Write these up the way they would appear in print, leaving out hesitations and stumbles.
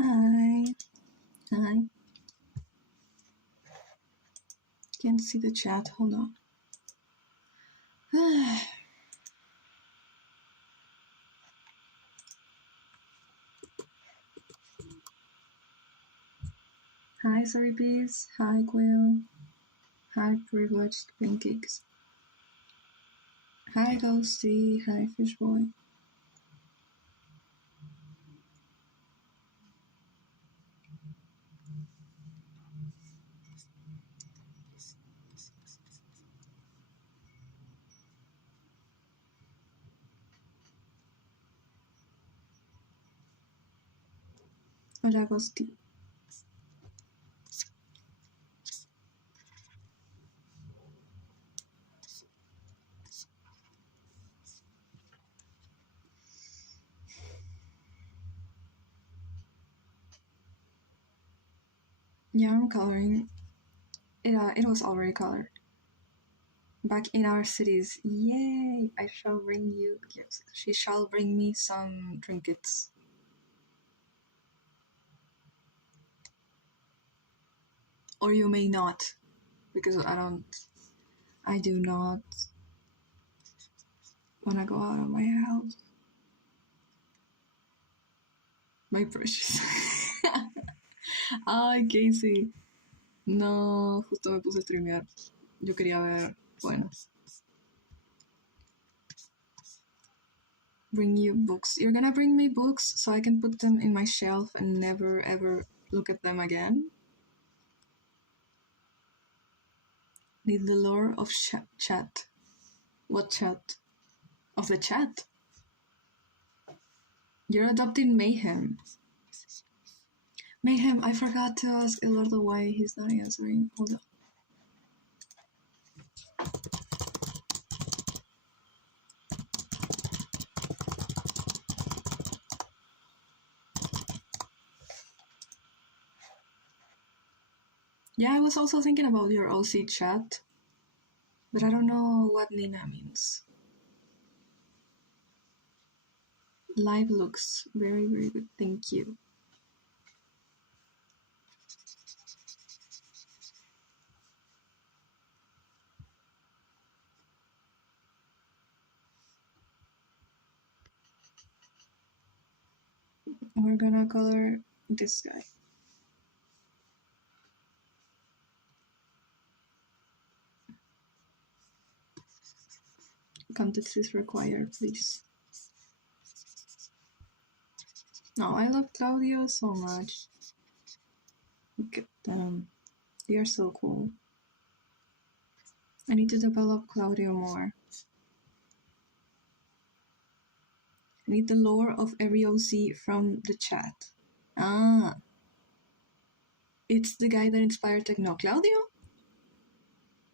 Hi. Hi. Can't see the chat. Hold on. Hi, Sorry Bees. Hi, Quill. Hi, Privileged Pancakes. Hi, Ghosty. Hi, Fishboy. Hola, Ghosty. Yeah, I'm coloring. It was already colored. Back in our cities. Yay! I shall bring you gifts. She shall bring me some trinkets. Or you may not. Because I do not want to go out of my house. My precious. Ay, Casey. No, justo me puse a streamear. Yo quería ver. Bueno. Bring you books. You're gonna bring me books so I can put them in my shelf and never ever look at them again? Need the lore of chat. What chat? Of the chat? You're adopting Mayhem. Mayhem, I forgot to ask Eduardo why he's not answering. Hold on. Yeah, I was also thinking about your OC chat, but I don't know what Nina means. Live looks very, very good. Thank you. We're gonna color this guy. Context is required, please. No, I love Claudio so much. Look at them. They are so cool. I need to develop Claudio more. I need the lore of every OC from the chat. Ah. It's the guy that inspired Techno. Claudio?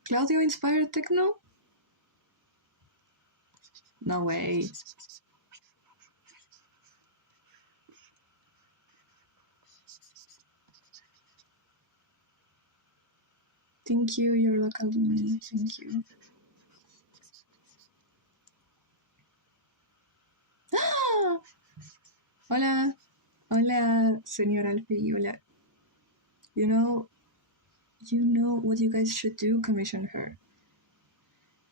Claudio inspired Techno? No way. Thank you, your local me. Thank you. Ah! Hola. Hola, señor Alfie. Hola. You know what you guys should do? Commission her.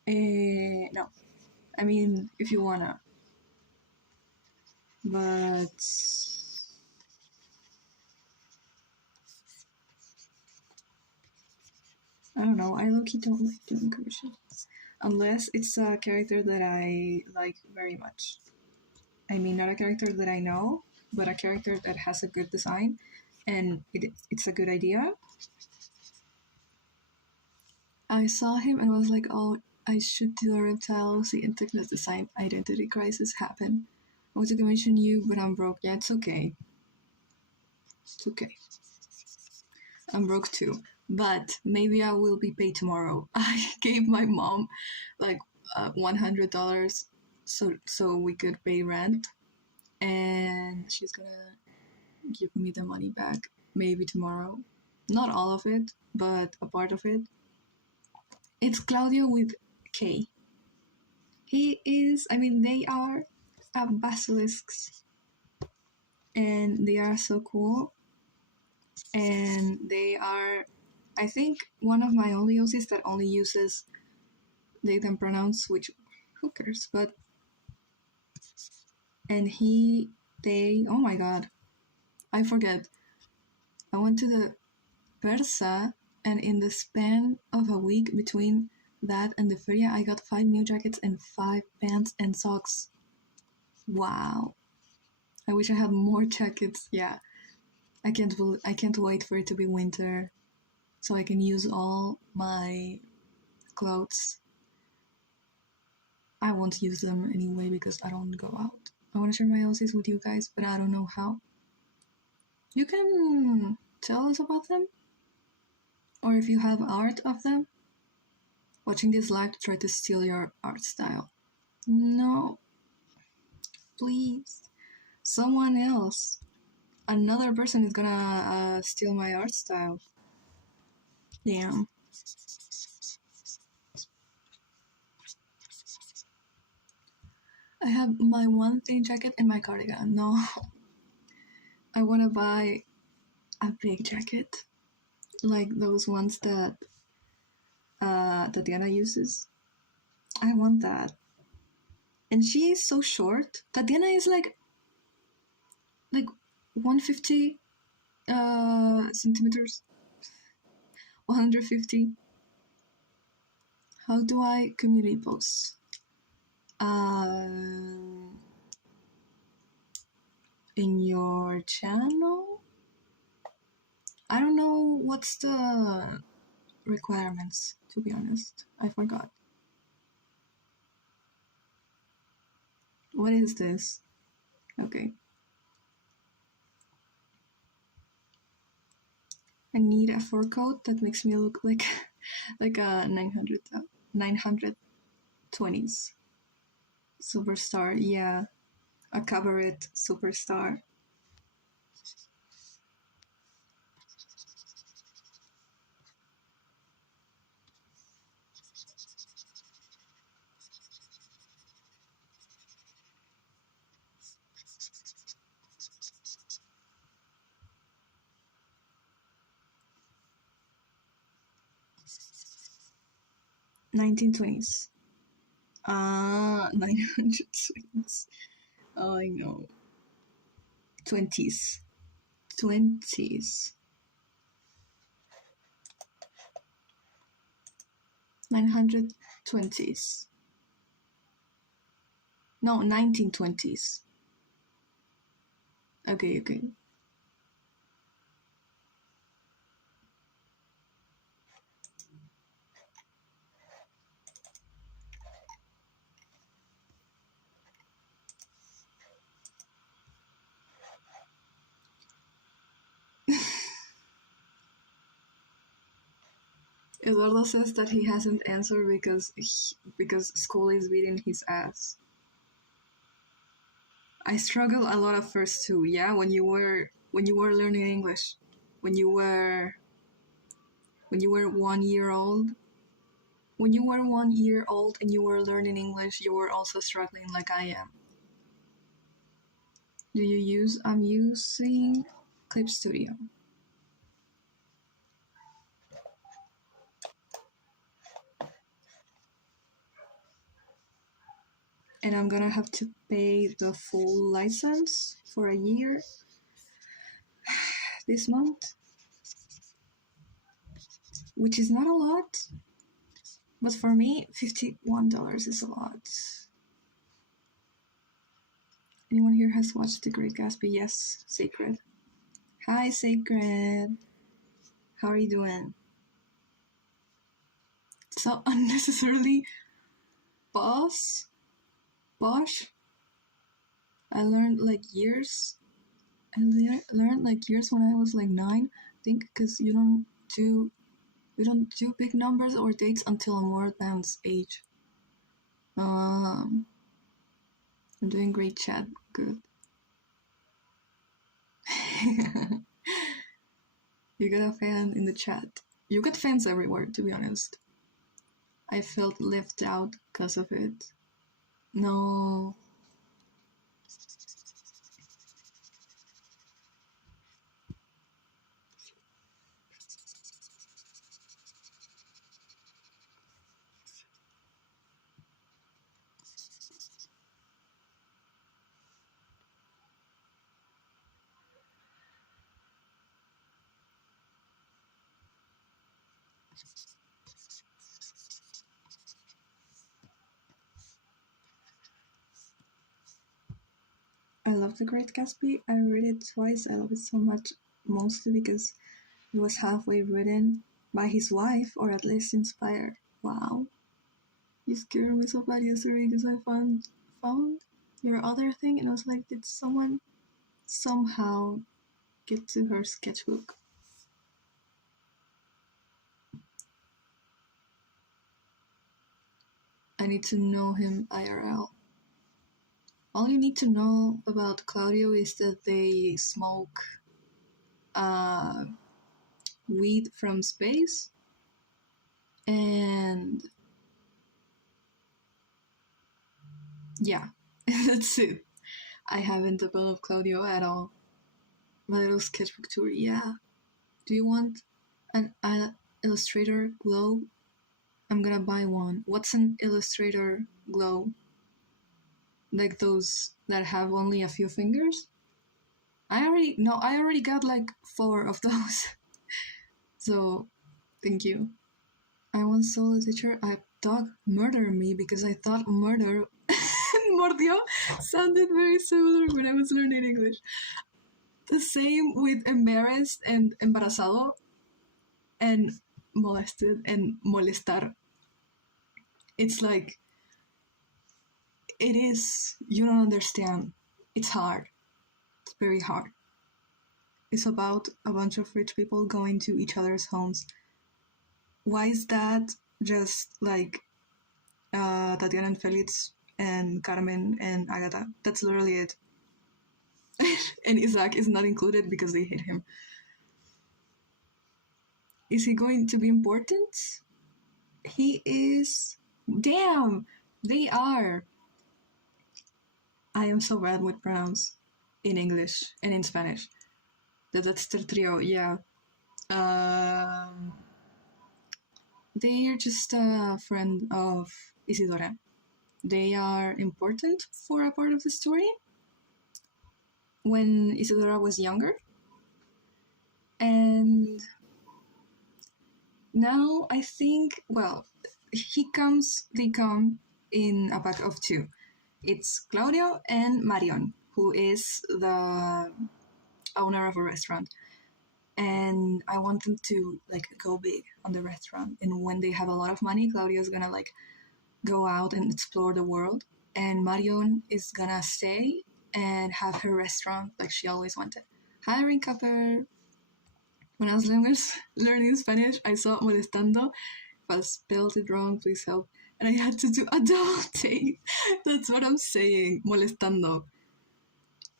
No. I mean, if you wanna. But I don't know. I low-key don't like doing commissions. Unless it's a character that I like very much. I mean, not a character that I know, but a character that has a good design and it's a good idea. I saw him and was like, oh, I should do a reptile. See, and Techno's design identity crisis happened. I want to commission you, but I'm broke. Yeah, it's okay. It's okay. I'm broke too. But maybe I will be paid tomorrow. I gave my mom like $100 so we could pay rent, and she's gonna give me the money back maybe tomorrow. Not all of it, but a part of it. It's Claudio with K. He is, I mean, they are basilisks. and they are so cool. And they are, I think, one of my only OCs that only uses they then pronouns, which who cares? But and they, oh my god, I forget. I went to the Persa, and in the span of a week between that and the feria, I got 5 new jackets and 5 pants and socks. Wow. I wish I had more jackets. Yeah. I can't wait for it to be winter so I can use all my clothes. I won't use them anyway because I don't go out. I want to share my OCs with you guys, but I don't know how. You can tell us about them? Or if you have art of them? Watching this live to try to steal your art style. No. Please. Someone else. Another person is gonna steal my art style. Damn. I have my one thing jacket and my cardigan. No. I wanna buy a big jacket. Like those ones that Tatiana uses. I want that. And she is so short. Tatiana is like 150 centimeters. 150. How do I community post? In your channel? I don't know what's the requirements, to be honest. I forgot. What is this? Okay. I need a fur coat that makes me look like like a 920s superstar. Yeah, a cabaret superstar. (1920s). 920s. Oh, I know. 20s. 20s. 920s. No, 1920s. Okay, okay. Eduardo says that he hasn't answered because school is beating his ass. I struggled a lot at first too. Yeah, when you were learning English, when you were 1 year old. When you were 1 year old and you were learning English, you were also struggling like I am. Do you use? I'm using Clip Studio. And I'm gonna have to pay the full license for a year this month, which is not a lot, but for me, $51 is a lot. Anyone here has watched The Great Gatsby? Yes, Sacred. Hi, Sacred. How are you doing? So unnecessarily boss? Bosh? I learned like years. I learned like years when I was like 9. I think because you don't do big numbers or dates until a more advanced age. I'm doing great, chat. Good. You got a fan in the chat. You got fans everywhere, to be honest. I felt left out because of it. No. I love The Great Gatsby. I read it twice. I love it so much, mostly because it was halfway written by his wife, or at least inspired. Wow. You scared me so bad yesterday because I found your other thing and I was like, did someone somehow get to her sketchbook? I need to know him IRL. All you need to know about Claudio is that they smoke weed from space, and yeah, that's it. I haven't developed Claudio at all. My little sketchbook tour, yeah. Do you want an Illustrator globe? I'm gonna buy one. What's an Illustrator globe? Like those that have only a few fingers? I already got like 4 of those. So, thank you. I once told a teacher a dog murdered me because I thought murder mordió sounded very similar when I was learning English. The same with embarrassed and embarazado and molested and molestar. It's like, it is, you don't understand. It's hard. It's very hard. It's about a bunch of rich people going to each other's homes. Why is that just like Tatiana and Felix and Carmen and Agatha? That's literally it. And Isaac is not included because they hate him. Is he going to be important? He is. Damn! They are. I am so bad with pronouns in English and in Spanish. That's the trio, yeah. They are just a friend of Isidora. They are important for a part of the story when Isidora was younger. And now I think, well, they come in a pack of 2. It's Claudio and Marion, who is the owner of a restaurant. And I want them to like go big on the restaurant. And when they have a lot of money, Claudio's gonna like go out and explore the world. And Marion is gonna stay and have her restaurant like she always wanted. Hiring Capper. When I was learning Spanish, I saw molestando. If I spelled it wrong, please help. And I had to do a double take. That's what I'm saying, molestando.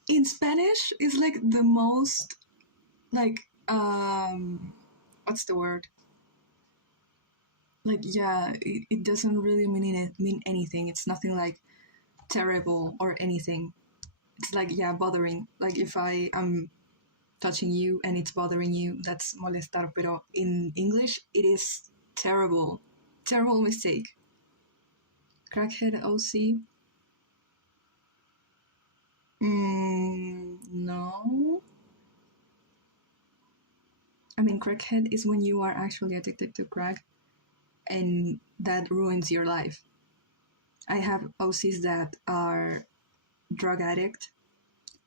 In Spanish, it's like the most, like, what's the word? Like, yeah, it doesn't really mean anything. It's nothing like terrible or anything. It's like, yeah, bothering. Like if I am touching you and it's bothering you, that's molestar. Pero in English, it is terrible. Terrible mistake. Crackhead OC? No. I mean, crackhead is when you are actually addicted to crack and that ruins your life. I have OCs that are drug addict,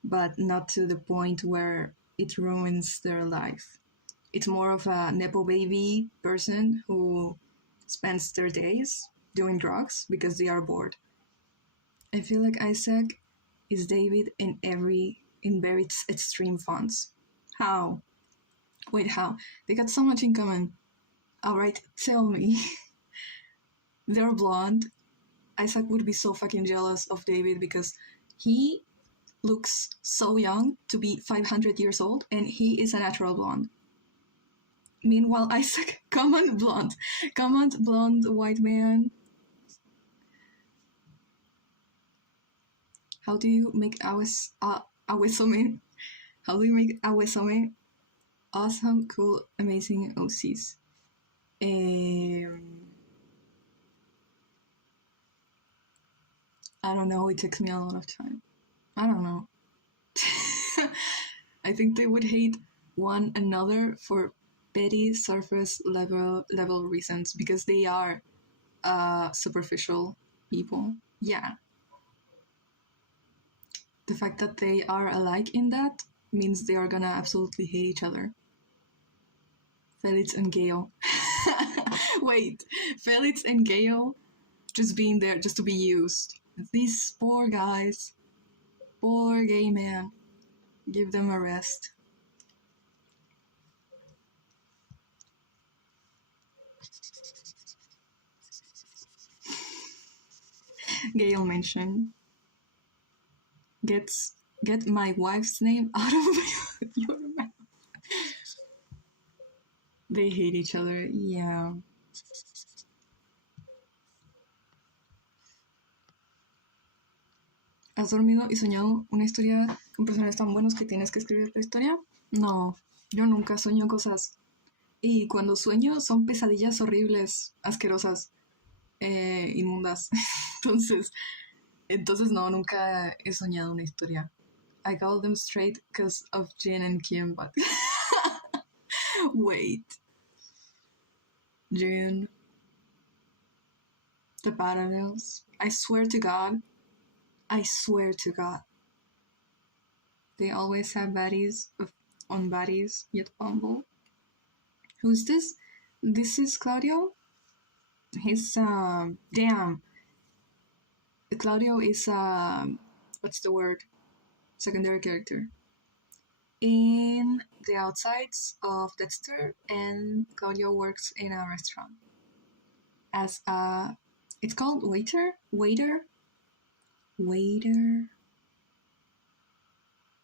but not to the point where it ruins their life. It's more of a Nepo baby person who spends their days doing drugs because they are bored. I feel like Isaac is David in very extreme fonts. How? Wait, how? They got so much in common. Alright, tell me. They're blonde. Isaac would be so fucking jealous of David because he looks so young to be 500 years old and he is a natural blonde. Meanwhile, Isaac, common blonde white man. How do you make awesome? How do you make awesome? Awesome, cool, amazing OCs. I don't know, it takes me a lot of time. I don't know. I think they would hate one another for petty surface level reasons because they are superficial people. Yeah. The fact that they are alike in that means they are gonna absolutely hate each other. Felix and Gale. Wait, Felix and Gale just being there just to be used. These poor guys. Poor gay man. Give them a rest. Gale mentioned. Get my wife's name out of your mouth. They hate each other, yeah. ¿Has dormido y soñado una historia con personajes tan buenos que tienes que escribir la historia? No, yo nunca sueño cosas. Y cuando sueño son pesadillas horribles, asquerosas, inmundas. entonces no, nunca he soñado una historia. I call them straight because of Jin and Kim, but wait. Jin. The parallels. I swear to God. They always have baddies on baddies, yet bumble. Who's this? This is Claudio? He's, damn. Claudio is, what's the word? Secondary character. In the outsides of Dexter, and Claudio works in a restaurant as a, it's called waiter.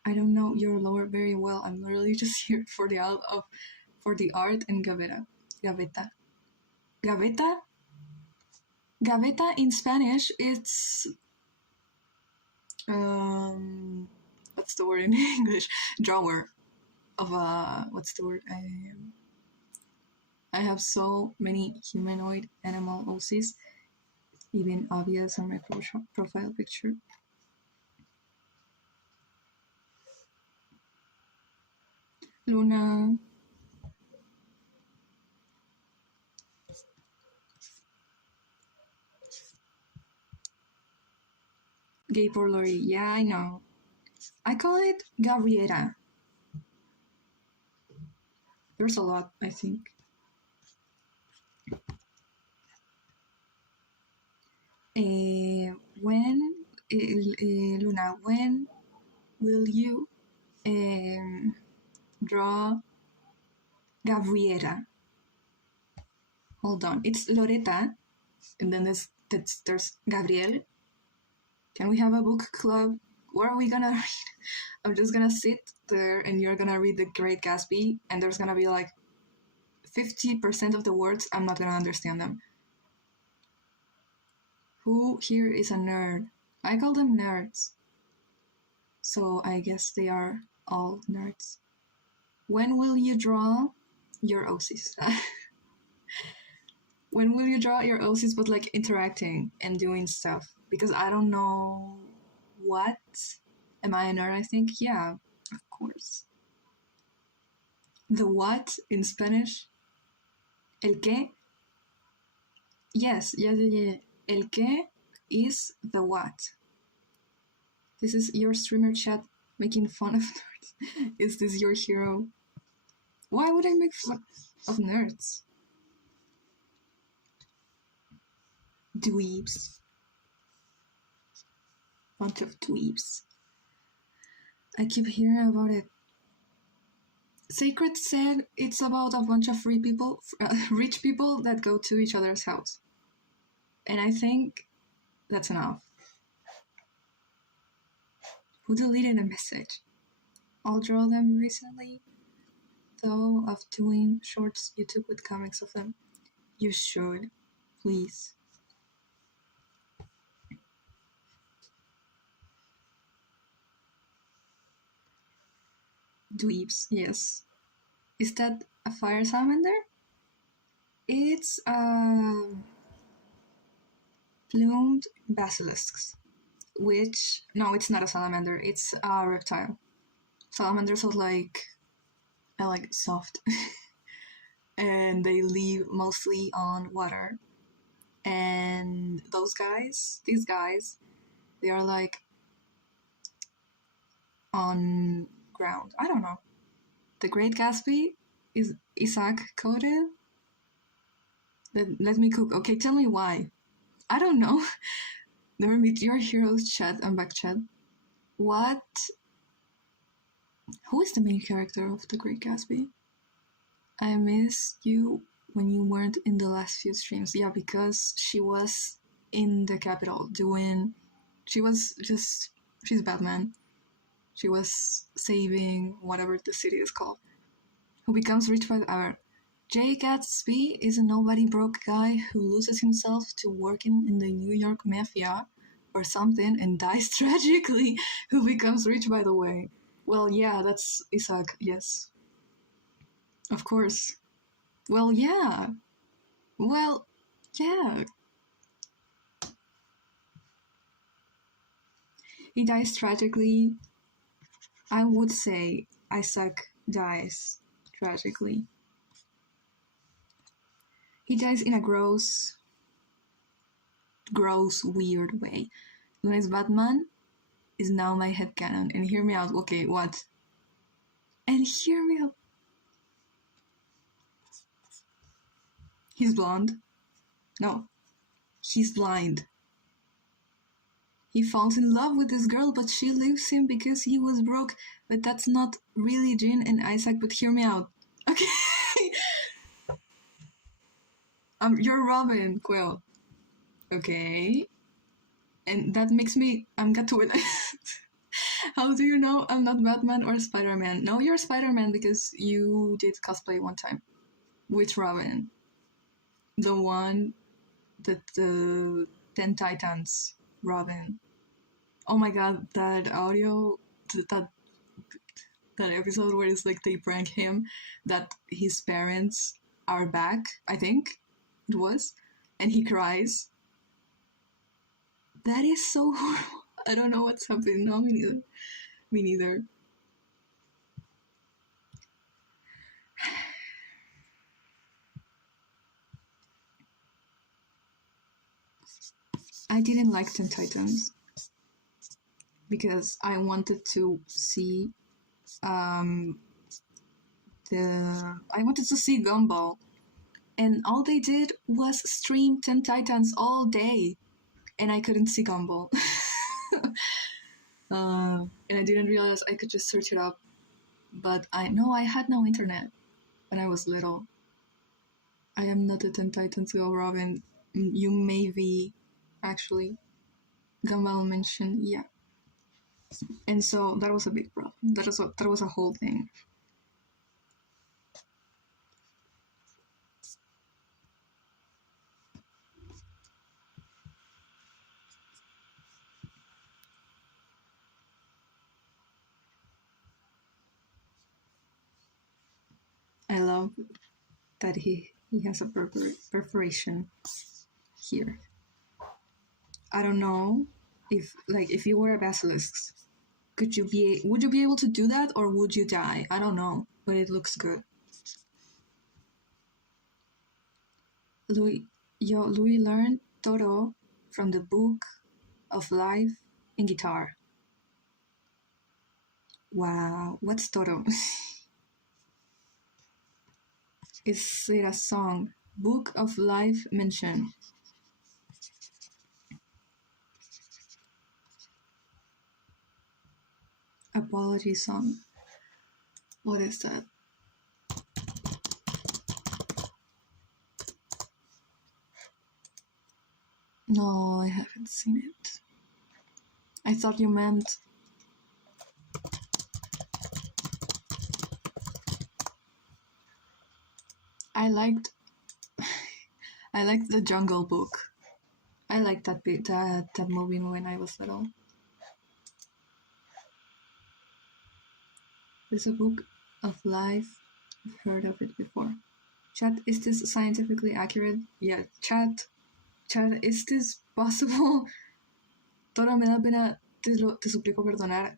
I don't know your lore very well. I'm literally just here for the art and gaveta. Gaveta in Spanish, it's what's the word in English? Drawer of a, what's the word? I have so many humanoid animal OCs, even obvious on my profile picture. Luna. Gay por Lori. Yeah, I know. I call it Gabriela. There's a lot, I think. When, Luna, when will you draw Gabriela? Hold on, it's Loreta, and then there's Gabriel. Can we have a book club? What are we gonna read? I'm just gonna sit there and you're gonna read The Great Gatsby, and there's gonna be like 50% of the words, I'm not gonna understand them. Who here is a nerd? I call them nerds. So I guess they are all nerds. When will you draw your OCs? When will you draw your OCs, but like interacting and doing stuff? Because I don't know what. Am I a nerd? I think, yeah, of course. The what in Spanish? El qué? Yes. El qué is the what. This is your streamer chat making fun of nerds. Is this your hero? Why would I make fun of nerds? Dweebs. Bunch of dweebs. I keep hearing about it. Sacred said it's about a bunch of rich people that go to each other's house. And I think that's enough. Who deleted a message? I'll draw them recently, though, of doing shorts you took with comics of them. You should, please. Dweebs, yes. Is that a fire salamander? It's plumed basilisks, which, no, it's not a salamander, it's a reptile. Salamanders are like, I like soft. and they live mostly on water. And these guys, they are like on ground. I don't know. The Great Gatsby is Isaac coded. Let me cook. Okay, tell me why. I don't know. Never meet your heroes, chat. I'm back, chat. What? Who is the main character of The Great Gatsby? I missed you when you weren't in the last few streams. Yeah, because she was in the capital doing. She's Batman. She was saving whatever the city is called. Who becomes rich by the hour. Jay Gatsby is a nobody broke guy who loses himself to working in the New York Mafia or something and dies tragically, who becomes rich by the way. Well, yeah, that's Isaac, yes. Of course. Well, yeah. Well, yeah. He dies tragically. I would say Isaac dies tragically. He dies in a gross, weird way. Nice Batman is now my headcanon. And hear me out. Okay, what? And hear me out. He's blonde. No. He's blind. He falls in love with this girl, but she leaves him because he was broke. But that's not really Jin and Isaac, but hear me out. Okay. You're Robin, Quill. Okay. And that makes me... I'm Gatouille. How do you know I'm not Batman or Spider-Man? No, you're Spider-Man because you did cosplay one time. With Robin. The one that the Ten Titans Robin. Oh my god, that audio, that episode where it's like they prank him that his parents are back, I think it was, and he cries. That is so horrible. I don't know what's happening. No, me neither. Me neither. I didn't like Teen Titans because I wanted to see I wanted to see Gumball, and all they did was stream Teen Titans all day, and I couldn't see Gumball. And I didn't realize I could just search it up. But I had no internet when I was little. I am not a Teen Titans Go Robin. You may be, actually. Gumball mentioned, yeah. And so that was a big problem. That was a whole thing. I love that he has a perforation here. I don't know if you were a basilisk, would you be able to do that, or would you die? I don't know, but it looks good. Louis learned Toro from the Book of Life in guitar. Wow, what's Toro? Is it a song? Book of Life mention. Apology song. What is that? No, I haven't seen it. I thought you meant... I liked the Jungle Book. I liked that movie when I was little. There's a Book of Life. I've heard of it before. Chat, is this scientifically accurate? Yeah, chat, is this possible? Toro, me da pena, te suplico perdonar.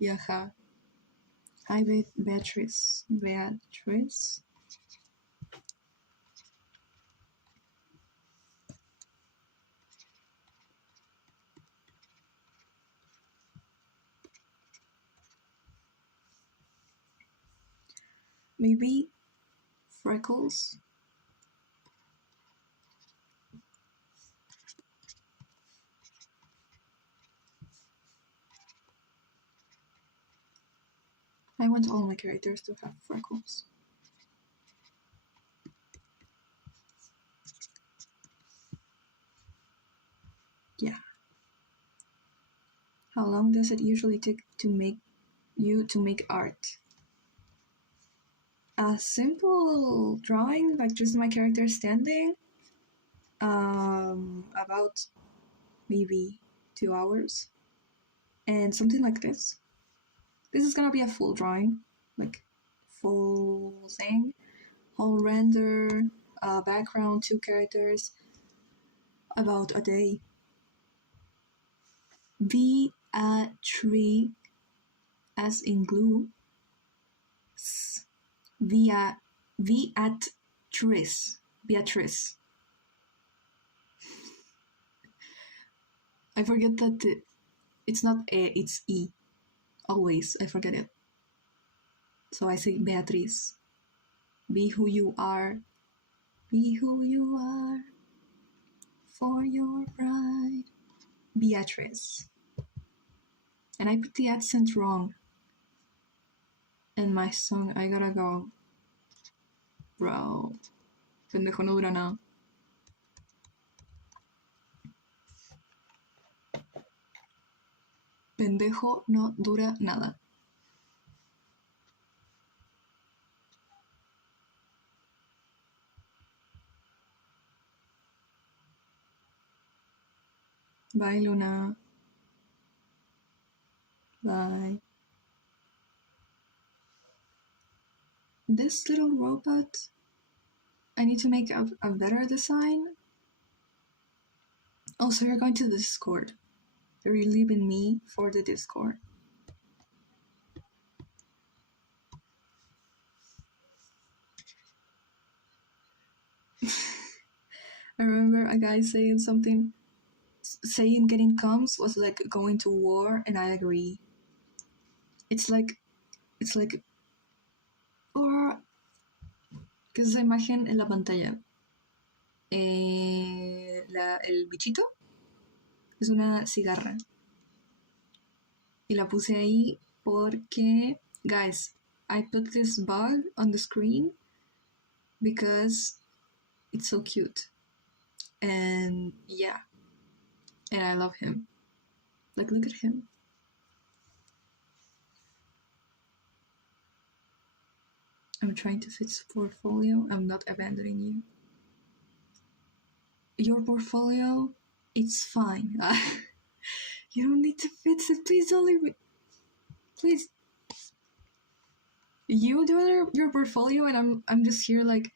Y ajá. Hi, Beatrice. Maybe freckles? I want all my characters to have freckles. Yeah. How long does it usually take to make art? A simple drawing, like just my character standing, about maybe 2 hours. And something like this. This is gonna be a full drawing, like full thing, whole render, background, 2 characters, about a day. Beatrice, as in glue. Beatrice. Beatrice. I forget that it's not A, it's E. Always, I forget it. So I say Beatrice. Be who you are. Be who you are. For your pride. Beatrice. And I put the accent wrong. And my song, I gotta go. Bro. Pendejo no dura nada. Pendejo no dura nada. Bye, Luna. Bye. This little robot, I need to make a better design. Oh, so you're going to the Discord. You're leaving me for the Discord. I remember a guy saying something, saying getting comes was like going to war, and I agree. It's like, or, ¿qué es esa imagen en la pantalla? El bichito es una cigarra. Y la puse ahí porque, guys, I put this bug on the screen because it's so cute. And yeah. And I love him. Like, look at him. I'm trying to fix portfolio. I'm not abandoning you. Your portfolio, it's fine. You don't need to fix it. Please don't leave me. Please. You do your portfolio, and I'm just here like,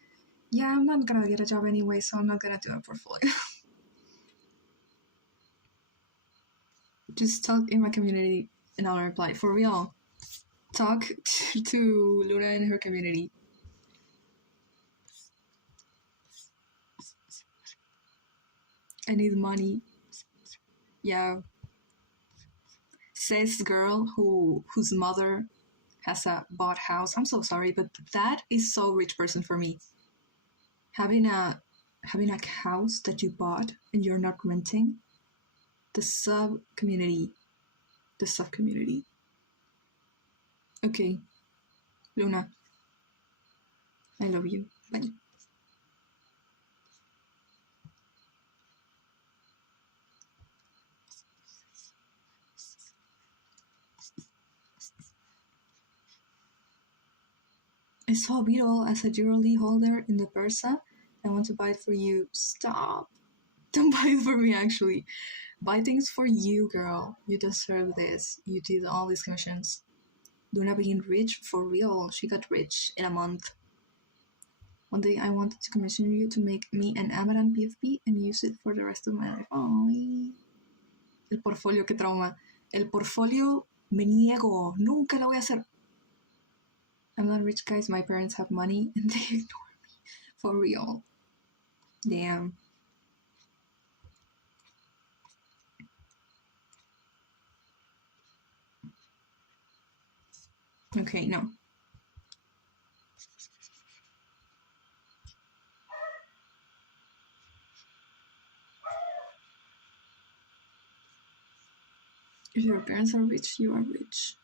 yeah, I'm not gonna get a job anyway, so I'm not gonna do a portfolio. Just talk in my community and I'll reply. For real. Talk to Luna and her community. I need money. Yeah. Says girl whose mother has a bought house. I'm so sorry, but that is so rich person for me. Having a house that you bought and you're not renting. The sub community. Okay. Luna. I love you. Bye. I saw a beetle as a jewelry holder in the Bursa. I want to buy it for you. Stop. Don't buy it for me, actually. Buy things for you, girl. You deserve this. You did all these commissions. Luna being rich for real. She got rich in a month. One day I wanted to commission you to make me an Amaranth PFP and use it for the rest of my life. Oh, el portfolio, qué trauma. El portfolio, me niego. Nunca lo voy a hacer. I'm not rich, guys. My parents have money and they ignore me. For real. Damn. Okay, no. If your parents are rich, you are rich.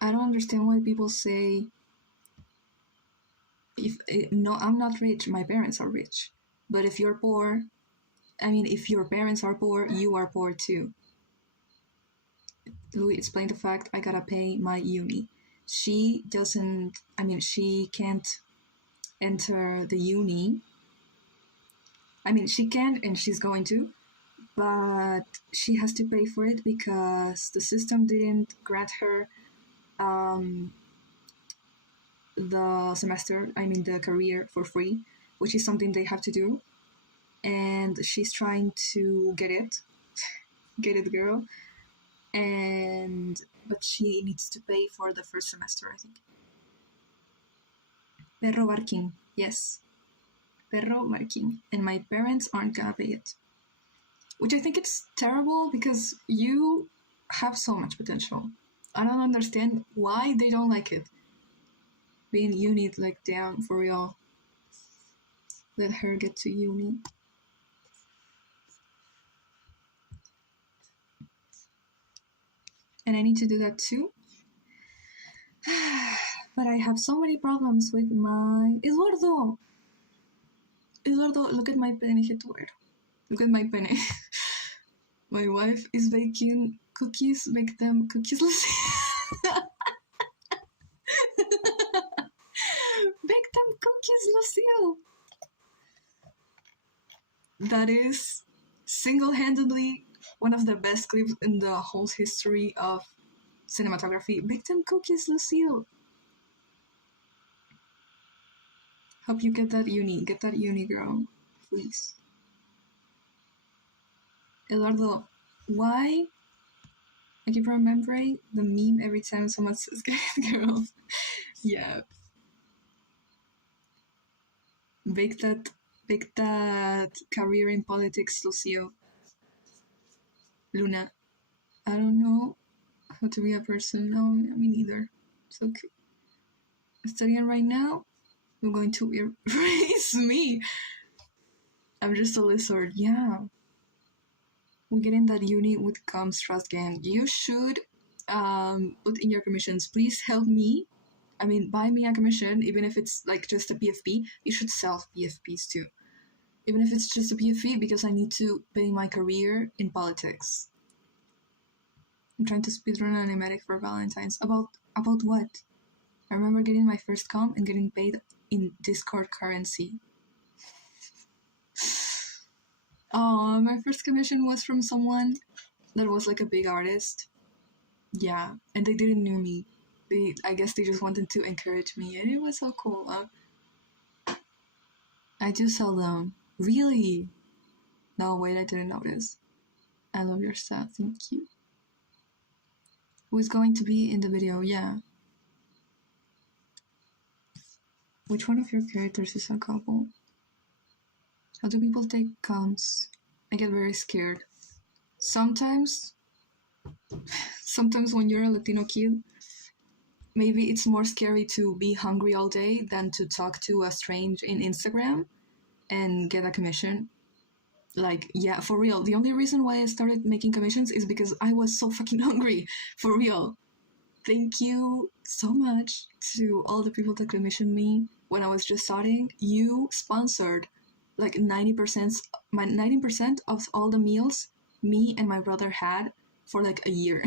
I don't understand why people say, no, I'm not rich, my parents are rich. But if you're poor, if your parents are poor, you are poor too. Louis explained the fact I gotta pay my uni. She can't enter the uni. She can and she's going to, but she has to pay for it because the system didn't grant her the career for free, which is something they have to do. And she's trying to get it, girl. But she needs to pay for the first semester, I think. Perro barking, yes. Perro barking. And my parents aren't gonna pay it. Which I think it's terrible because you have so much potential. I don't understand why they don't like it. Being uni, like, damn, for real. Let her get to uni. And I need to do that too. But I have so many problems with my... Eduardo, look at my pene, Eduardo. Look at my pene. My wife is baking cookies. Make them cookies, Lucy. Bake them cookies, Lucille. That is single-handedly one of the best clips in the whole history of cinematography. Bake them cookies, Lucille. Hope you get that uni. Get that uni, girl. Please. Eduardo, why? I keep remembering the meme every time someone says get it, girl. Yeah. Bake that career in politics, Lucio. Luna. I don't know how to be a person. No, me neither. It's okay. I'm studying right now. I'm going to erase me. I'm just a lizard. Yeah. We get in that uni with comes trust gang. You should put in your commissions. Please help me. Buy me a commission, even if it's like just a PFP. You should sell PFPs too. Even if it's just a PFP, because I need to pay my career in politics. I'm trying to speedrun Animatic for Valentine's. About what? I remember getting my first com and getting paid in Discord currency. Oh, my first commission was from someone that was like a big artist. Yeah, and they didn't know me. I guess they just wanted to encourage me, and it was so cool. I do sell them. Really? No, wait, I didn't notice. I love your stuff, thank you. Who is going to be in the video? Yeah. Which one of your characters is a couple? How do people take comms? I get very scared. Sometimes when you're a Latino kid, maybe it's more scary to be hungry all day than to talk to a stranger in Instagram and get a commission. Like, yeah, for real. The only reason why I started making commissions is because I was so fucking hungry. For real. Thank you so much to all the people that commissioned me when I was just starting. You sponsored like 90% of all the meals me and my brother had for like a year.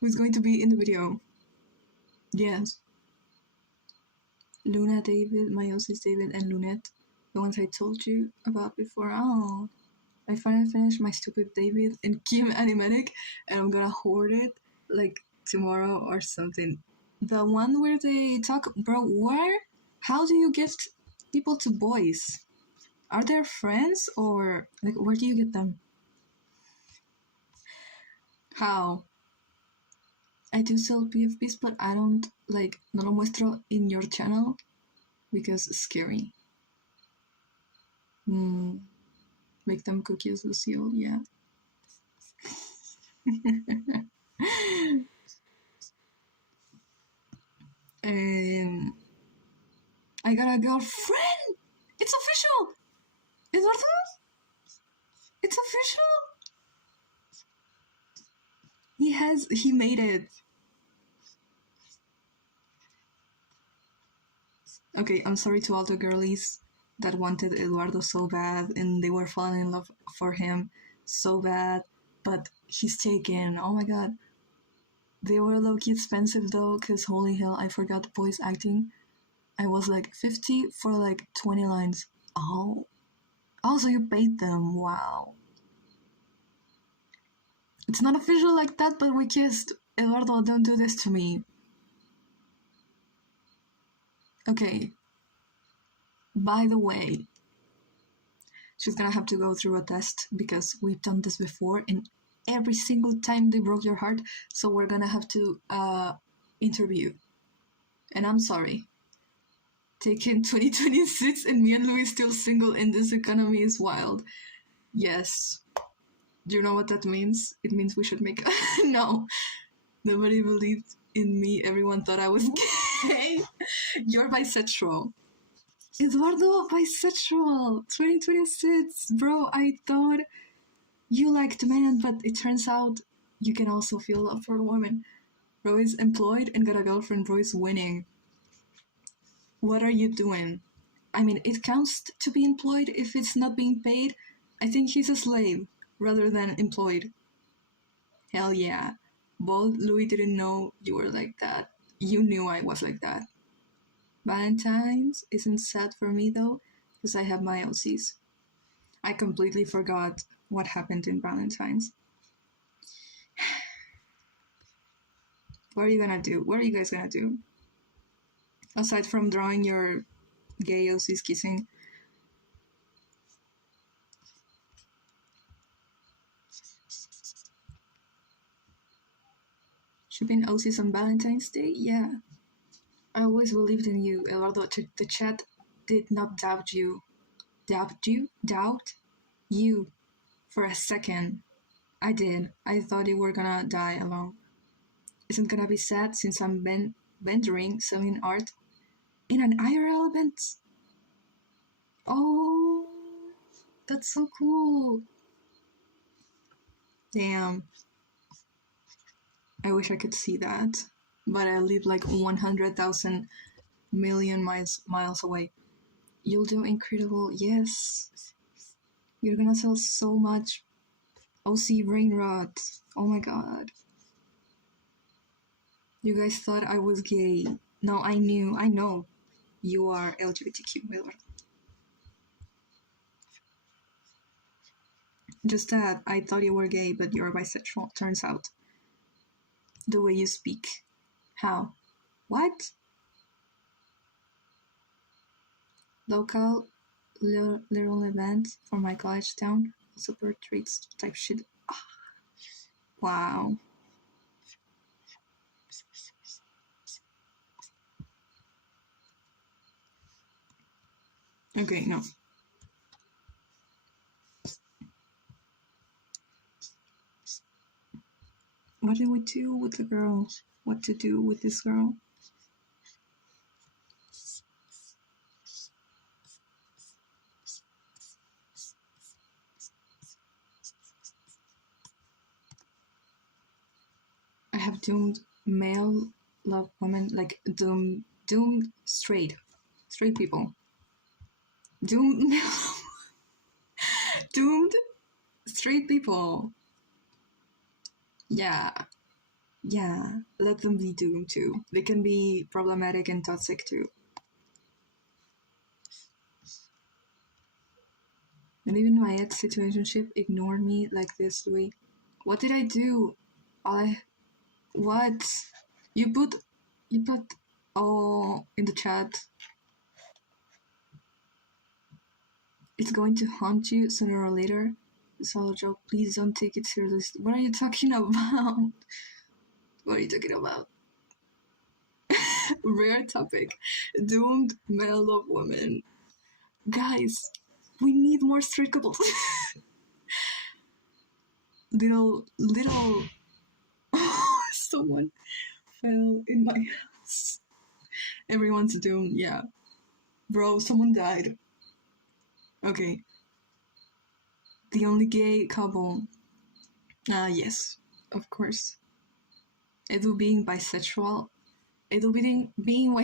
Who's going to be in the video? Yes. Luna, David, Meiosis, David, and Lunette. The ones I told you about before. Oh, I finally finished my stupid David and Kim animatic, and I'm gonna hoard it like tomorrow or something. The one where they talk, bro, how do you get people to voice? Are there friends or like where do you get them? How? I do sell PFPs, but I don't no lo muestro in your channel because it's scary. Make them cookies, Lucille, yeah. I got a girlfriend! It's official! Eduardo? It's official! He made it. Okay, I'm sorry to all the girlies that wanted Eduardo so bad and they were falling in love for him so bad, but he's taken. Oh my god. They were low-key expensive though, because holy hell, I forgot the voice acting. I was like 50 for like 20 lines. Oh. Also, you paid them. Wow. It's not official like that, but we kissed. Eduardo, don't do this to me. Okay. By the way, she's gonna have to go through a test because we've done this before and every single time they broke your heart, so we're gonna have to interview. And I'm sorry. Taking 2026 and me and Louis still single in this economy is wild. Yes. Do you know what that means? It means we should make no. Nobody believed in me. Everyone thought I was gay. You're bisexual. Eduardo, bisexual. 2026. Bro, I thought you liked men, but it turns out you can also feel love for a woman. Bro is employed and got a girlfriend. Bro is winning. What are you doing? I mean, it counts to be employed if it's not being paid. I think he's a slave rather than employed. Hell yeah. Bold Louis didn't know you were like that. You knew I was like that. Valentine's isn't sad for me though, because I have my OCs. I completely forgot what happened in Valentine's. What are you gonna do? What are you guys gonna do? Aside from drawing your gay OCs kissing. Shipping OCs on Valentine's Day? Yeah. I always believed in you, Eduardo. The chat did not doubt you. Doubt you? Doubt you for a second. I did. I thought you were gonna die alone. Isn't gonna be sad since I'm venturing selling art in an IRL event. Oh, that's so cool. Damn. I wish I could see that. But I live like 100,000 million miles away. You'll do incredible. Yes. You're gonna sell so much. OC brain rot. Oh my god. You guys thought I was gay. No, I know. You are LGBTQ, Edward. Just that I thought you were gay, but you're bisexual, turns out. The way you speak. How? What? Local little event for my college town. Super treats type shit. Wow. Okay, no. What do we do with the girl? What to do with this girl? I have doomed male love women, like doomed straight people. Doomed doomed straight people. Yeah. Let them be doomed too. They can be problematic and toxic too. And even my ex situationship ignored me like this, Louis. What did I do? What? You put in the chat. It's going to haunt you sooner or later. It's all a joke. Please don't take it seriously. What are you talking about? What are you talking about? Rare topic. Doomed male love women. Guys, we need more straight couples. little someone fell in my house. Everyone's doomed, yeah. Bro, someone died. Okay. The only gay couple. Yes, of course. Edu being bisexual. Edu being being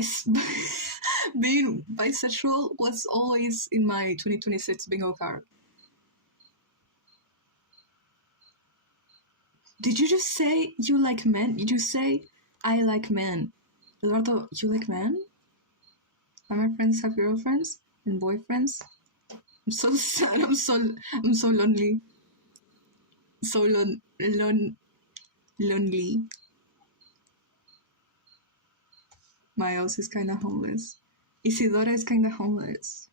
bisexual was always in my 2026 bingo card. Did you just say you like men? Did you say I like men? Eduardo, you like men? All my friends have girlfriends and boyfriends. I'm so sad. I'm so lonely. So lonely. Miles is kinda homeless. Isidora is kinda homeless.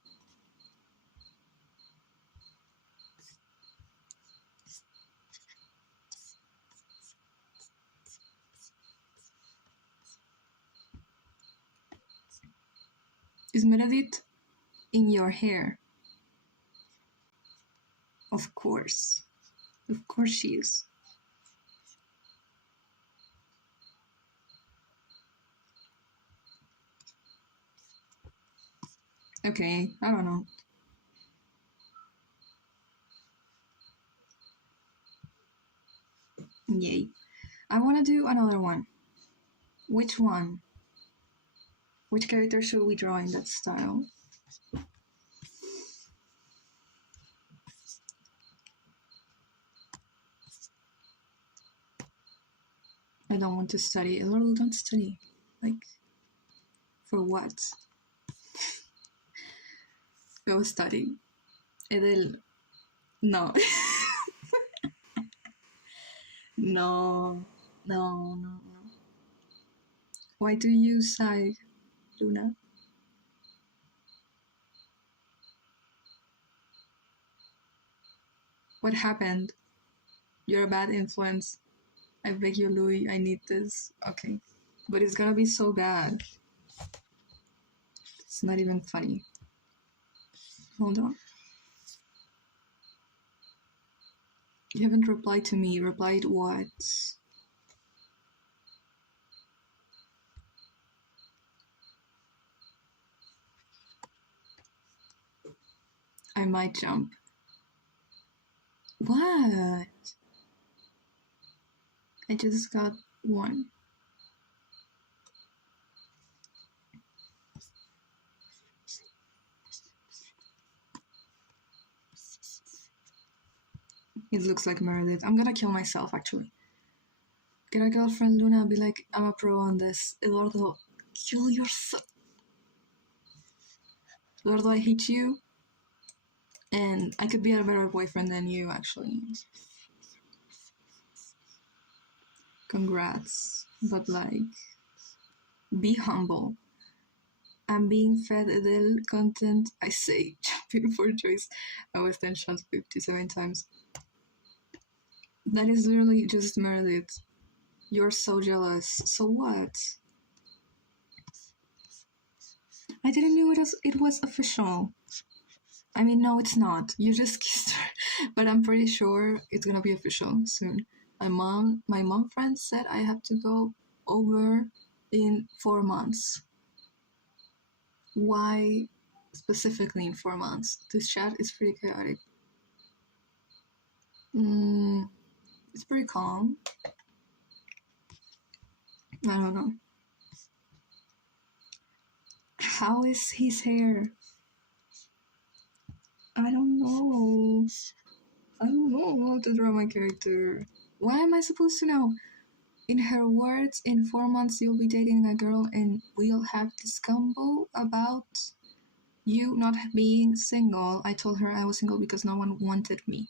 Is Meredith in your hair? Of course. Of course she is. Okay, I don't know. Yay. I want to do another one. Which one? Which character should we draw in that style? I don't want to study. Eduardo, don't study. Like, for what? Go study. Edel, no. No, no, no, no. Why do you sigh, Luna? What happened? You're a bad influence. I beg you, Louis, I need this. Okay. But it's gonna be so bad. It's not even funny. Hold on. You haven't replied to me. Replied what? I might jump. What? I just got one. It looks like Meredith. I'm gonna kill myself, actually. Get a girlfriend, Luna, be like, I'm a pro on this. Eduardo, kill yourself. Eduardo, I hate you. And I could be a better boyfriend than you, actually. Congrats. But, like, be humble. I'm being fed Adele content. I say, champion for choice. I was 10 shots 57 times. That is literally just Meredith. You're so jealous. So what? I didn't know it was official. I mean, no, it's not. You just kissed her. But I'm pretty sure it's gonna be official soon. My mom friend said I have to go over in 4 months. Why specifically in 4 months? This chat is pretty chaotic. It's pretty calm. I don't know. How is his hair? I don't know. I don't know how to draw my character. Why am I supposed to know? In her words, in 4 months you'll be dating a girl and we'll have this combo about you not being single. I told her I was single because no one wanted me.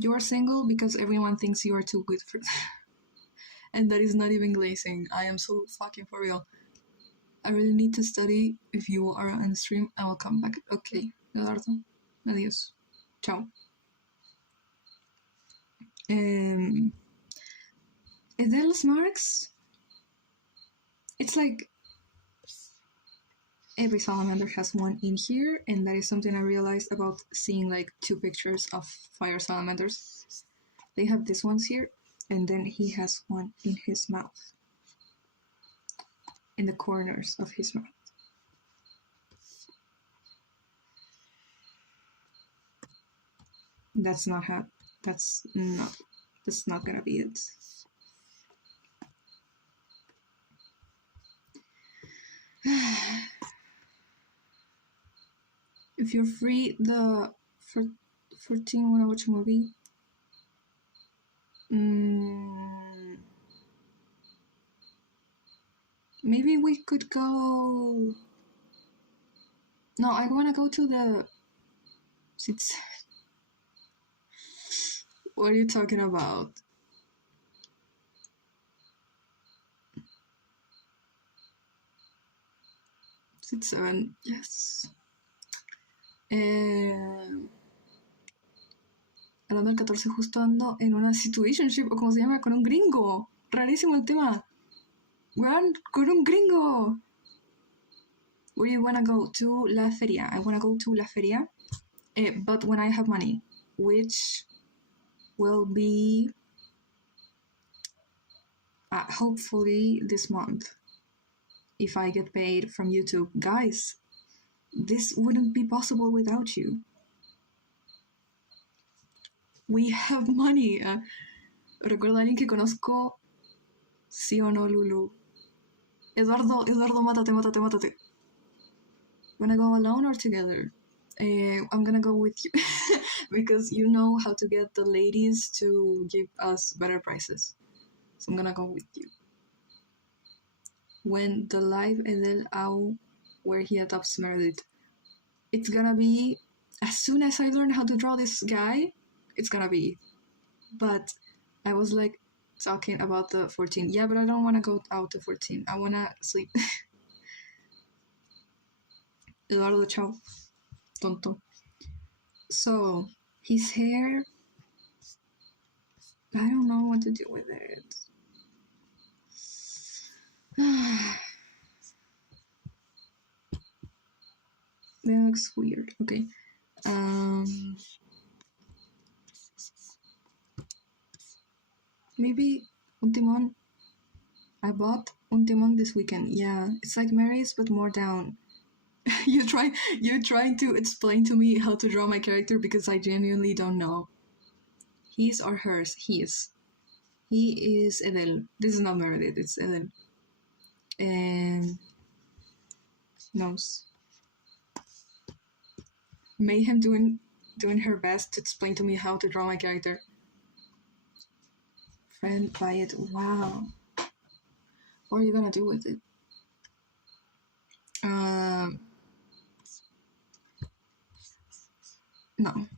You're single because everyone thinks you are too good for and that is not even glazing. I am so fucking for real. I really need to study. If you are on stream, I will come back. Okay, Eduardo. Adios. Ciao. Edel's marks? It's like every salamander has one in here, and that is something I realized about seeing like 2 pictures of fire salamanders. They have these ones here, and then he has one in his mouth. In the corners of his mouth. That's not gonna be it. If you're free for 14, wanna watch a movie? Maybe we could go. No, I wanna go to the. It's. What are you talking about? It's 7. Yes. Hablando del 14, justo ando en una situationship, o como se llama, con un gringo. Rarísimo el tema. Weón, con un gringo. Where you wanna go? To La Feria. I wanna go to La Feria, but when I have money, which will be hopefully this month, if I get paid from YouTube. Guys, this wouldn't be possible without you. We have money. Recuerda a alguien que conozco. Sí o no, Lulu. Eduardo, mátate. Wanna go alone or together? I'm gonna go with you because you know how to get the ladies to give us better prices. So I'm gonna go with you. When the live Edel Au where he adopts Meredith, it's gonna be as soon as I learn how to draw this guy, it's gonna be. But I was like talking about the 14. Yeah, but I don't wanna go out to 14. I wanna sleep. Eduardo, chao. Tonto. So, his hair, I don't know what to do with it. That looks weird. Okay. Maybe un timón. I bought un timón this weekend. Yeah, it's like Mary's but more down. You're trying to explain to me how to draw my character because I genuinely don't know. His or hers? His. He is Edel. This is not Meredith, it's Edel. And nose. Mayhem doing her best to explain to me how to draw my character. Friend, buy it. Wow. What are you gonna do with it? No.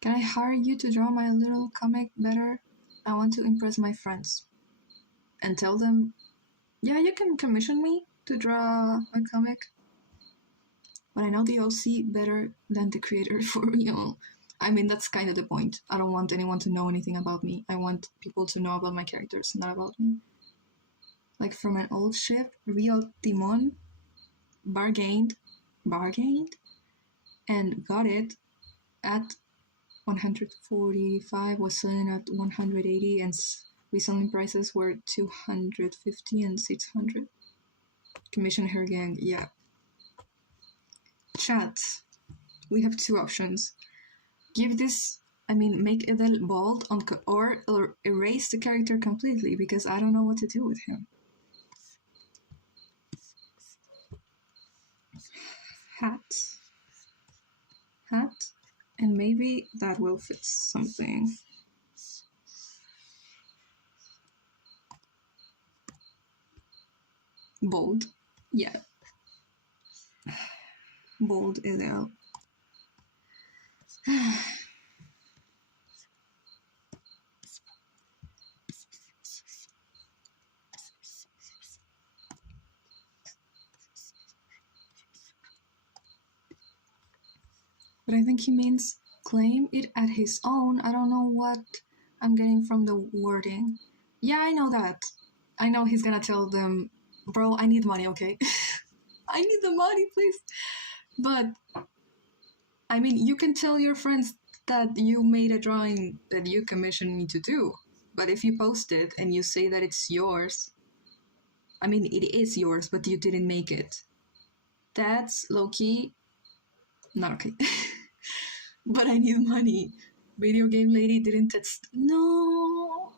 Can I hire you to draw my little comic better? I want to impress my friends. And tell them, yeah, you can commission me to draw a comic. But I know the OC better than the creator for real. I mean, that's kind of the point. I don't want anyone to know anything about me. I want people to know about my characters, not about me. Like from an old ship, Real Timon bargained, and got it at 145, was selling at 180, and reselling prices were 250 and 600. Commission her gang, yeah. Chat, we have two options. Give this, make Edel bald or erase the character completely because I don't know what to do with him. Hat, and maybe that will fit something. Bold, yeah. Bold Edel. But I think he means claim it at his own. I don't know what I'm getting from the wording. Yeah, I know that. I know he's gonna tell them, bro, I need money, okay? I need the money, please. But, you can tell your friends that you made a drawing that you commissioned me to do. But if you post it and you say that it's yours, it is yours, but you didn't make it. That's low-key not okay. But I need money. Video game lady didn't text. No.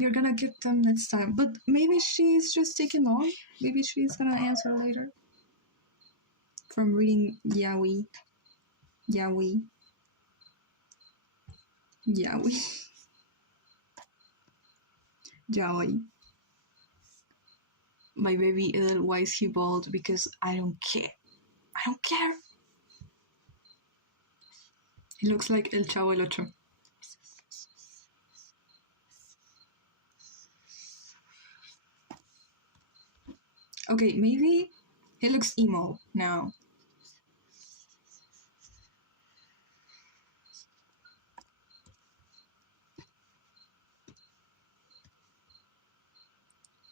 You're gonna get them next time. But maybe she's just taking long. Maybe she's gonna answer later. From reading Yaoi. Yaoi. Yaoi. Yaoi. My baby, why is he bald? Because I don't care. I don't care. He looks like El Chavo el Ocho. Okay, maybe he looks emo now.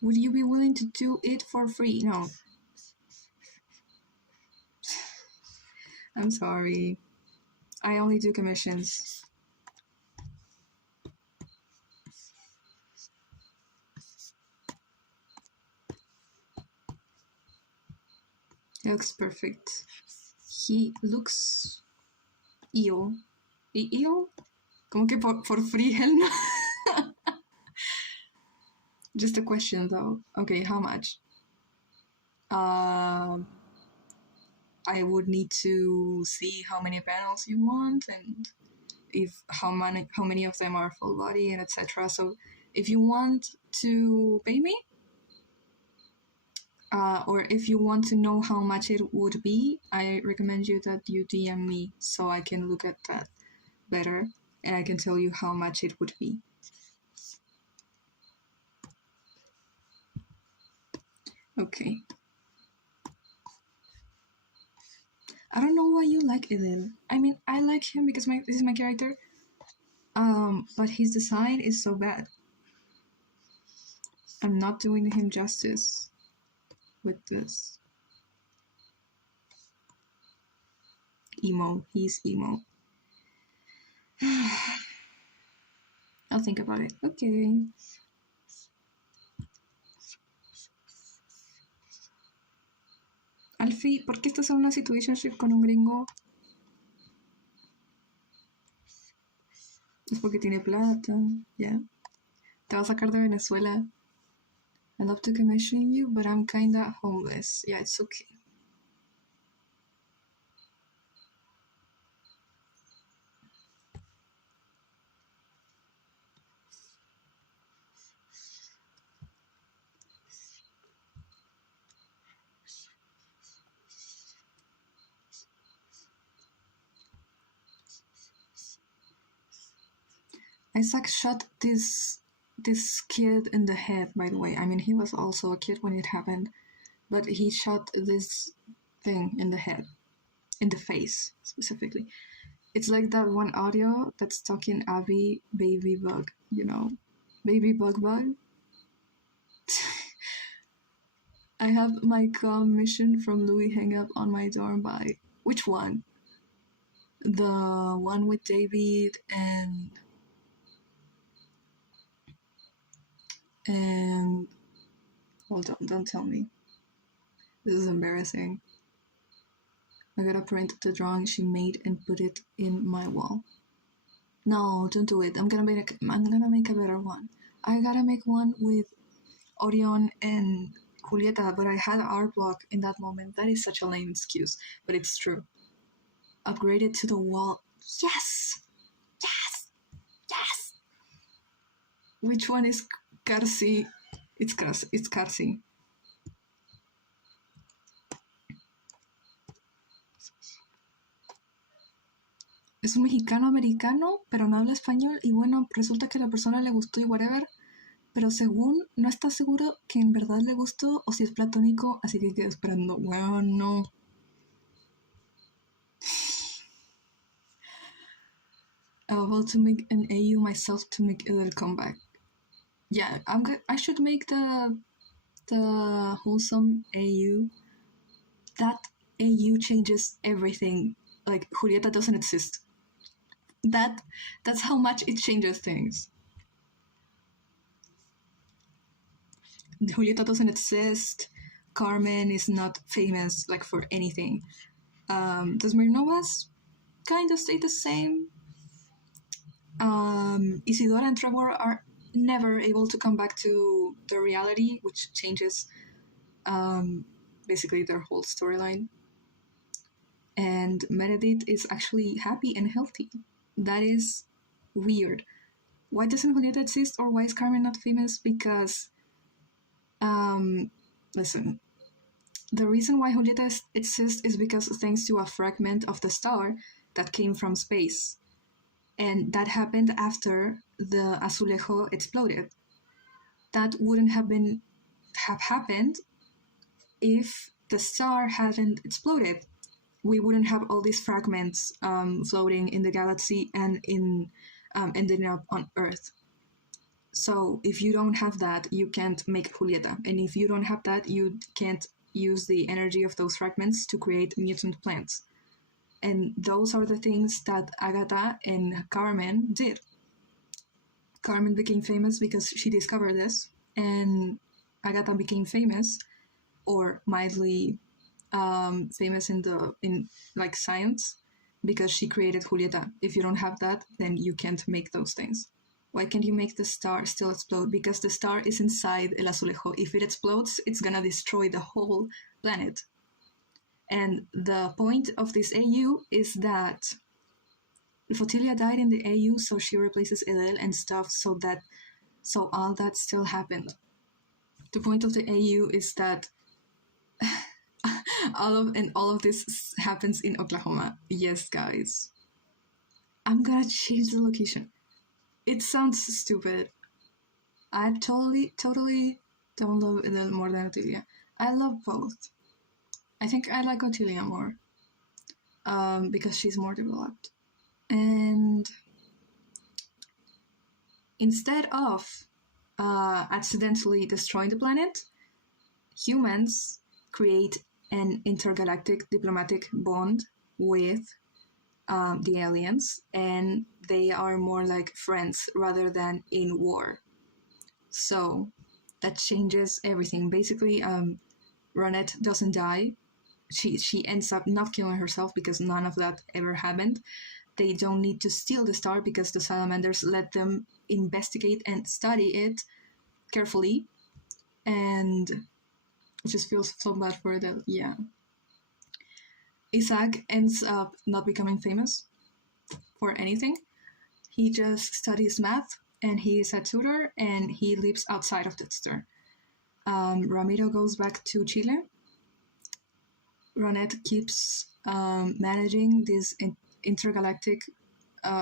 Would you be willing to do it for free? No. I'm sorry. I only do commissions. He looks perfect. He looks ill. ¿Ill? Como que por free? Hell no. Just a question though. Okay, how much? I would need to see how many panels you want and if how many of them are full body and etc. So if you want to pay me, or if you want to know how much it would be, I recommend you that you DM me so I can look at that better and I can tell you how much it would be. Okay. I don't know why you like Edel. I mean, I like him because this is my character. But his design is so bad. I'm not doing him justice with this. Emo. He's emo. I'll think about it. Okay. Alfie, ¿por qué estás en una situationship con un gringo? Es porque tiene plata. Yeah. Te va a sacar de Venezuela. I love to commission you, but I'm kinda homeless. Yeah, it's okay. Isaac shot this kid in the head, by the way. I mean, he was also a kid when it happened, but he shot this thing in the head, in the face specifically. It's like that one audio that's talking Abby, baby bug, you know, baby bug bug. I have my commission from Louis hang up on my dorm by which one? The one with David and hold on, don't tell me. This is embarrassing. I gotta print the drawing she made and put it in my wall. No, don't do it. I'm gonna make a better one. I gotta make one with Orion and Julieta, but I had art block in that moment. That is such a lame excuse, but it's true. Upgrade it to the wall. Yes! Yes! Yes! Which one is Carsi? It's Carsi. Es un mexicano americano, pero no habla español y bueno, resulta que a la persona le gustó y whatever, pero según no está seguro que en verdad le gustó o si es platónico, así que quedo esperando. Bueno, no. I'm about to make an AU myself to make a little comeback. Yeah, I should make the wholesome AU. That AU changes everything. Like Julieta doesn't exist. That's how much it changes things. Julieta doesn't exist. Carmen is not famous like for anything. The Smirnovas kind of stay the same. Isidora and Trevor are never able to come back to the reality, which changes basically their whole storyline. And Meredith is actually happy and healthy. That is weird. Why doesn't Julieta exist, or why is Carmen not famous? Because, listen, the reason why Julieta exists is because thanks to a fragment of the star that came from space. And that happened after the Azulejo exploded. That wouldn't have happened if the star hadn't exploded. We wouldn't have all these fragments floating in the galaxy and ending up on Earth. So if you don't have that, you can't make Julieta. And if you don't have that, you can't use the energy of those fragments to create mutant plants. And those are the things that Agatha and Carmen did. Carmen became famous because she discovered this, and Agatha became famous, or mildly famous in like science, because she created Julieta. If you don't have that, then you can't make those things. Why can't you make the star still explode? Because the star is inside El Azulejo. If it explodes, it's gonna destroy the whole planet. And the point of this AU is that Fotilia died in the AU, so she replaces Edel and stuff, so all that still happened. The point of the AU is that all of this happens in Oklahoma. Yes, guys. I'm gonna change the location. It sounds stupid. I totally don't love Edel more than Otilia. I love both. I think I like Otilia more because she's more developed. And instead of accidentally destroying the planet, humans create an intergalactic diplomatic bond with the aliens, and they are more like friends rather than in war. So that changes everything. Basically, Ronette doesn't die. She ends up not killing herself because none of that ever happened. They don't need to steal the star because the salamanders let them investigate and study it carefully, and it just feels so bad for them. Yeah. Isaac ends up not becoming famous for anything. He just studies math, and he is a tutor, and he lives outside of Dexter. Ramiro goes back to Chile. Ronette keeps managing this intergalactic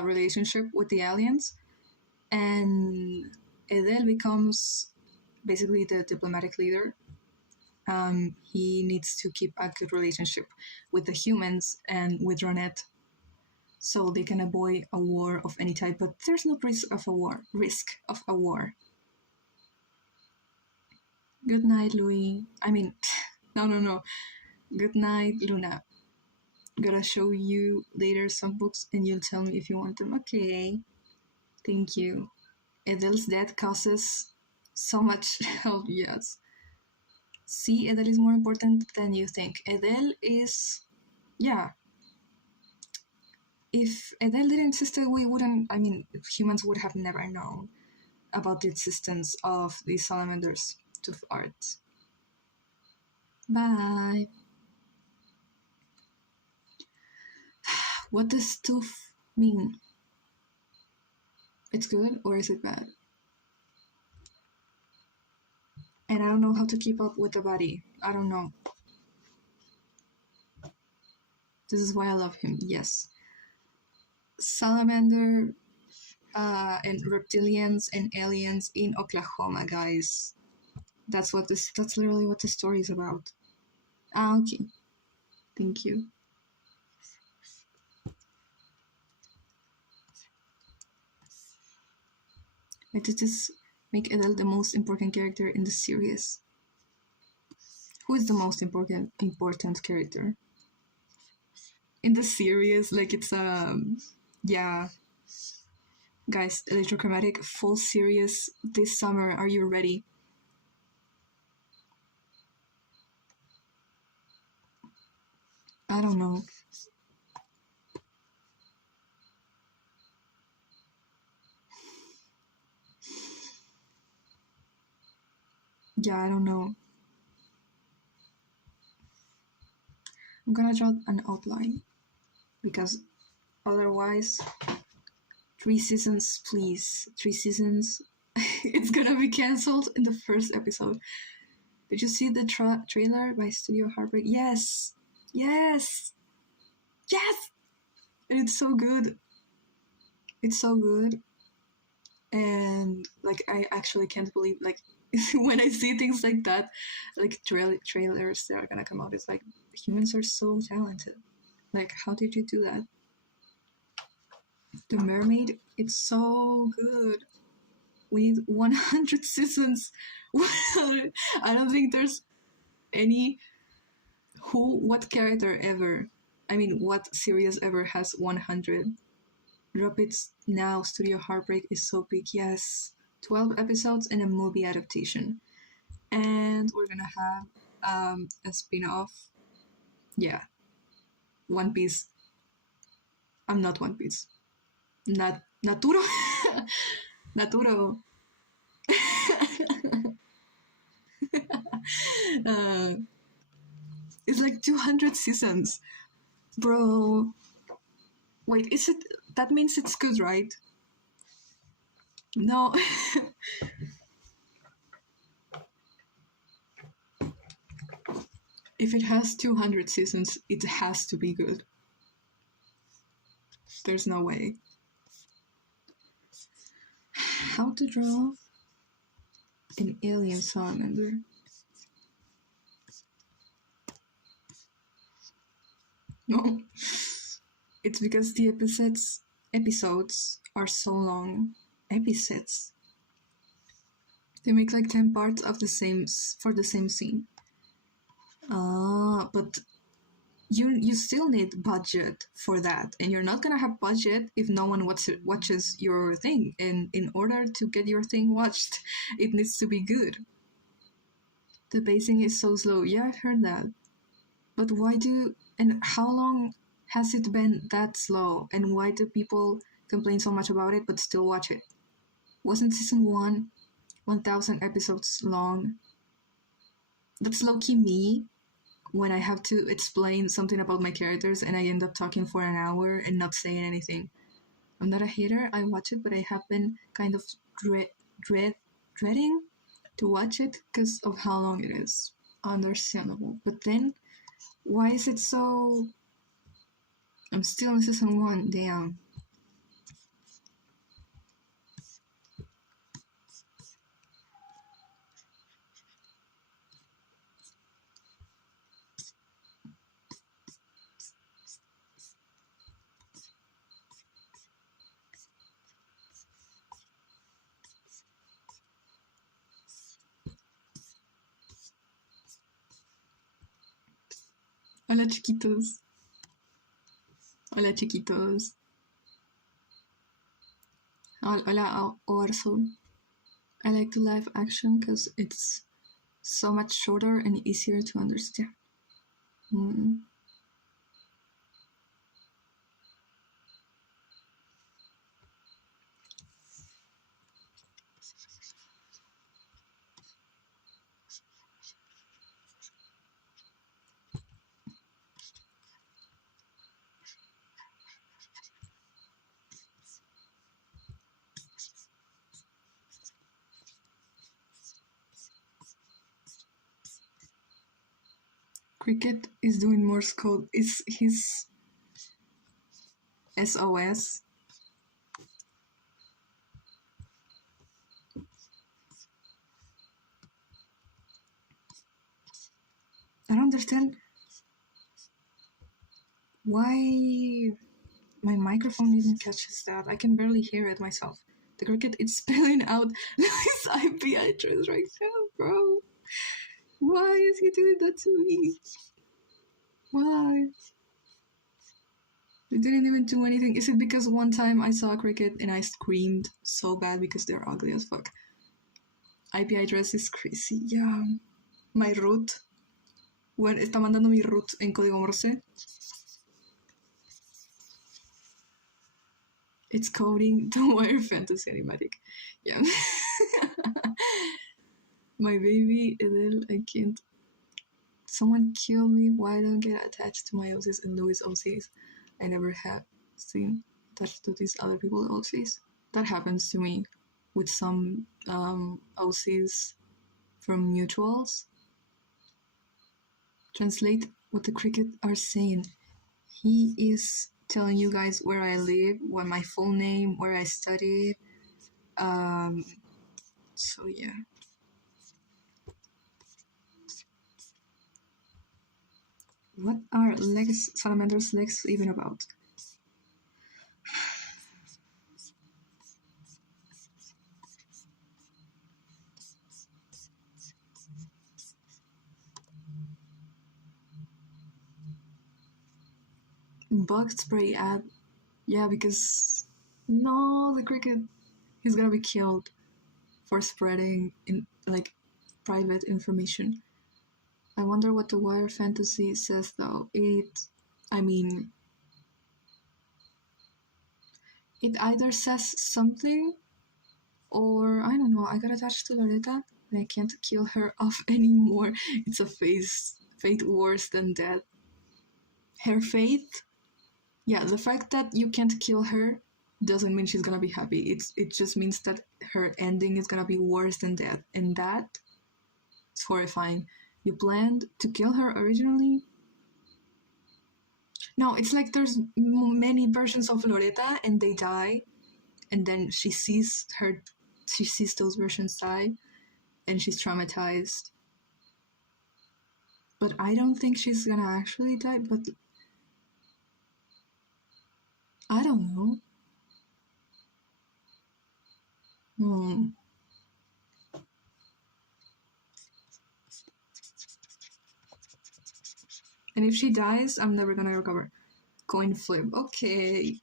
relationship with the aliens, and Edel becomes basically the diplomatic leader. He needs to keep a good relationship with the humans and with Ronette, so they can avoid a war of any type. But there's no risk of a war. Good night, Louis. I mean, no. Good night, Luna. Gonna show you later some books, and you'll tell me if you want them. Okay. Thank you. Edel's death causes so much help. Yes. See, Edel is more important than you think. Edel is, yeah. If Edel didn't exist, humans would have never known about the existence of the salamanders to art. Bye. What does tooth mean? It's good or is it bad? And I don't know how to keep up with the body. I don't know. This is why I love him. Yes. Salamander and reptilians and aliens in Oklahoma, guys. That's literally what the story is about. Okay. Thank you. Why did this make Edel the most important character in the series? Who is the most important character? In the series, like it's yeah. Guys, Electrochromatic full series this summer. Are you ready? I don't know. Yeah, I don't know. I'm gonna draw an outline because otherwise, 3 seasons, please. 3 seasons. It's gonna be cancelled in the first episode. Did you see the trailer by Studio Heartbreak? Yes! Yes! Yes! And it's so good. It's so good. And like I actually can't believe like when I see things like that, like trailers that are gonna come out, it's like humans are so talented. Like how did you do that? The Mermaid, it's so good. We need 100 seasons. I don't think there's any what character ever, I mean what series ever has 100. Drop it now. Studio Heartbreak is so big. Yes, 12 episodes and a movie adaptation, and we're gonna have a spin-off. Yeah, One Piece. I'm not One Piece. Naturo. Naturo. uh, it's like 200 seasons, bro. Wait, is it? That means it's good, right? No. If it has 200 seasons, it has to be good. There's no way. How to draw an alien salamander? No. It's because the episodes are so long. Episodes. They make like 10 parts of the same for the same scene. But you still need budget for that, and you're not gonna have budget if no one watches your thing. And in order to get your thing watched, it needs to be good. The pacing is so slow. Yeah, I've heard that. But and how long has it been that slow? And why do people complain so much about it but still watch it? Wasn't season 1 1,000 episodes long? That's low-key me when I have to explain something about my characters and I end up talking for an hour and not saying anything. I'm not a hater, I watch it, but I have been kind of dreading to watch it because of how long it is. Understandable. But then, why is it so... I'm still in season 1, damn. Hola chiquitos. Hola chiquitos. Hola Orso. I like the live action because it's so much shorter and easier to understand. Cricket is doing Morse code. Is his SOS? I don't understand why my microphone even catches that. I can barely hear it myself. The cricket is spelling out his IP address right now, bro. Why is he doing that to me? Why? They didn't even do anything. Is it because one time I saw a cricket and I screamed so bad because they're ugly as fuck? IP address is crazy. Yeah. My root. Bueno, está mandando mi root en código Morse. It's coding the Wire Fantasy Animatic. Yeah. My baby, Edel, I can't. Someone kill me. Why don't get attached to my OCs and Louis OCs? I never have seen attached to these other people's OCs. That happens to me with some OCs from mutuals. Translate what the cricket are saying. He is telling you guys where I live, what my full name, where I studied. So yeah. What are Salamander's legs even about? Bug spray ad. Yeah, because no, the cricket, he's gonna be killed for spreading in like private information. I wonder what the Wire Fantasy says though. I mean, it either says something or I don't know. I got attached to Loretta and I can't kill her off anymore. It's a fate worse than death. Her fate, yeah, the fact that you can't kill her doesn't mean she's gonna be happy. It just means that her ending is gonna be worse than death, and that is horrifying. You planned to kill her originally. No, it's like there's many versions of Loretta, and they die, and then she sees those versions die, and she's traumatized. But I don't think she's gonna actually die. But I don't know. Hmm. And if she dies, I'm never gonna recover. Coin flip. Okay.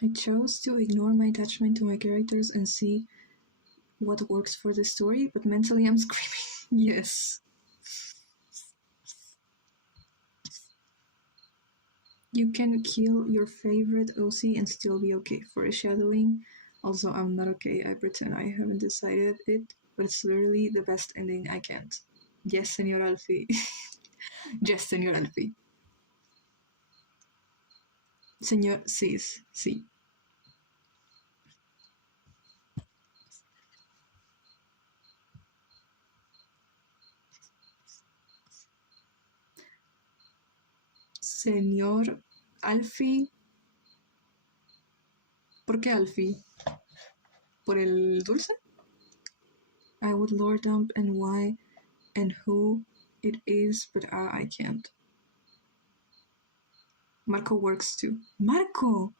I chose to ignore my attachment to my characters and see what works for the story, but mentally I'm screaming, yes. You can kill your favorite OC and still be okay. Foreshadowing. Also, I'm not okay. I pretend I haven't decided it, but it's literally the best ending I can't. Yes, Senor Alfie. Yes, Senor Alfie. Senor Cis. Sí. Señor Alfie. ¿Por qué Alfie? ¿Por el dulce? I would lore dump and why and who it is, but I can't. Marco works too. Marco!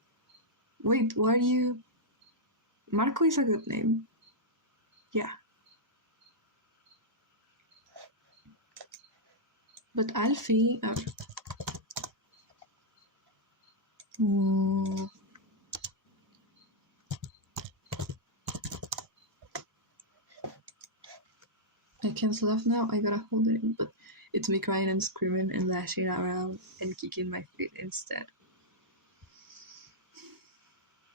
Wait, why are you. Marco is a good name. Yeah. But Alfie. Mm, I can't laugh now. I gotta hold it in, but it's me crying and screaming and lashing around and kicking my feet instead.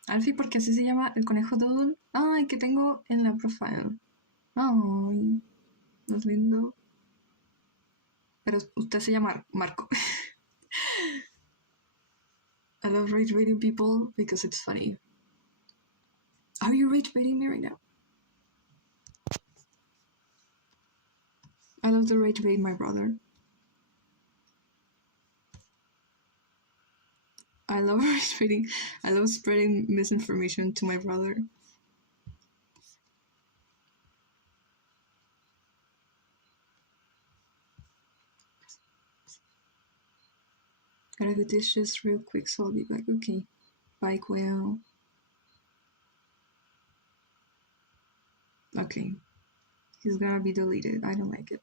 Alfie, porque así se llama el conejo doodle. Ay, que tengo en la profile. Ay, no es lindo. Pero usted se llama Marco. I love rage baiting people because it's funny. Are you rage baiting me right now? I love the rage bait my brother. I love rage baiting. I love spreading misinformation to my brother. Gotta do this just real quick, so I'll be back. Okay. Bye, Quail. Okay. He's gonna be deleted. I don't like it.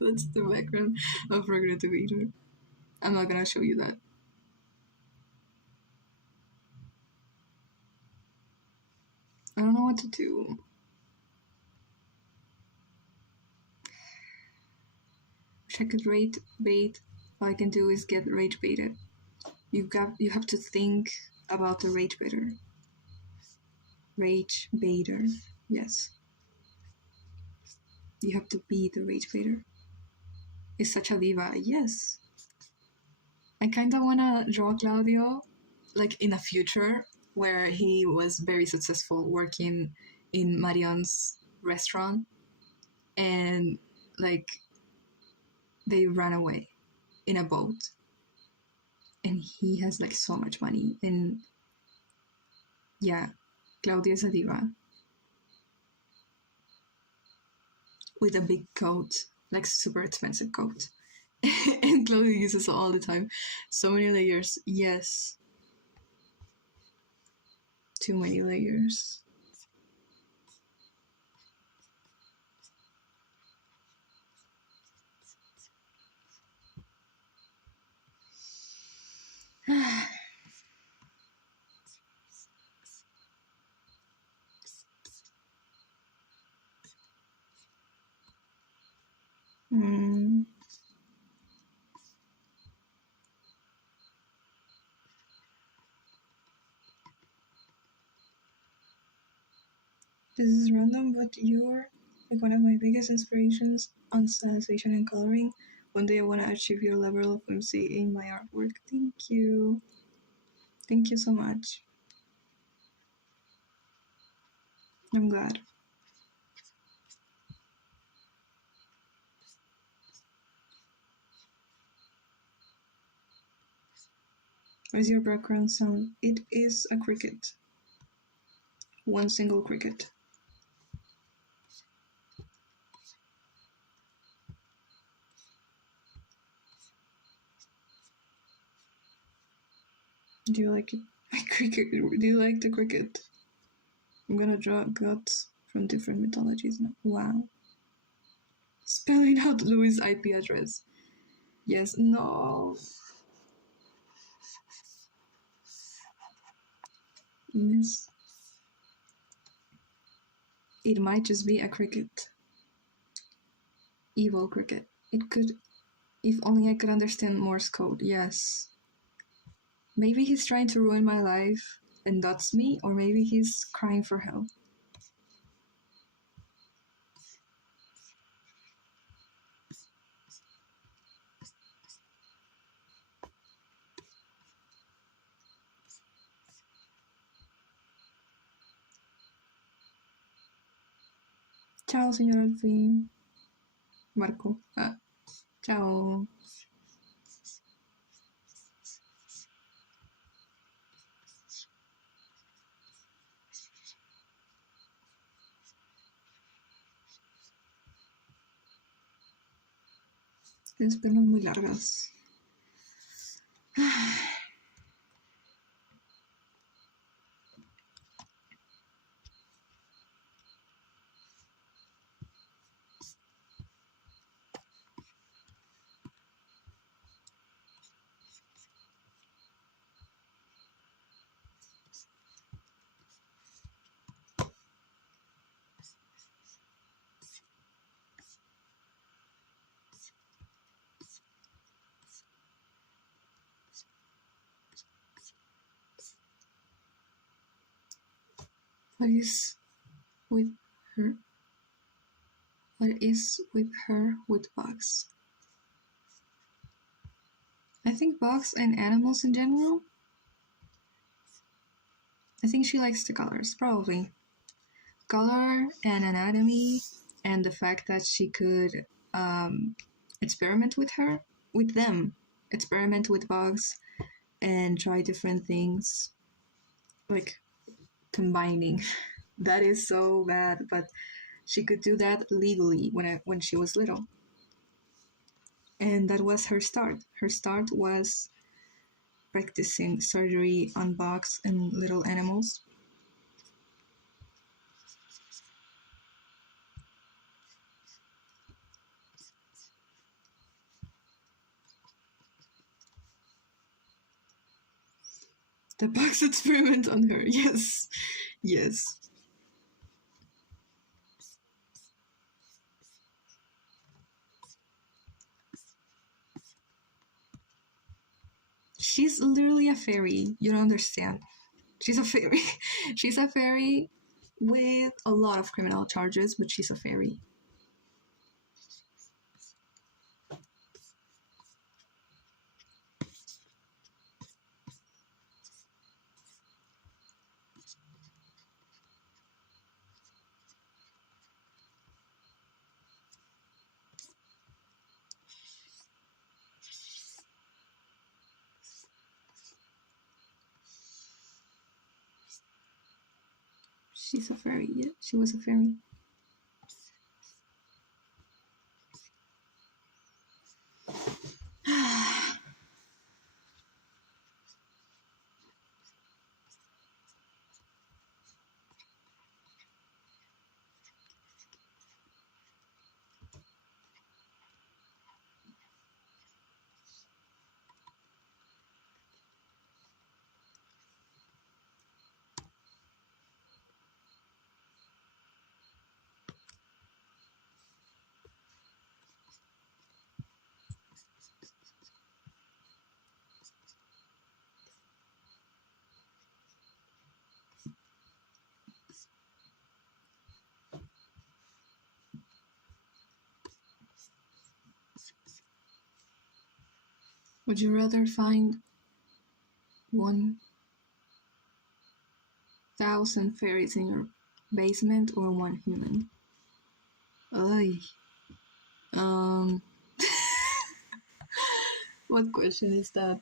That's the background of Regretted Eater. I'm not gonna show you that. I don't know what to do. Wish I could rate bait. All I can do is get rage baited. You have to think about the rage baiter. Rage baiter. Yes. You have to be the rage baiter. Is such a diva. Yes. I kind of want to draw Claudio like in a future where he was very successful working in Marion's restaurant and like they ran away in a boat and he has like so much money and yeah, Claudio is a diva with a big coat, like super expensive coat. And Claudio uses it all the time. So many layers. Yes. Too many layers. Hmm. This is random, but you're like one of my biggest inspirations on stylization and coloring. One day I want to achieve your level of MC in my artwork. Thank you. Thank you so much. I'm glad. What is your background sound? It is a cricket. One single cricket. Do you like it? My cricket. Do you like the cricket? I'm gonna draw gods from different mythologies now. Wow. Spelling out Louis' IP address. Yes, no. Yes. It might just be a cricket. Evil cricket. It could. If only I could understand Morse code. Yes. Maybe he's trying to ruin my life, and that's me, or maybe he's crying for help. Ciao, señor Alfie. Marco. Ah, ciao. Tienes piernas muy largas. What is with her? What is with her with bugs? I think bugs and animals in general. I think she likes the colors, probably. Color and anatomy, and the fact that she could experiment with them, experiment with bugs, and try different things, like combining. That is so bad, but she could do that legally when she was little. And that was her start. Her start was practicing surgery on bugs and little animals. The bugs experiment on her. Yes. Yes. She's literally a fairy. You don't understand. She's a fairy. She's a fairy with a lot of criminal charges, but she's a fairy. She's a fairy. Yeah, she was a fairy. Would you rather find 1,000 fairies in your basement or one human? Ay. Um. What question is that?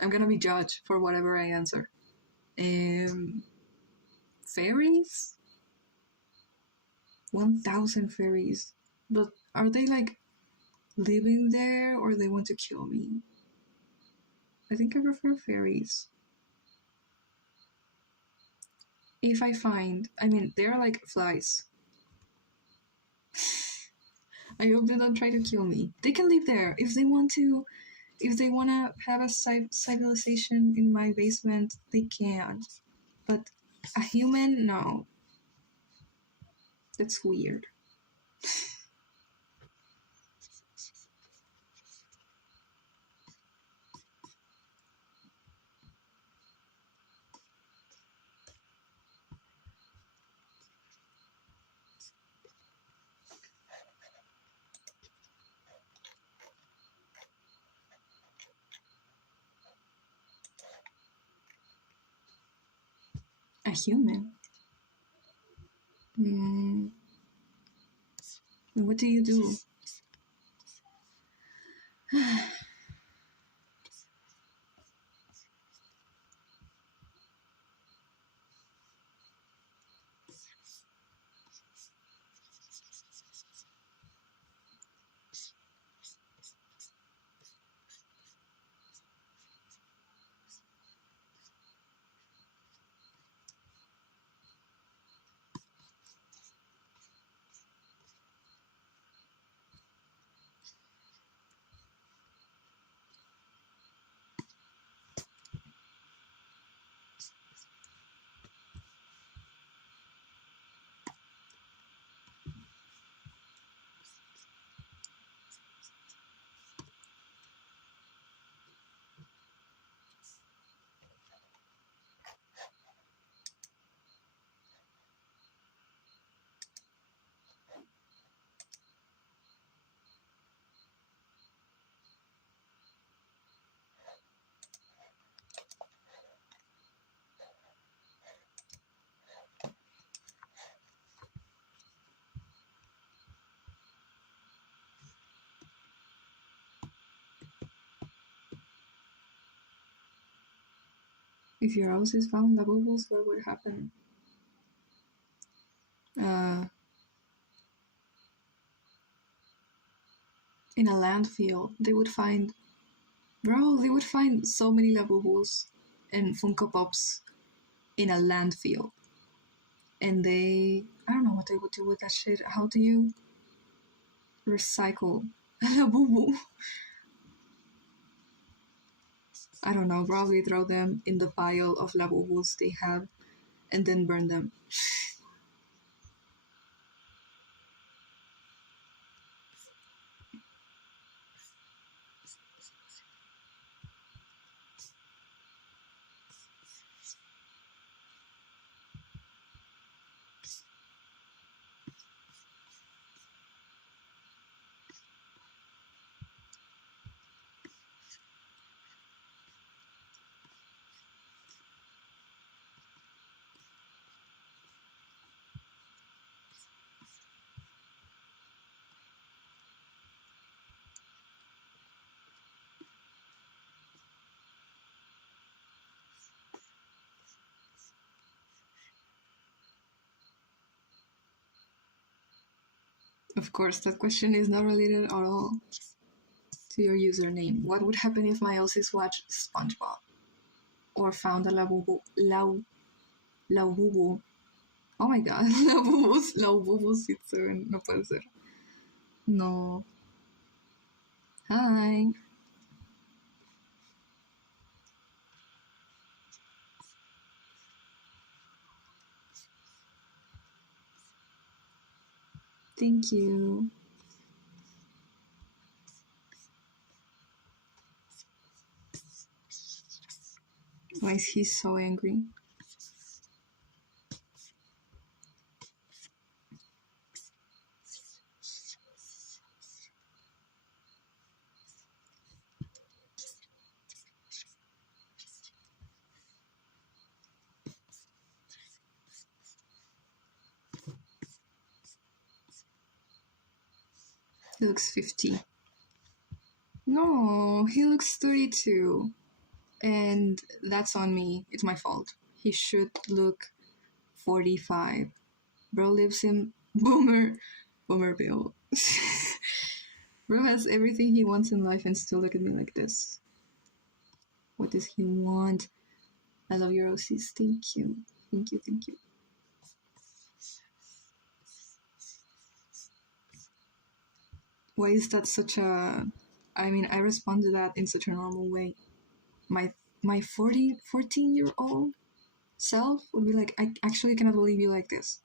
I'm gonna be judged for whatever I answer. Um. Fairies? 1,000 fairies. But are they like living there or they want to kill me? I think I prefer fairies. If I find, I mean, they're like flies. I hope they don't try to kill me. They can live there if they want to. If they want to have a civilization in my basement, they can. But a human, no. That's weird. A human? Hmm. What do you do? If your house is found Labubu's, what would happen? Uh, in a landfill, they would find, bro, they would find so many Labubus and Funko Pops in a landfill. And I don't know what they would do with that shit. How do you recycle a Labubu? I don't know, probably throw them in the pile of lavabos they have and then burn them. Of course, that question is not related at all to your username. What would happen if my Aussies watched SpongeBob? Or found a labubu? Oh my god, labubus, it's no puede ser. No. Hi. Thank you. Why is he so angry? He looks 50. No, he looks 32. And that's on me. It's my fault. He should look 45. Bro lives in Boomerville. Bro has everything he wants in life and still look at me like this. What does he want? I love your OCs. Thank you. Thank you, thank you. Why is that such a... I mean, I respond to that in such a normal way. My 14-year-old self would be like, I actually cannot believe you like this.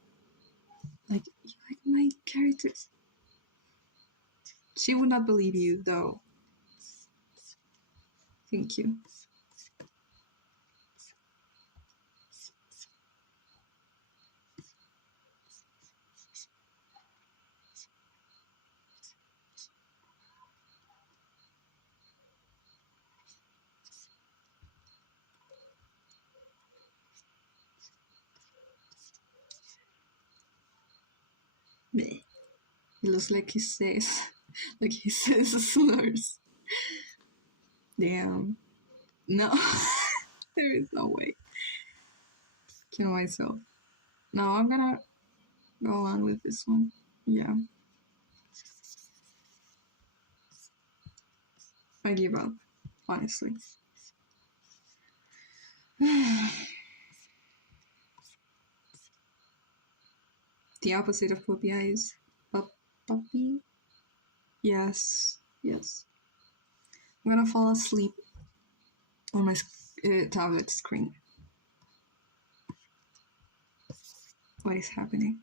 Like, you like my characters. She would not believe you, though. Thank you. Meh. It looks like he says, like he says slurs. Damn. No. There is no way. Kill myself. No, I'm gonna go on with this one. Yeah. I give up, honestly. The opposite of puppy eyes. Puppy? Yes. Yes. I'm gonna fall asleep on my tablet screen. What is happening?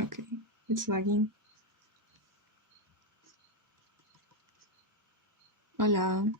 Okay, it's lagging. Hola.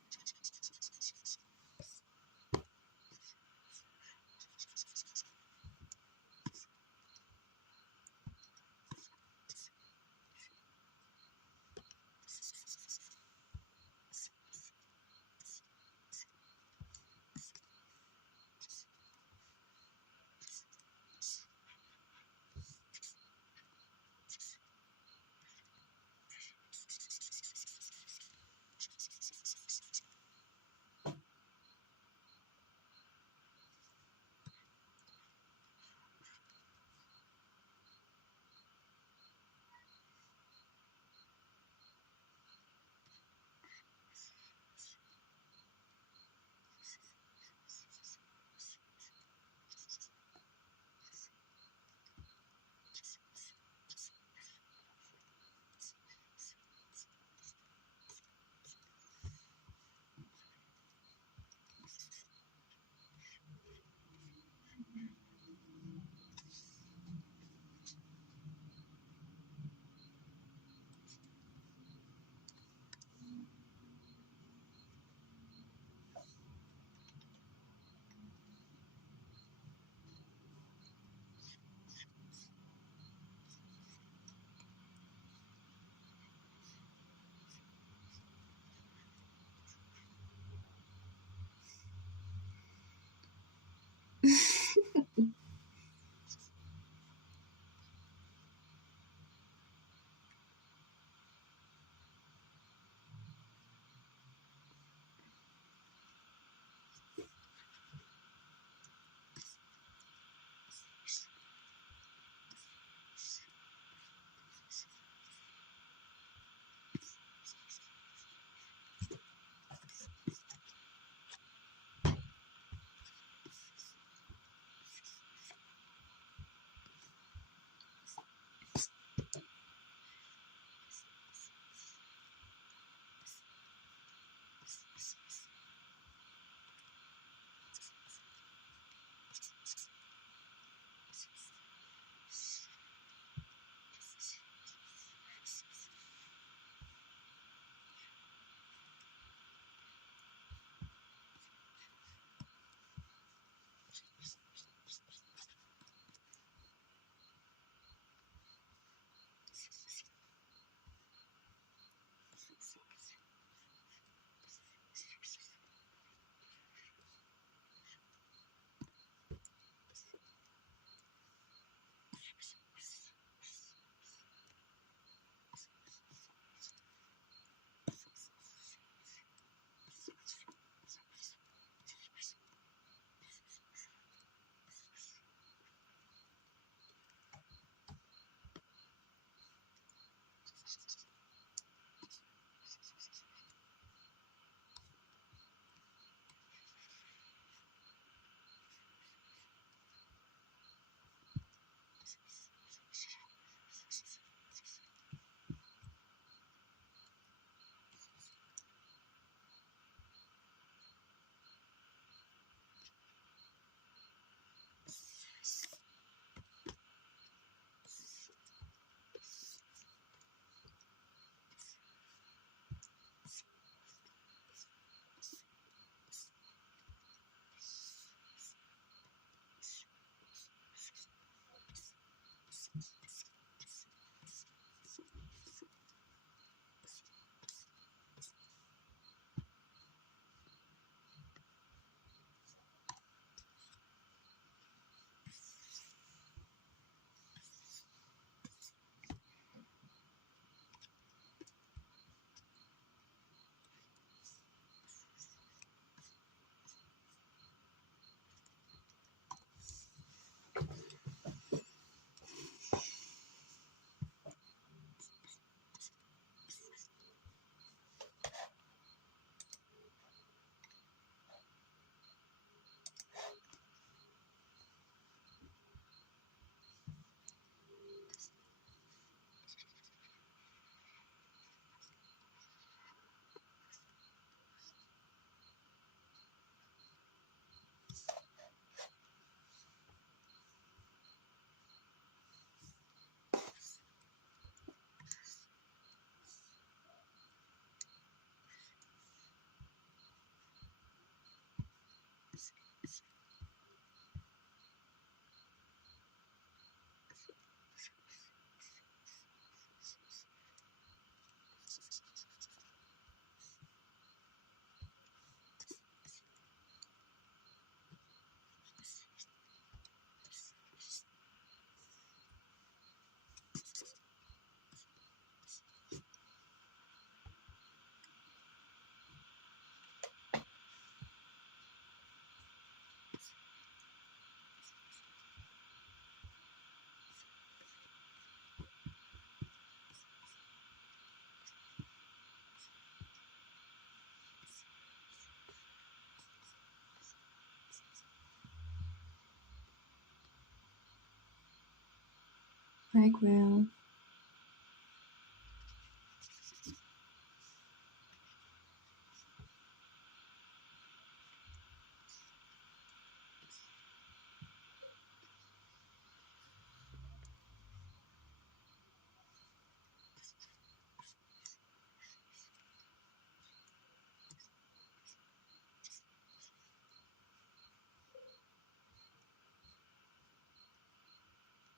Hi, Quill.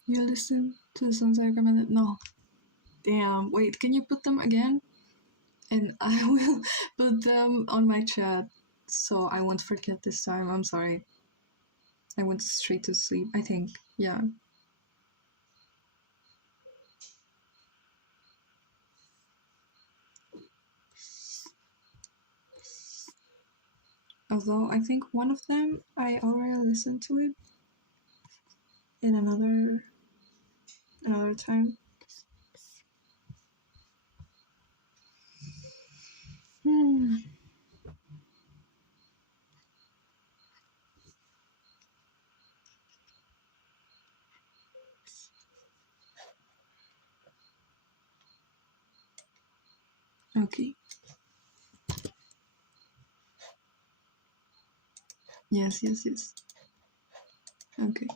You listen to the songs I recommended? No. Damn. Wait, can you put them again? And I will put them on my chat so I won't forget this time. I'm sorry. I went straight to sleep, I think. Yeah. Although I think one of them I already listened to it in another time. Hmm. Okay. Yes. Okay.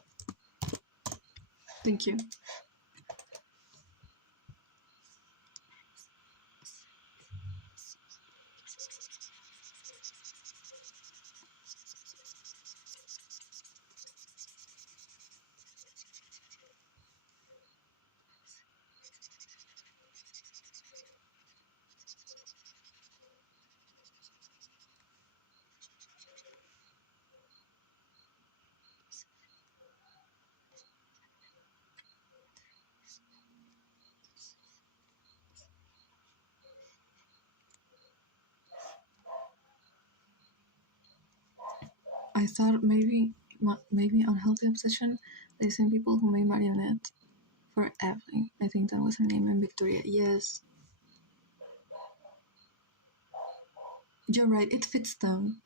Thank you. I thought maybe Unhealthy Obsession, the same people who made Marionette for Evelyn. I think that was her name, and Victoria. Yes. You're right, it fits them.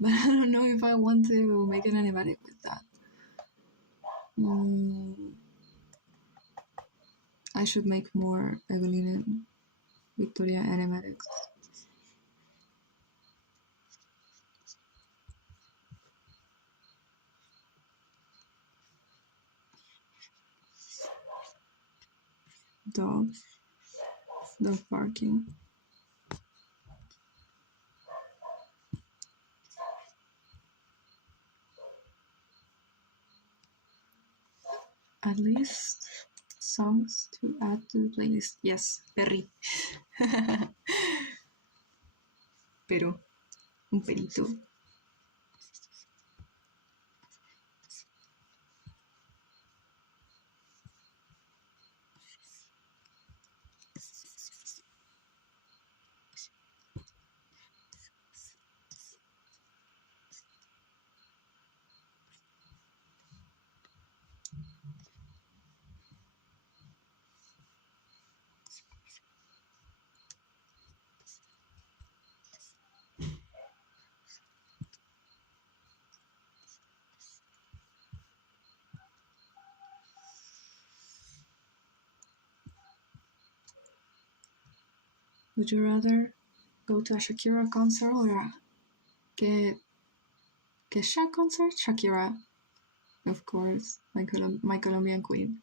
But I don't know if I want to make an animatic with that. I should make more Evelyn and Victoria animatics. Dog barking. At least songs to add to the playlist. Yes, Perry. Pero, un pelito. Would you rather go to a Shakira concert or a Kesha concert? Shakira, of course, my Colombian queen.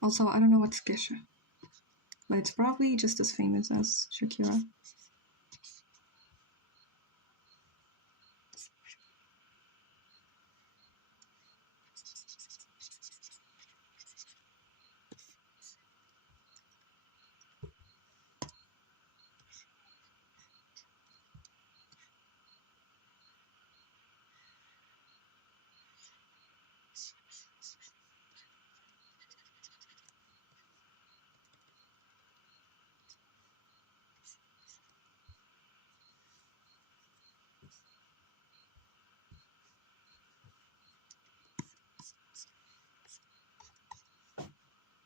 Also, I don't know what's Kesha, but it's probably just as famous as Shakira.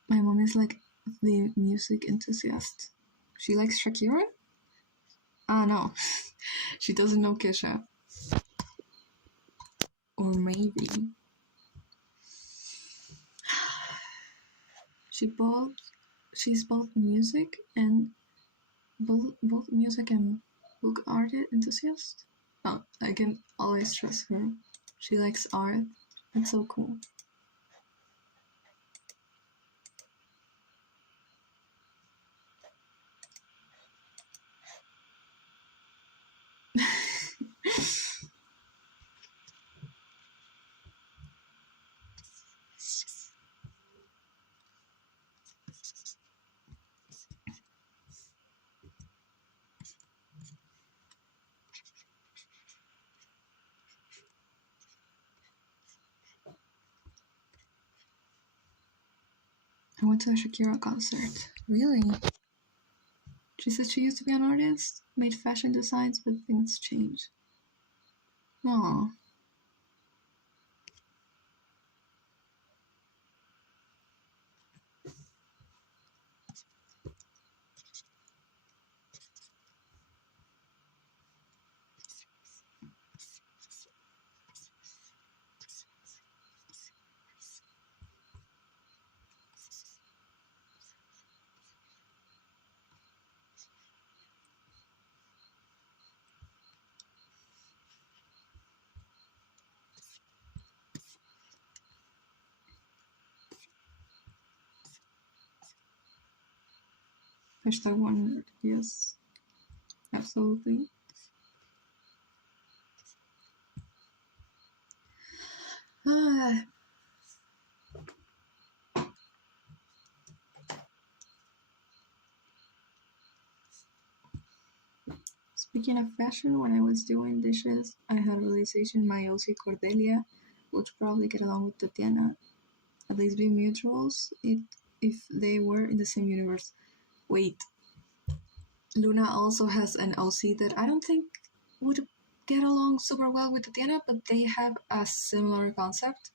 My mom is like the music enthusiast. She likes Shakira? Ah, no. She doesn't know Kesha. Or maybe she's both music and both music and book art enthusiast. Oh, I can always trust her. She likes art. That's so cool. I went to a Shakira concert. Really? She said she used to be an artist, made fashion designs, but things changed. Aww. Hashtag 100. Yes. Absolutely. Ah. Speaking of fashion, when I was doing dishes, I had a realization my OC Cordelia would probably get along with Tatiana, at least be mutuals, if they were in the same universe. Wait, Luna also has an OC that I don't think would get along super well with Tatiana, but they have a similar concept.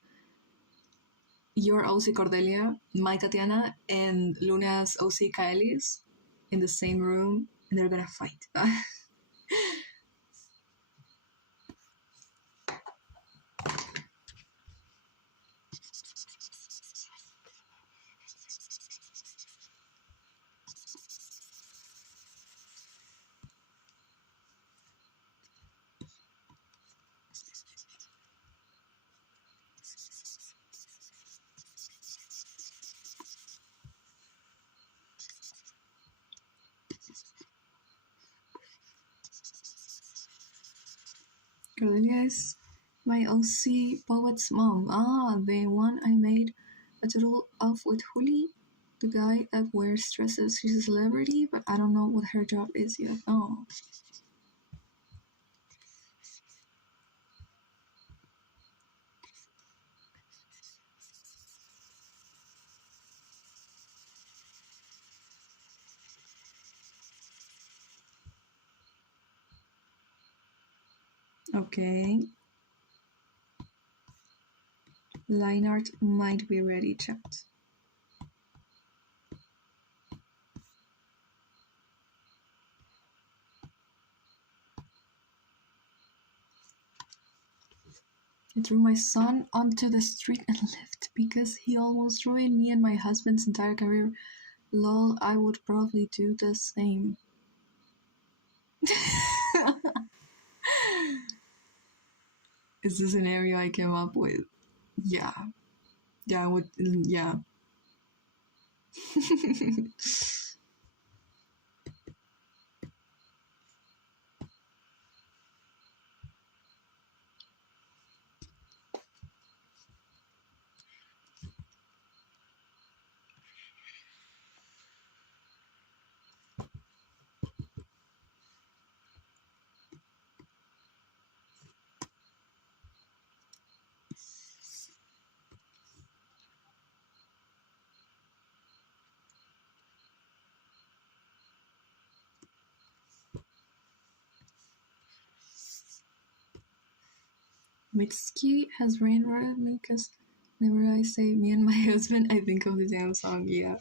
Your OC Cordelia, my Tatiana, and Luna's OC Kylie's in the same room, and they're gonna fight. Cordelia is my OC poet's mom. Ah, the one I made a doodle of with Huli, the guy that wears dresses. She's a celebrity, but I don't know what her job is yet. Oh. Okay. Line art might be ready, chat. I threw my son onto the street and left because he almost ruined me and my husband's entire career. Lol, I would probably do the same. Is the scenario I came up with? Yeah. Yeah, I would. Yeah. Mitski has rainwatered me because whenever I say me and my husband, I think of the damn song. Yeah.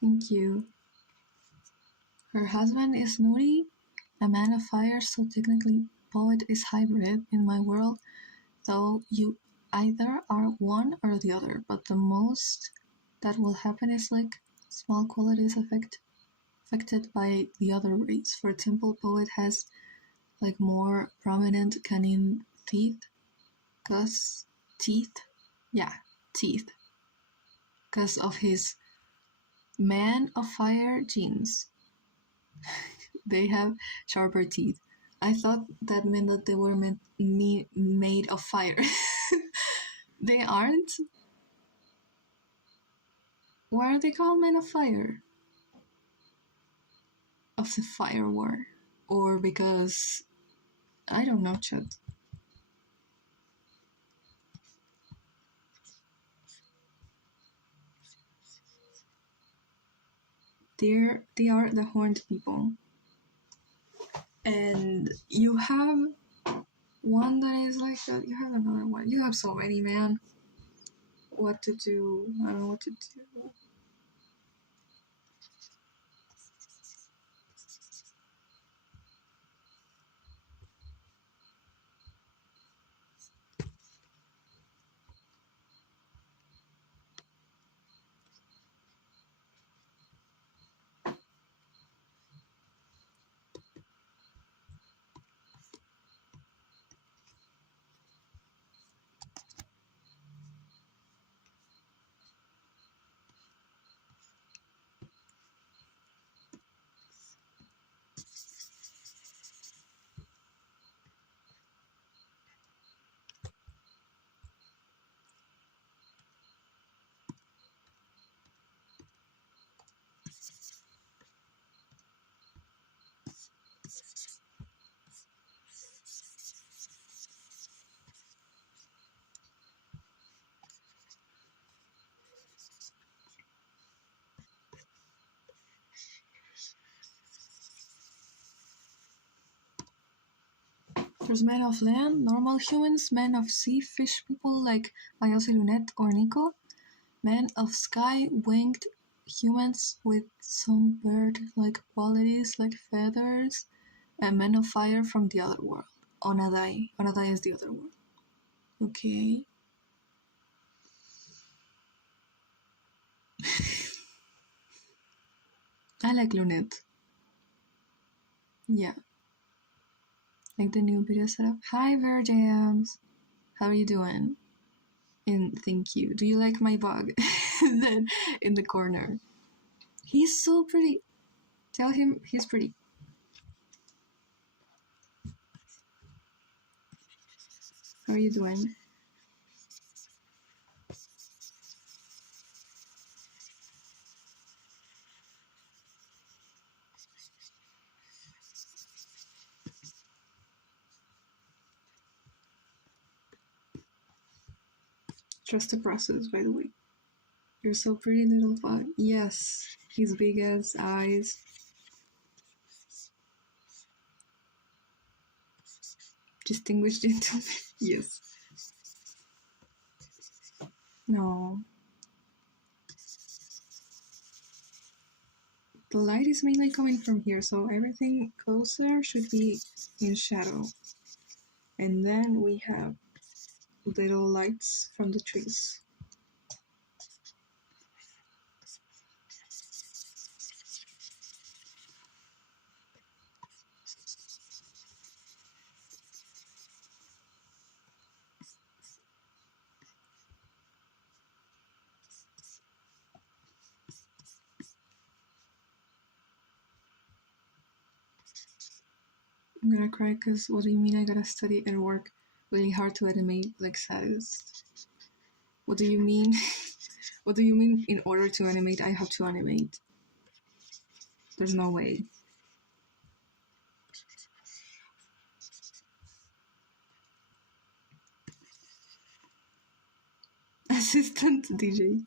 Thank you. Her husband is Nuri, a man of fire, so technically poet is hybrid in my world, though you either are one or the other, but the most that will happen is like small qualities affected by the other race. For example, poet has like more prominent canine teeth, cause teeth, yeah, teeth, because of his man of fire genes. They have sharper teeth. I thought that meant that they were made of fire. They aren't. Why are they called men of fire? Of the fire war, or because I don't know, Chad. They are the horned people, and you have one that is like that. You have another one. You have so many, man. What to do? I don't know what to do. There's men of land, normal humans, men of sea, fish people like Mayose Lunette or Nico, men of sky, winged humans with some bird-like qualities like feathers, and men of fire from the other world. Onadai. Onadai is the other world. Okay. I like Lunette. Yeah. Like the new video setup. Hi, Verjams. How are you doing? And thank you. Do you like my bug? Then in the corner. He's so pretty. Tell him he's pretty. How are you doing? Trust the process, by the way. You're so pretty, little bug. Yes, his big ass eyes. Distinguished gentleman. Yes. No. The light is mainly coming from here, so everything closer should be in shadow. And then we have little lights from the trees. I'm gonna cry because what do you mean I gotta study and work really hard to animate like saddest? What do you mean? What do you mean in order to animate I have to animate? There's no way. Assistant DJ.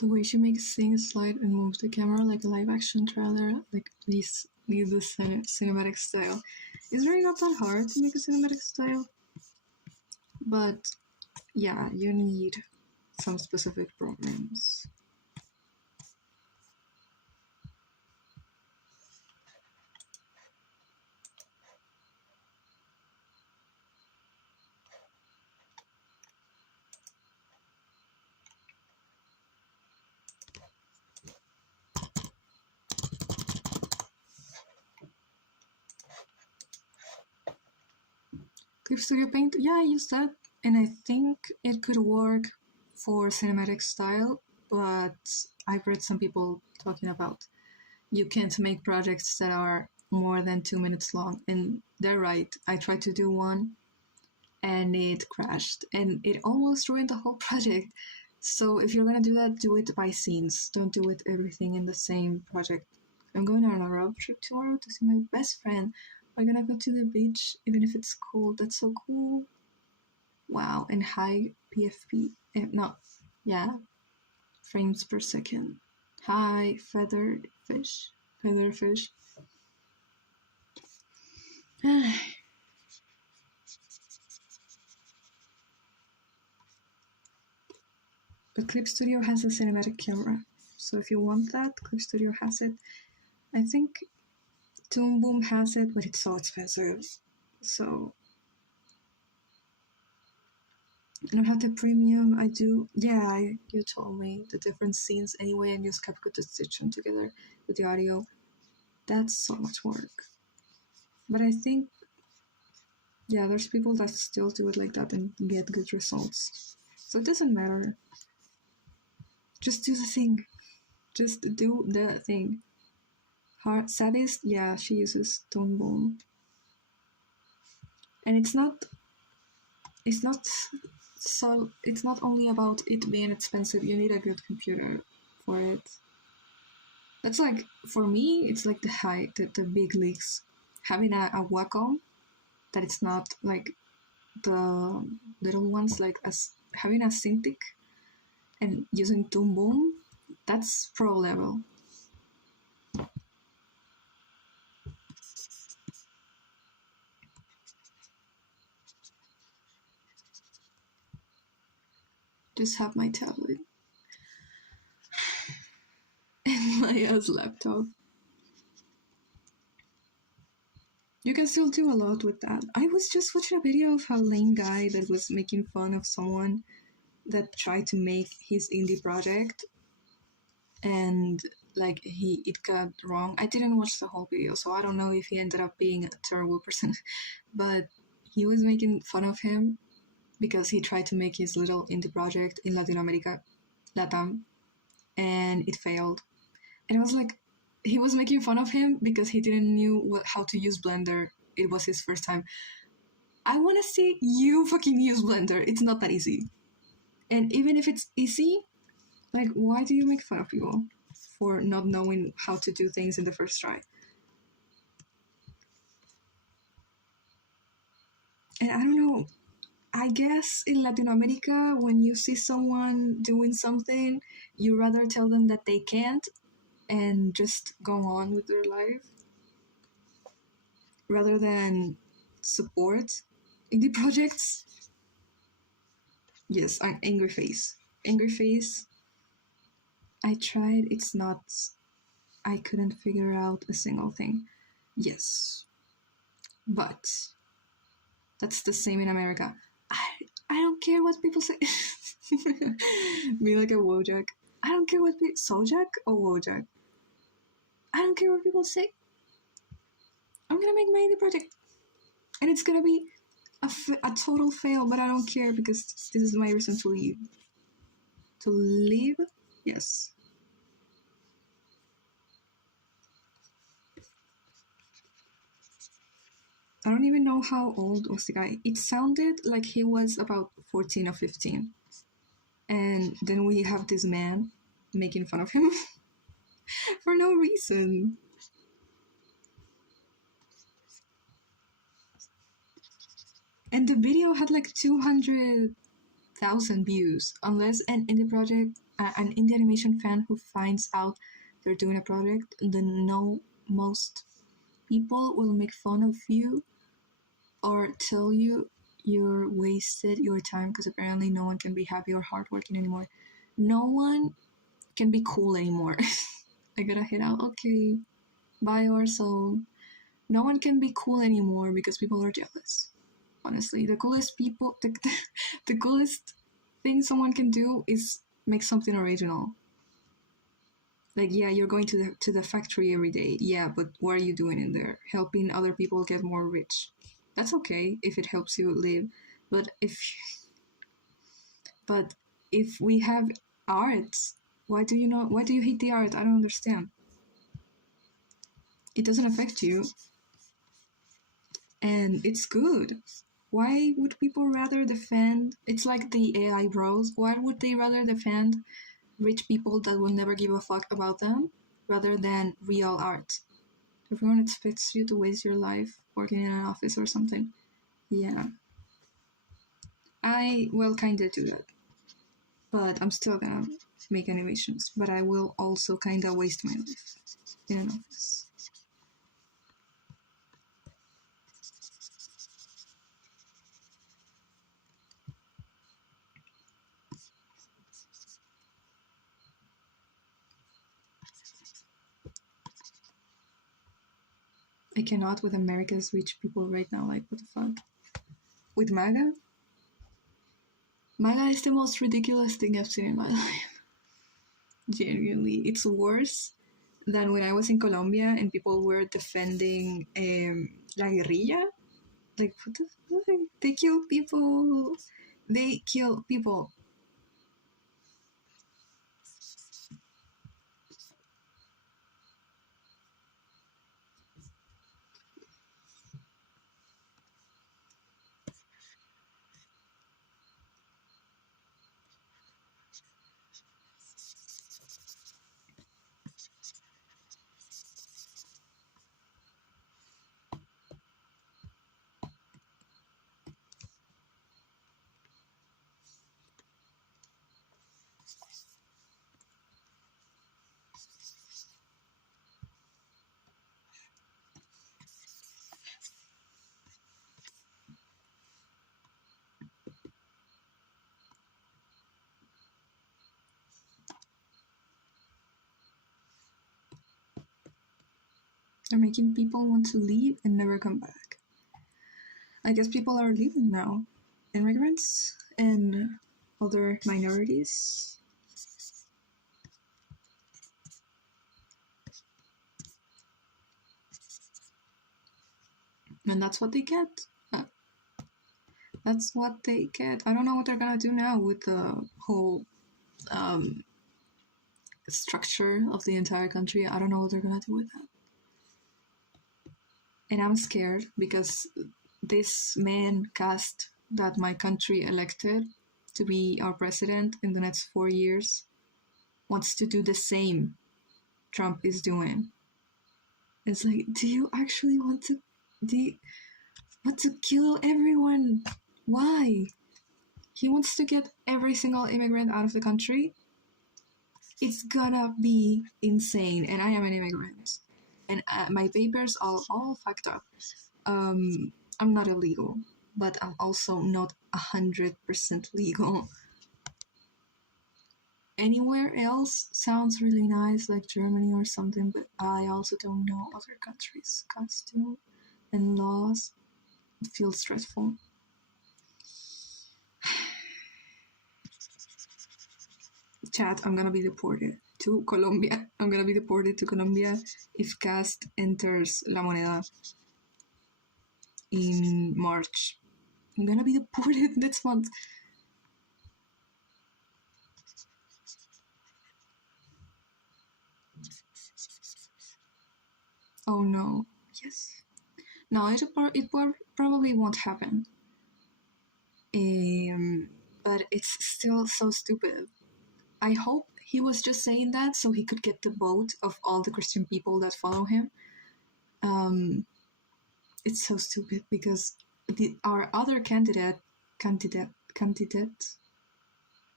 The way she makes things slide and moves the camera like a live action trailer, like leaves the cinematic style. It's really not that hard to make a cinematic style, but yeah, you need some specific programs. Clip Studio Paint, yeah, I use that, and I think it could work for cinematic style, but I've read some people talking about you can't make projects that are more than 2 minutes long, and they're right. I tried to do one and it crashed and it almost ruined the whole project. So if you're gonna do that, do it by scenes. Don't do it everything in the same project. I'm going on a road trip tomorrow to see my best friend. We're gonna go to the beach, even if it's cold. That's so cool. Wow, and high PFP. No, yeah, frames per second. High feathered fish. Feather fish. But Clip Studio has a cinematic camera. So if you want that, Clip Studio has it. I think Toon Boom has it, but it's so expensive. So I don't have the premium. I do. Yeah, you told me the different scenes anyway, and use CapCut to stitch them together with the audio. That's so much work. But I think, yeah, there's people that still do it like that and get good results. So it doesn't matter. Just do the thing. Just do the thing. Saddest, yeah, she uses Toon Boom. And it's not so it's not only about it being expensive. You need a good computer for it. That's like, for me, it's like the big leagues. Having a Wacom that it's not like the little ones, like as having a Cintiq and using Toon Boom, that's pro level. Just have my tablet and my ass laptop. You can still do a lot with that. I was just watching a video of a lame guy that was making fun of someone that tried to make his indie project, and like it got wrong. I didn't watch the whole video, so I don't know if he ended up being a terrible person, but he was making fun of him because he tried to make his little indie project in Latin America, Latam, and it failed. And I was like, he was making fun of him because he didn't knew how to use Blender. It was his first time. I want to see you fucking use Blender. It's not that easy. And even if it's easy, like, why do you make fun of people for not knowing how to do things in the first try? And I don't know, I guess in Latin America, when you see someone doing something, you rather tell them that they can't and just go on with their life rather than support indie projects. Yes, I'm Angry Face. Angry Face. I tried, it's not. I couldn't figure out a single thing. Yes. But that's the same in America. I don't care what people say. Me like a Wojak. I don't care what people... Sojak or Wojak? I don't care what people say. I'm gonna make my indie project. And it's gonna be a total fail, but I don't care because this is my reason to leave. To leave? Yes. I don't even know how old was the guy. It sounded like he was about 14 or 15. And then we have this man making fun of him for no reason. And the video had like 200,000 views. Unless an indie project, an indie animation fan who finds out they're doing a project, then no, most people will make fun of you or tell you you're wasted your time because apparently no one can be happy or hardworking anymore. No one can be cool anymore. I gotta hit out. Okay, bye our soul. No one can be cool anymore because people are jealous. Honestly, the coolest people, the coolest thing someone can do is make something original. Like, yeah, you're going to the factory every day. Yeah, but what are you doing in there? Helping other people get more rich. That's okay if it helps you live, but if we have art, why do you not? Why do you hate the art? I don't understand. It doesn't affect you, and it's good. Why would people rather defend? It's like the AI bros. Why would they rather defend rich people that will never give a fuck about them rather than real art? Everyone expects you to waste your life working in an office or something. Yeah. I will kinda do that. But I'm still gonna make animations. But I will also kinda waste my life in an office. I cannot with America's rich people right now. Like, what the fuck? With MAGA? MAGA is the most ridiculous thing I've seen in my life. Genuinely. It's worse than when I was in Colombia and people were defending La Guerrilla. Like, what the fuck? They kill people. They kill people. They're making people want to leave and never come back. I guess people are leaving now. Immigrants and other minorities. And that's what they get. That's what they get. I don't know what they're gonna do now with the whole structure of the entire country. I don't know what they're gonna do with that. And I'm scared because this man Cast that my country elected to be our president in the next 4 years wants to do the same Trump is doing. It's like, do you actually want to kill everyone? Why? He wants to get every single immigrant out of the country. It's gonna be insane, and I am an immigrant, and my papers are all fucked up. I'm not illegal, but I'm also not 100% legal. Anywhere else sounds really nice, like Germany or something, but I also don't know other countries' costume and laws. It feels stressful. Chat, I'm gonna be deported to Colombia. I'm gonna be deported to Colombia if Cast enters La Moneda in March. I'm gonna be deported next month. Oh no. Yes. No, it probably won't happen. But it's still so stupid. I hope he was just saying that so he could get the vote of all the Christian people that follow him. It's so stupid because our other candidate,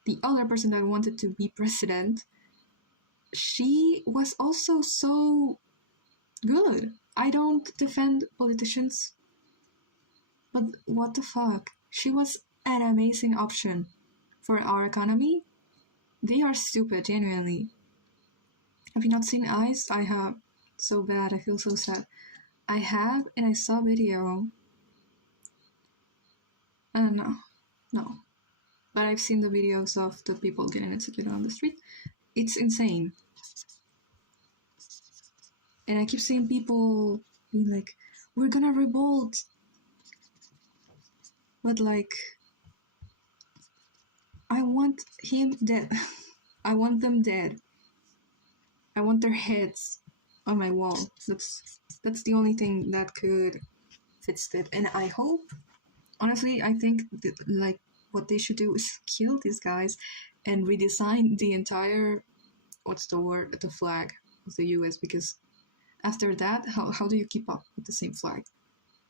the other person that wanted to be president, she was also so good. I don't defend politicians, but what the fuck? She was an amazing option for our economy. They are stupid, genuinely. Have you not seen Eyes? I have. So bad, I feel so sad. I have, and I saw a video. No. But I've seen the videos of the people getting executed on the street. It's insane. And I keep seeing people being like, we're gonna revolt. But like, I want him dead. I want them dead. I want their heads on my wall. That's the only thing that could fix it. And I hope, honestly, I think that, like, what they should do is kill these guys and redesign the entire, what's the word, the flag of the US, because after that, how do you keep up with the same flag?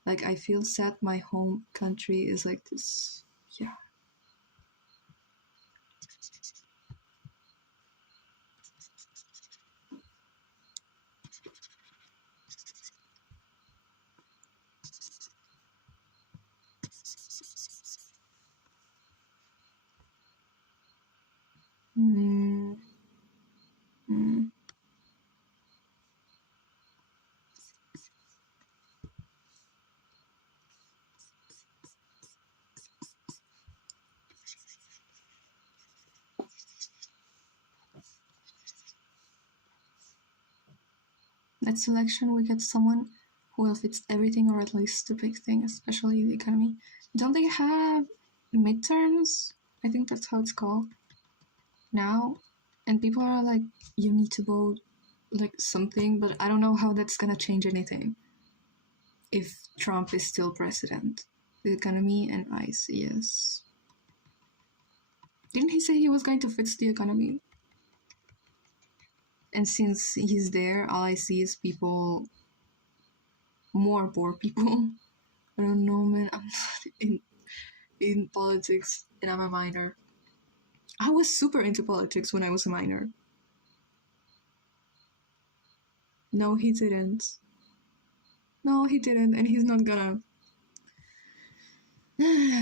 Like, I feel sad my home country is like this. Yeah. Mm. Mm. Next election, we get someone who will fix everything, or at least the big thing, especially the economy. Don't they have midterms? I think that's how it's called now. And people are like, you need to vote like something, but I don't know how that's gonna change anything if Trump is still president. The economy and ICE, yes. Didn't he say he was going to fix the economy? And since he's there, all I see is people, more poor people. I don't know, man. I'm not in politics, and I'm a minor. I was super into politics when I was a minor. No, he didn't. No, he didn't, and he's not gonna.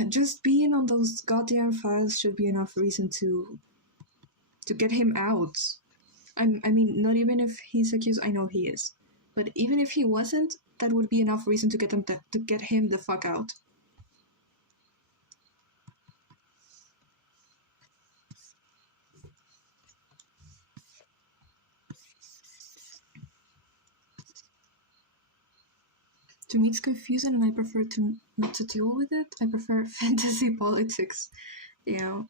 Just being on those goddamn files should be enough reason to get him out. I mean, not even if he's accused. I know he is, but even if he wasn't, that would be enough reason to get him the fuck out. To me, it's confusing, and I prefer to not to deal with it. I prefer fantasy politics, you know.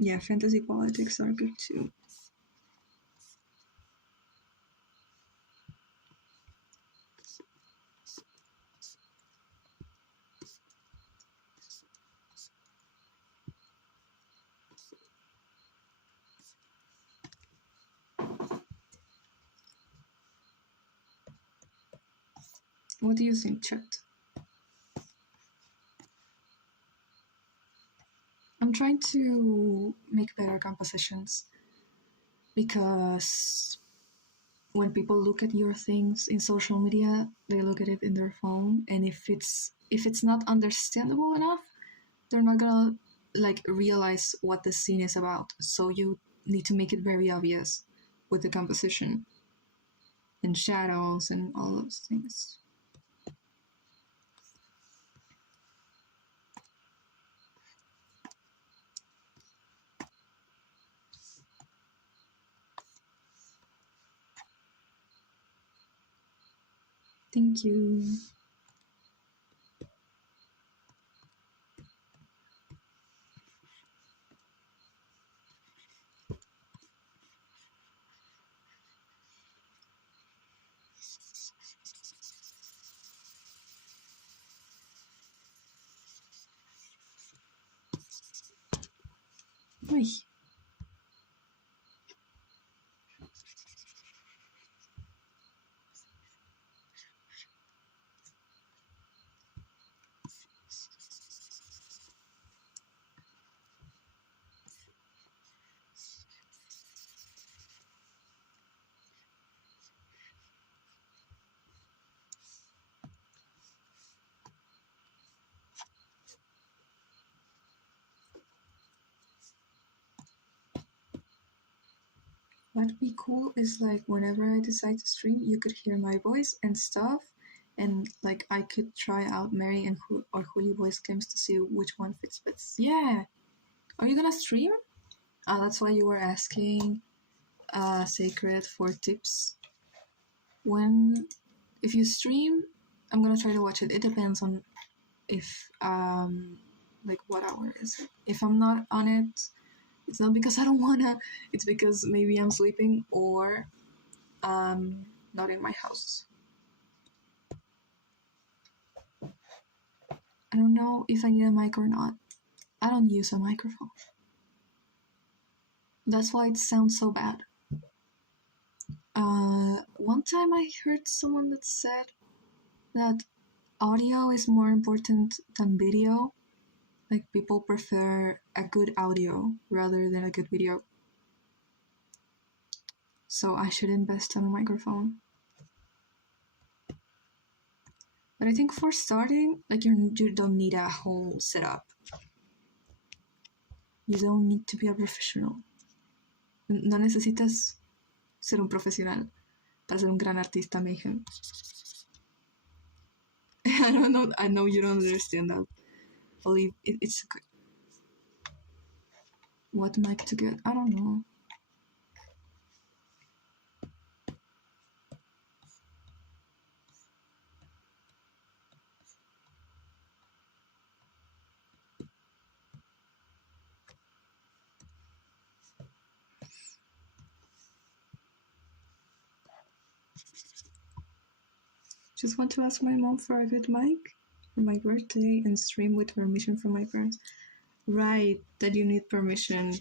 Yeah, fantasy politics are good too. What do you think, chat? I'm trying to make better compositions because when people look at your things in social media, they look at it in their phone, and if it's not understandable enough, they're not gonna like realize what the scene is about. So you need to make it very obvious with the composition and shadows and all those things. Thank you. Ay. What'd be cool is like whenever I decide to stream, you could hear my voice and stuff, and like I could try out Mary and or Julio voice games to see which one fits best. Yeah. Are you gonna stream? That's why you were asking Sacred for tips. If you stream, I'm gonna try to watch it. It depends on if like what hour is it. If I'm not on it, it's not because I don't wanna. It's because maybe I'm sleeping or not in my house. I don't know if I need a mic or not. I don't use a microphone. That's why it sounds so bad. One time I heard someone that said that audio is more important than video. Like people prefer a good audio rather than a good video. So I should invest in a microphone. But I think for starting, like you don't need a whole setup. You don't need to be a professional. No necesitas ser un profesional para ser un gran artista, Mayhem. I don't know. I know you don't understand that. Believe it's good. What mic to get? I don't know. Just want to ask my mom for a good mic for my birthday and stream with permission from my parents. Right, that you need permission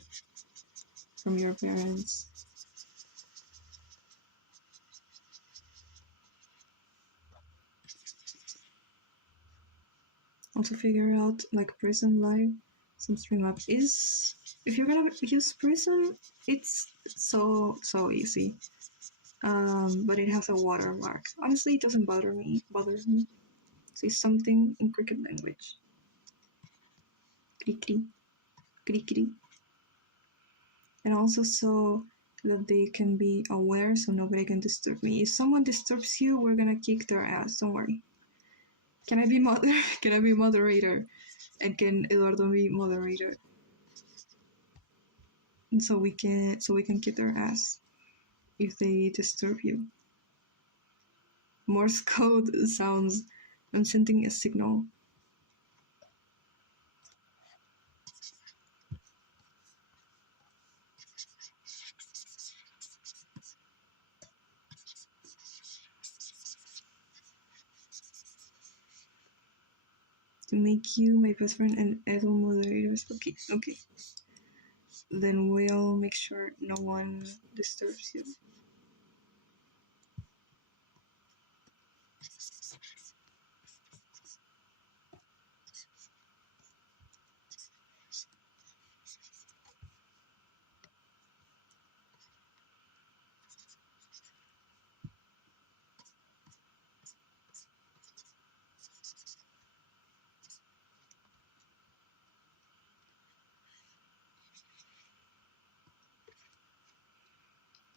from your parents. Also figure out like Prism Live, some stream up is. If you're gonna use Prism, it's so easy. But it has a watermark. Honestly, it doesn't bother me. Say something in cricket language. Kri kri. And also so that they can be aware so nobody can disturb me. If someone disturbs you, we're gonna kick their ass, don't worry. Can I be can I be moderator? And can Eduardo be moderator? And so we can kick their ass if they disturb you. Morse code sounds I'm sending a signal. To make you my best friend and Edu moderators. Okay. Then we'll make sure no one disturbs you.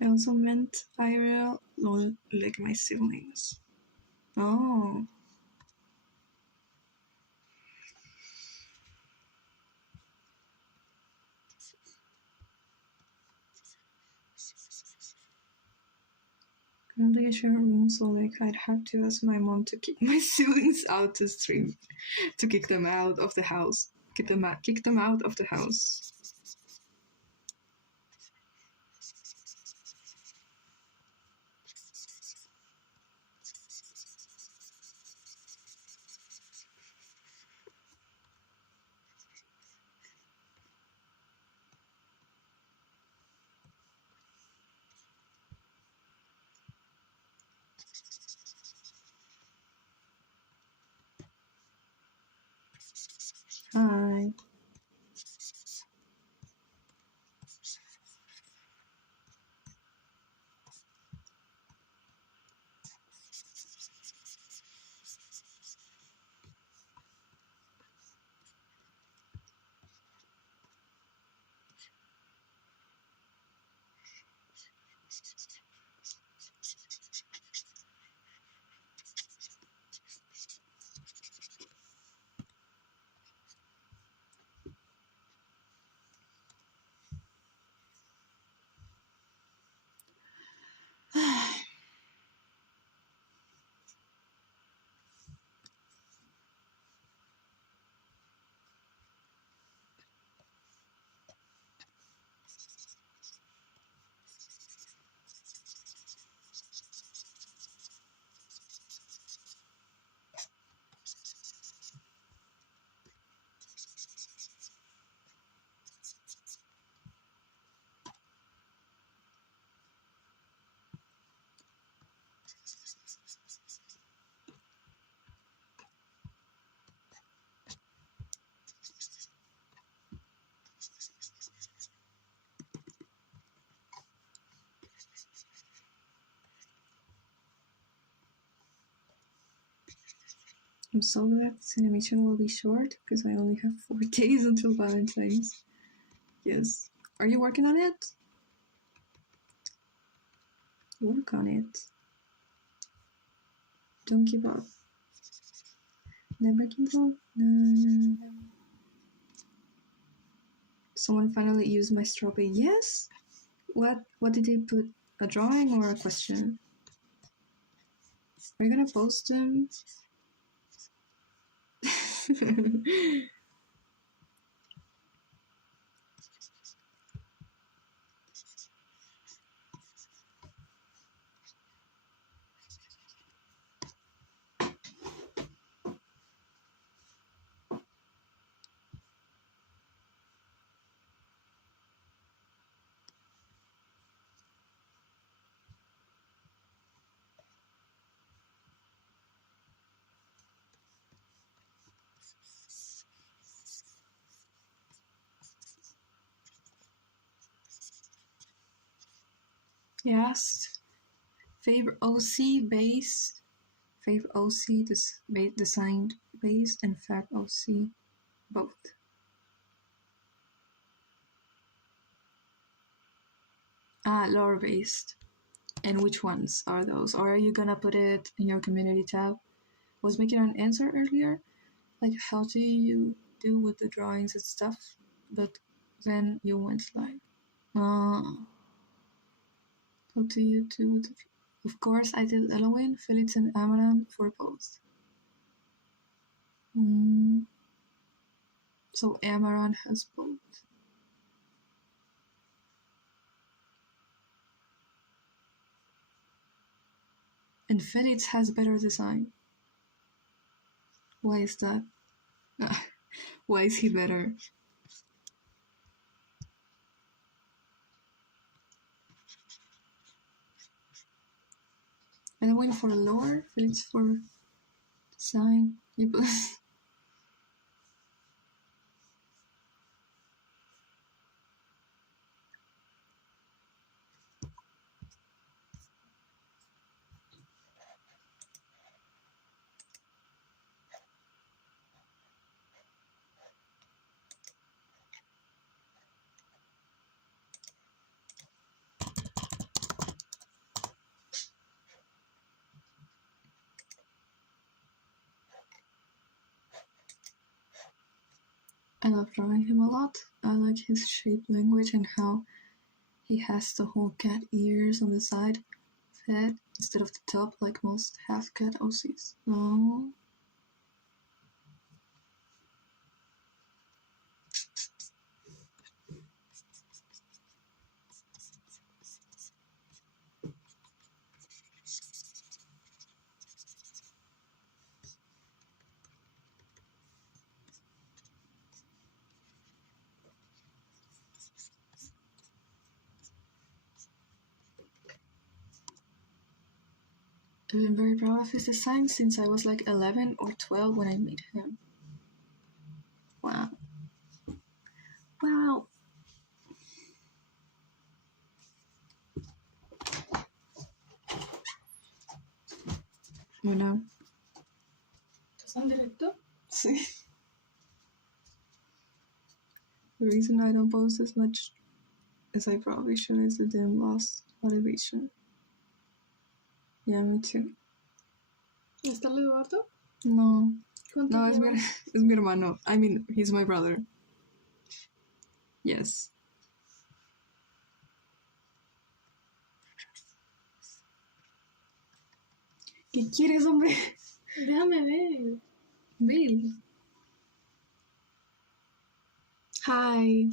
I also meant IRL, lol, like my siblings. Oh. Currently I share a room, so like I'd have to ask my mom to kick my siblings out to stream. To kick them out of the house. Kick them out of the house. Hi. I'm so glad this animation will be short because I only have 4 days until Valentine's. Yes. Are you working on it? Work on it. Don't give up. Never give up. No. Someone finally used my strawberry. Yes? What did they put? A drawing or a question? Are you gonna post them? Yes. Favorite OC base. Favorite OC designed base and Fab OC both. Lore based. And which ones are those? Or are you gonna put it in your community tab? Was making an answer earlier, like how do you do with the drawings and stuff, but then you went like, how do you do with the... Of course, I did Elowen, Felix, and Amaranth for both. So Amaranth has both. And Felix has better design. Why is that? Why is he better? And I went for lore, Felix for design. I love drawing him a lot. I like his shape language and how he has the whole cat ears on the side of his head instead of the top like most half-cat OCs. Oh. I've been very proud of his design since I was like 11 or 12 when I made him. Wow. Wow. Bueno. ¿Estás en directo? Sí. The reason I don't post as much as I probably should is the dim lost motivation. Yeah, me too. ¿Está el Eduardo? No. ¿Cuánto No, es mi, lleva? es mi hermano. I mean, he's my brother. Yes. ¿Qué quieres, hombre? Déjame ver. Bill. Hi.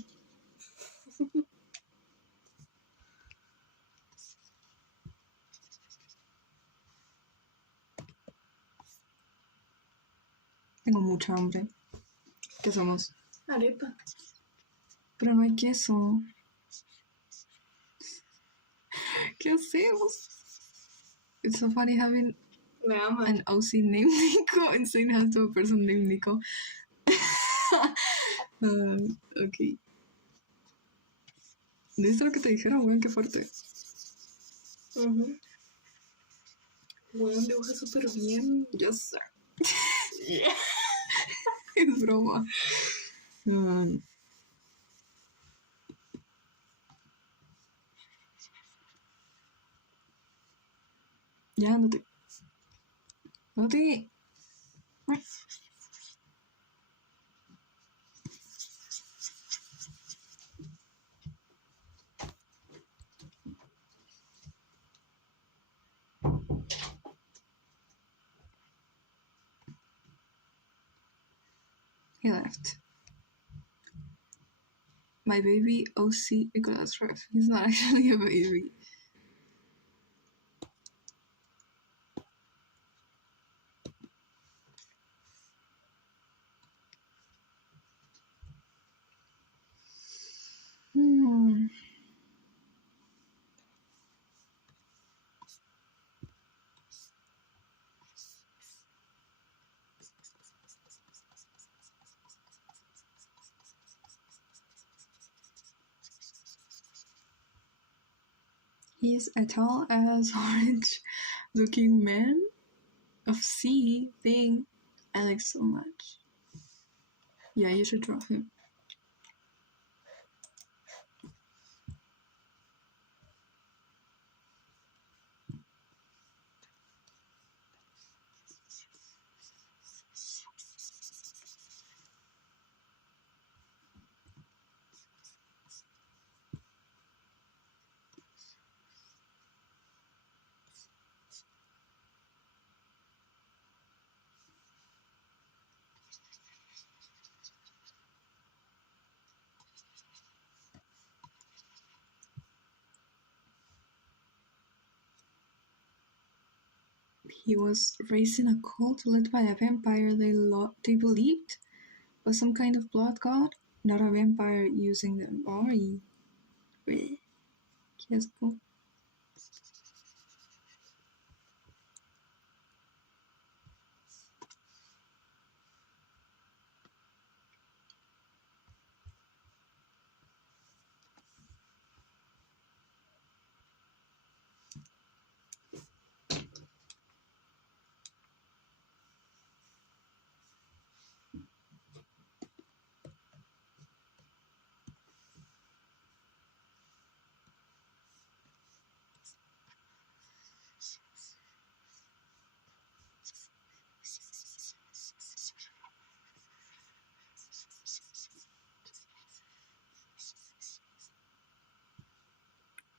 Tengo mucha hambre. ¿Qué somos? Arepa. Pero no hay queso. ¿Qué hacemos? It's so funny having Me ama. an OC named Nico and saying hi to a person named Nico. Ok. ¿Viste lo que te dijeron, weón? Qué fuerte. Weón, dibuja súper bien. Yes, sir. Yeah. Es broma. Ya, no te. No te. He left. My baby OC Nicholas Ref. He's not actually a baby. He's a tall ass orange looking man of C thing I like so much. Yeah, you should draw him. He was raised in a cult led by a vampire they believed was some kind of blood god, not a vampire using the body. Qué asco.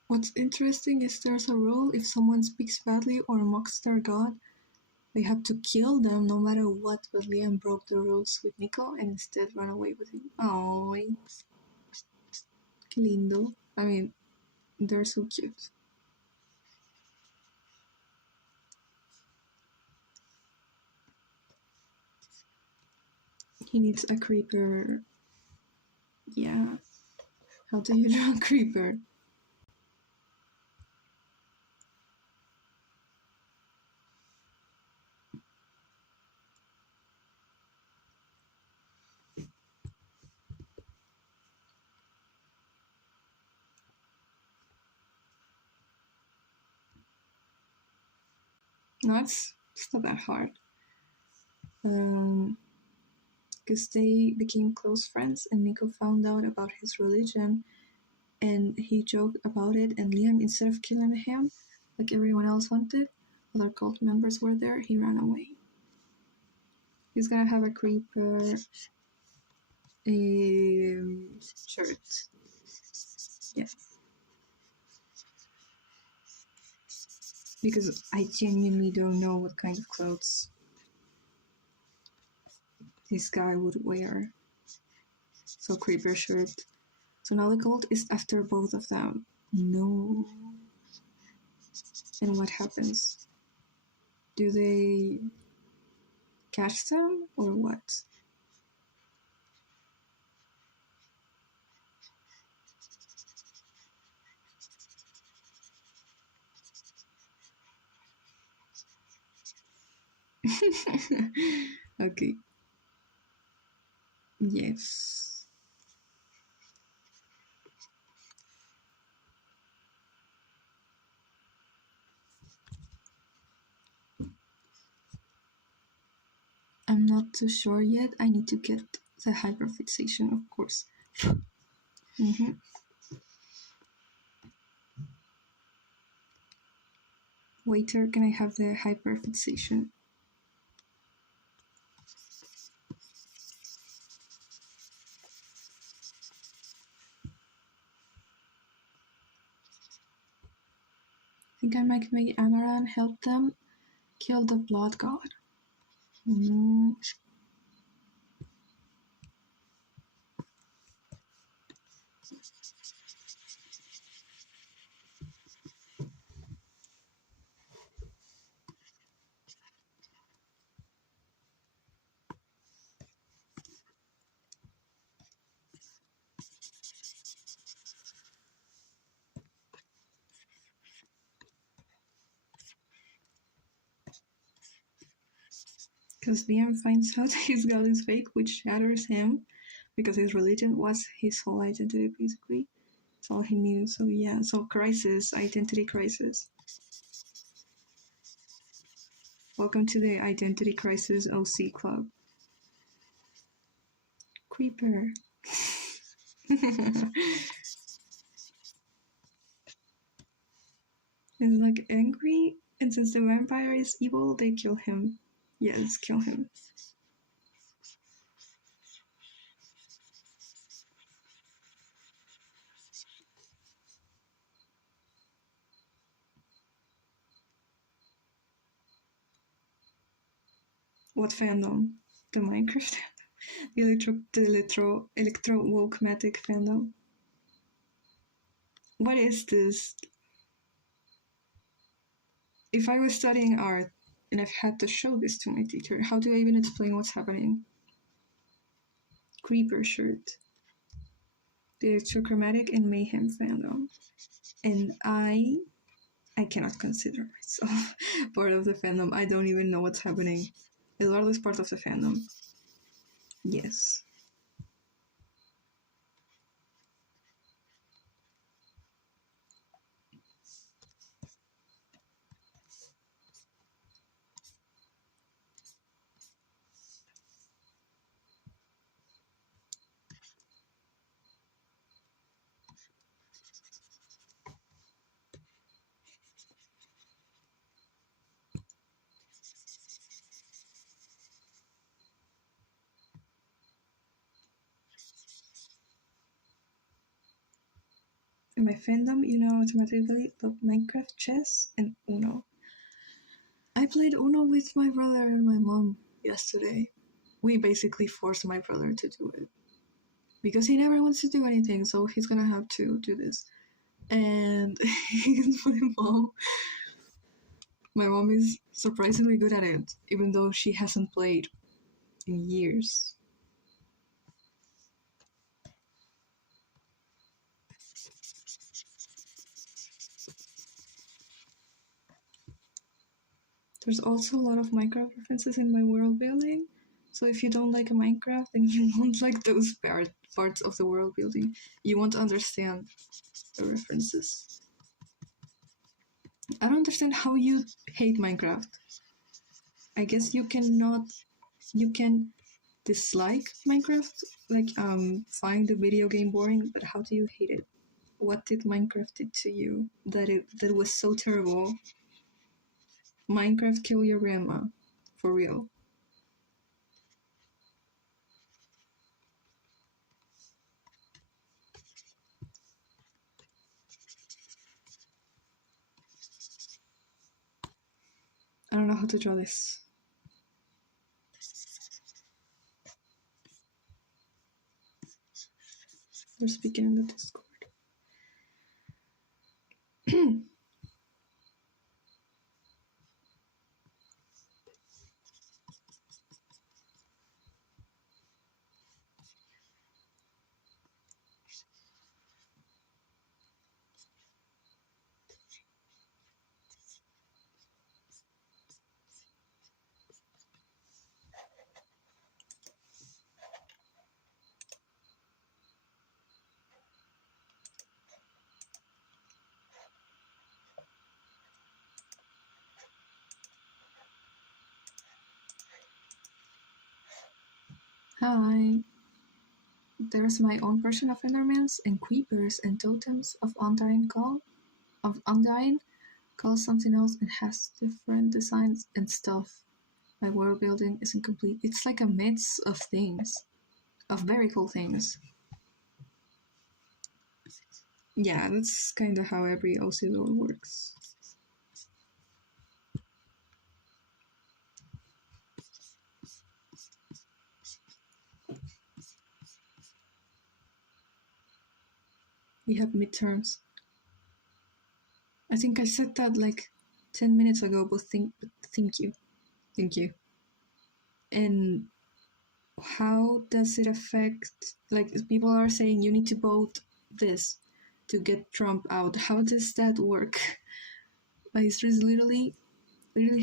What's interesting is there's a rule if someone speaks badly or mocks their god, they have to kill them no matter what, but Liam broke the rules with Nico and instead ran away with him. Oh, qué lindo. I mean, they're so cute. He needs a creeper. Yeah. How do you draw a creeper? No, it's not that hard. Because they became close friends and Nico found out about his religion and he joked about it, and Liam, instead of killing him like everyone else wanted, other cult members were there, he ran away. He's gonna have a creeper shirt. Yeah. Because I genuinely don't know what kind of clothes this guy would wear. So creeper shirt. So now the cult is after both of them. No. And what happens? Do they catch them or what? Okay. Yes. I'm not too sure yet. I need to get the hyperfixation, of course. Mm-hmm. Waiter, can I have the hyperfixation? I think I might make Amaran help them kill the blood god. Because Liam finds out his god is fake, which shatters him because his religion was his whole identity, basically. That's all he knew. So yeah, so crisis, identity crisis. Welcome to the Identity Crisis OC Club. Creeper. He's like angry, and since the vampire is evil, they kill him. Yes, kill him. What fandom? The Minecraft fandom? The electro woke-matic fandom? What is this? If I was studying art and I've had to show this to my teacher, how do I even explain what's happening? Creeper shirt. The electrochromatic and mayhem fandom. And I cannot consider myself part of the fandom. I don't even know what's happening. Eduardo is part of the fandom. Yes. In my fandom, you know automatically love Minecraft, chess, and Uno. I played Uno with my brother and my mom yesterday. We basically forced my brother to do it. Because he never wants to do anything, so he's gonna have to do this. And my mom is surprisingly good at it, even though she hasn't played in years. There's also a lot of Minecraft references in my world building. So if you don't like a Minecraft and you won't like those parts of the world building, you won't understand the references. I don't understand how you hate Minecraft. I guess you can dislike Minecraft, like find the video game boring, but how do you hate it? What did Minecraft did to you that was so terrible? Minecraft kill your grandma, for real. I don't know how to draw this. We're speaking in the Discord. Hi. There's my own version of Endermans and Creepers and Totems of Undying call something else and has different designs and stuff. My world building isn't complete. It's like a mix of things. Of very cool things. Yeah, that's kind of how every OC lore works. We have midterms. I think I said that like 10 minutes ago, but thank you. Thank you. And how does it affect, like, people are saying you need to vote this to get Trump out. How does that work? Like, it's just literally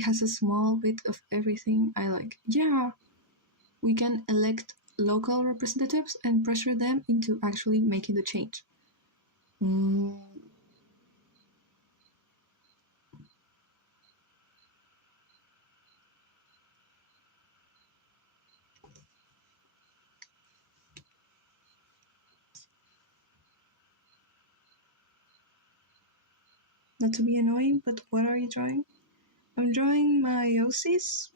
has a small bit of everything I like. Yeah, we can elect local representatives and pressure them into actually making the change. Not to be annoying, but what are you drawing? I'm drawing my OCs.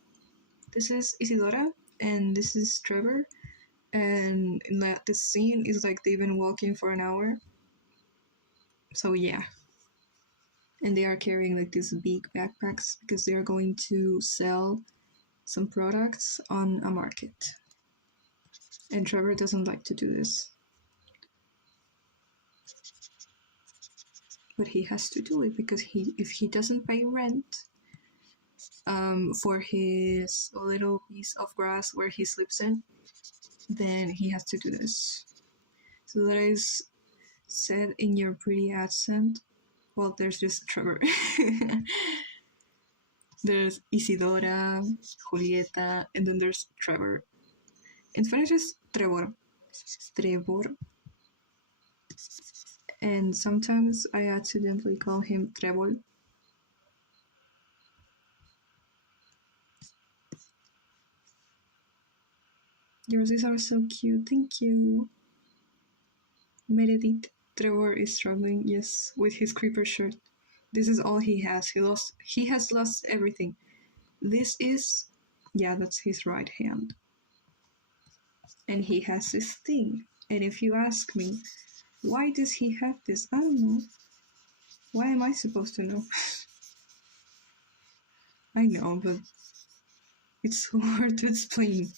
This is Isidora, and this is Trevor. And in this scene is like they've been walking for an hour. So yeah. And they are carrying like these big backpacks because they are going to sell some products on a market. And Trevor doesn't like to do this. But he has to do it because if he doesn't pay rent for his little piece of grass where he sleeps in, then he has to do this. So that is said in your pretty accent. Well, there's just Trevor. There's Isidora, Julieta, and then there's Trevor. In Spanish, it's Trevor. Trevor. And sometimes I accidentally call him Trebol. Yours are so cute. Thank you. Meredith. Trevor is struggling, yes, with his creeper shirt. This is all he has. He has lost everything. This is, yeah, that's his right hand. And he has this thing. And if you ask me, why does he have this? I don't know. Why am I supposed to know? I know, but it's so hard to explain.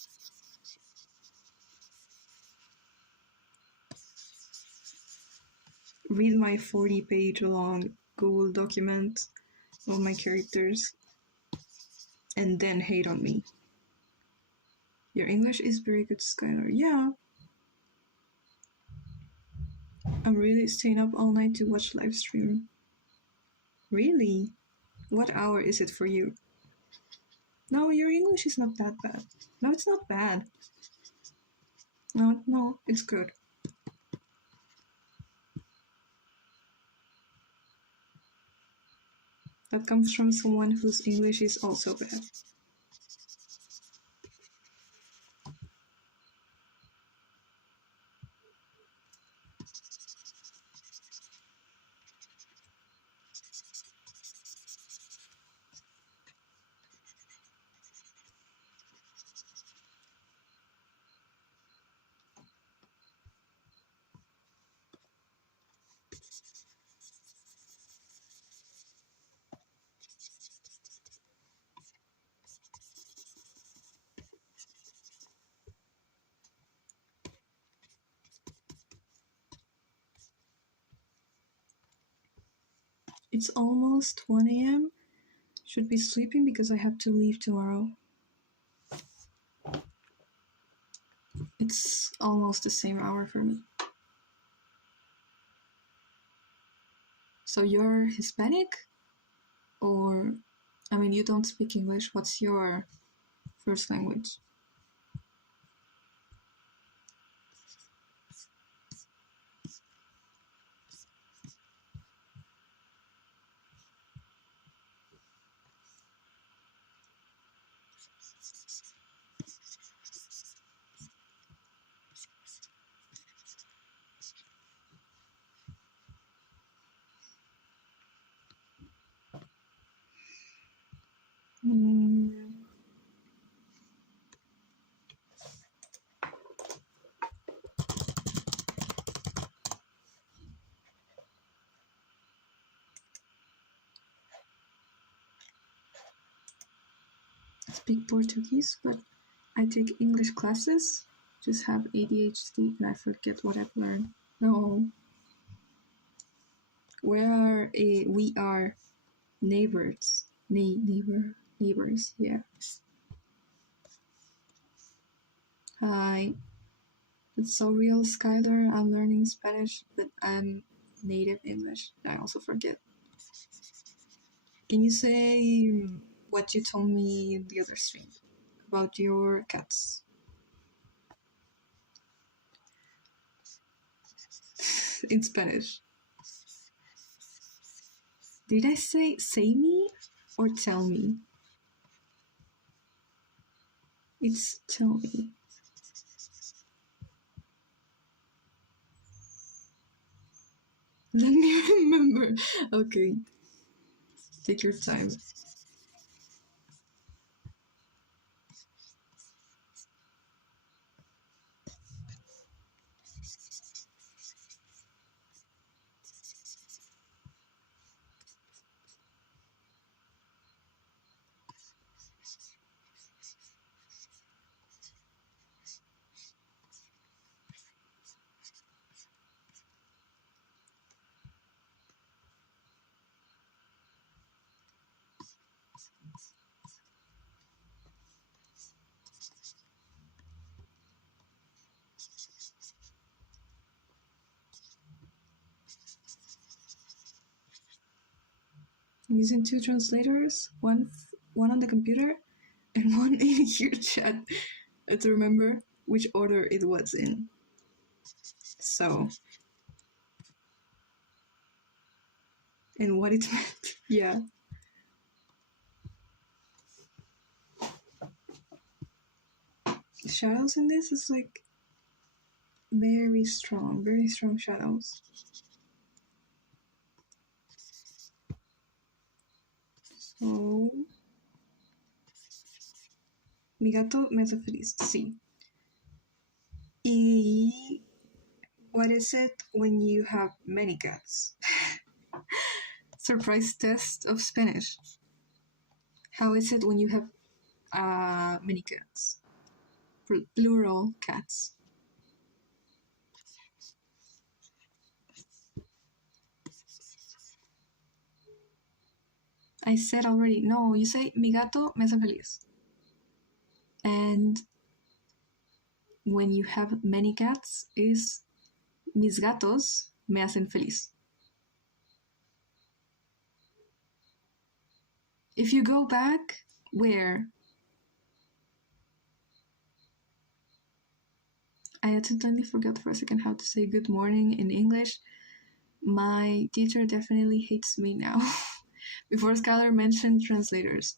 Read my 40-page long Google document of my characters and then hate on me. Your English is very good, Skylar. Yeah. I'm really staying up all night to watch live stream. Really? What hour is it for you? No, your English is not that bad. No, it's not bad. No, it's good. That comes from someone whose English is also bad. It's almost 1 a.m. Should be sleeping because I have to leave tomorrow. It's almost the same hour for me. So you're Hispanic? Or, I mean, you don't speak English. What's your first language? speak Portuguese, but I take English classes. Just have ADHD and I forget what I've learned. No. We are neighbors. Neighbors, yeah. Hi. It's so real, Skylar. I'm learning Spanish, but I'm native English. I also forget. Can you say what you told me in the other stream about your cats? In Spanish. Did I say me or tell me? It's tell me. Let me remember. Okay. Take your time. I'm using two translators, one on the computer and one in your chat to remember which order it was in. So, and what it meant. Yeah. Shadows in this is like very strong shadows. So, mi gato me hace feliz, sí. Y what is it when you have many cats? Surprise test of Spanish. How is it when you have many cats? Plural cats. I said already. No, you say mi gato me hace feliz. And when you have many cats is mis gatos me hacen feliz. If you go back, where? I accidentally forgot for a second how to say good morning in English. My teacher definitely hates me now. Before Skylar mentioned translators.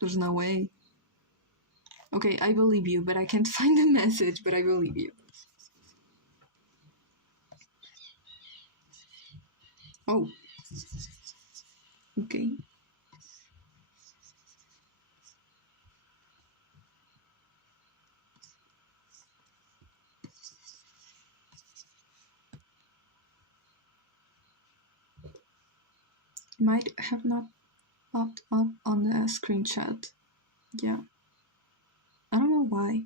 There's no way. Okay, I believe you, but I can't find the message, but I believe you. Oh. Okay. Might have not popped up on the screenshot. Yeah. I don't know why.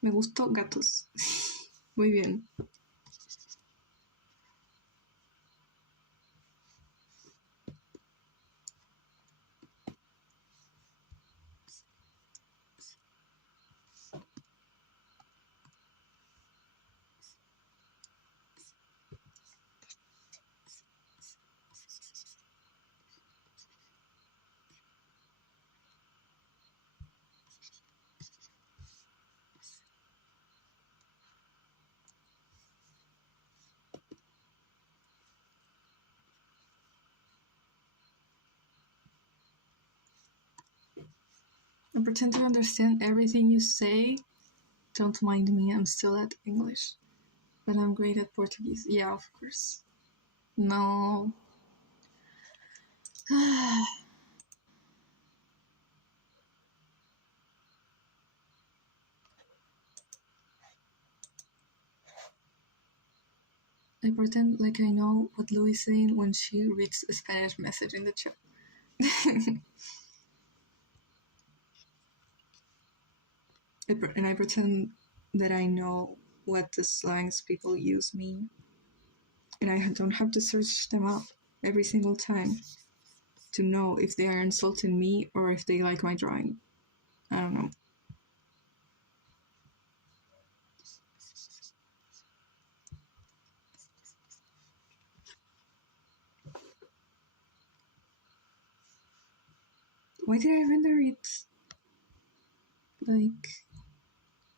Me gustó gatos. Muy bien. I pretend to understand everything you say. Don't mind me, I'm still at English. But I'm great at Portuguese. Yeah, of course. No. I pretend like I know what Lou is saying when she reads a Spanish message in the chat. And I pretend that I know what the slangs people use mean. And I don't have to search them up every single time to know if they are insulting me or if they like my drawing. I don't know. Why did I render it? Like,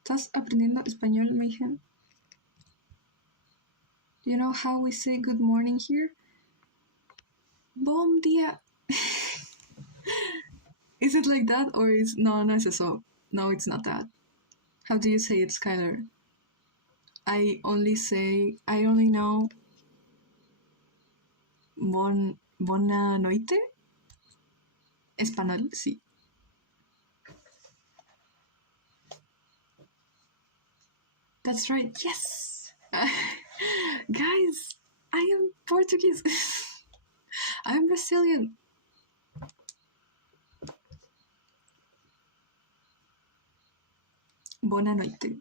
¿estás aprendiendo español, Mayhem? You know how we say good morning here? Bom dia. Is it like that or is no es eso? No, it's not that. How do you say it, Skylar? I only know bona noite. Español, sí. That's right. Yes. Guys, I am Portuguese. I'm Brazilian. Bona noite.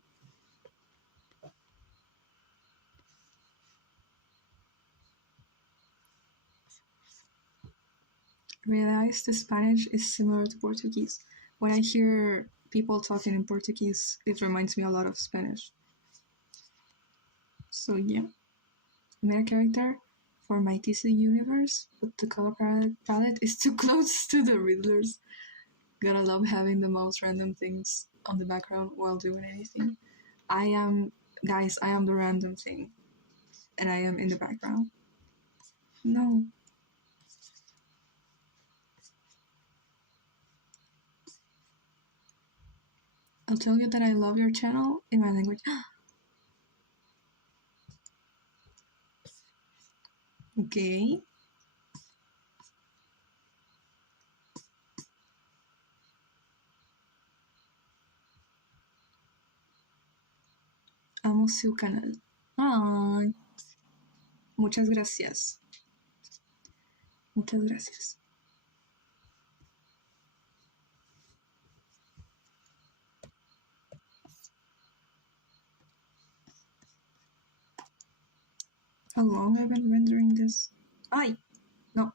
Realized the Spanish is similar to Portuguese. When I hear people talking in Portuguese, it reminds me a lot of Spanish. So yeah. Meta character for my TC universe, but the color palette is too close to the Riddlers. Gotta love having the most random things on the background while doing anything. Guys, I am the random thing. And I am in the background. No. I'll tell you that I love your channel in my language. Okay. Amo su canal. Ay. Muchas gracias. Muchas gracias. How long have I been rendering this? Ay! No.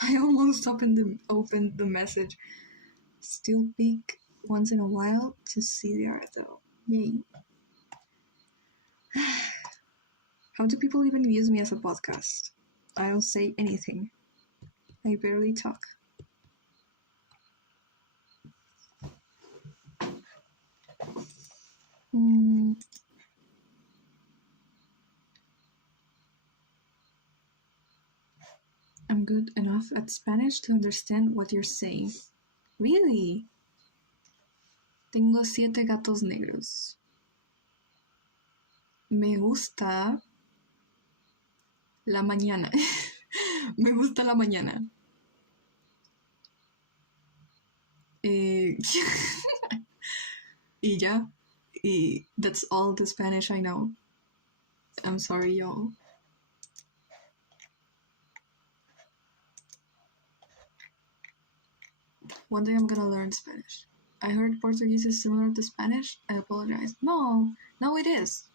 I almost opened the message. Still peek once in a while to see the art though. Yay. How do people even use me as a podcast? I don't say anything. I barely talk. I'm good enough at Spanish to understand what you're saying. Really? Tengo 7 gatos negros. Me gusta la mañana. Me gusta la mañana. Y ya. Y that's all the Spanish I know. I'm sorry, y'all. One day I'm gonna learn Spanish. I heard Portuguese is similar to Spanish. I apologize. No, it is.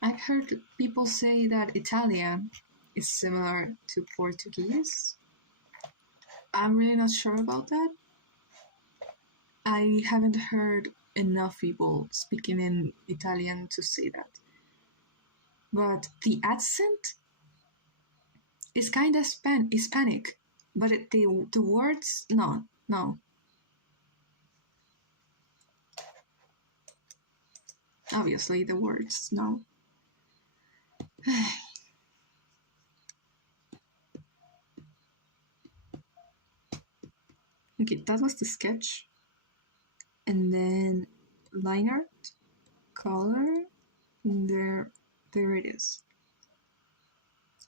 I've heard people say that Italian is similar to Portuguese. I'm really not sure about that. I haven't heard enough people speaking in Italian to say that. But the accent is kind of Hispanic, but the words, no. Obviously, the words, no. Okay, that was the sketch. And then line art, color, and there it is.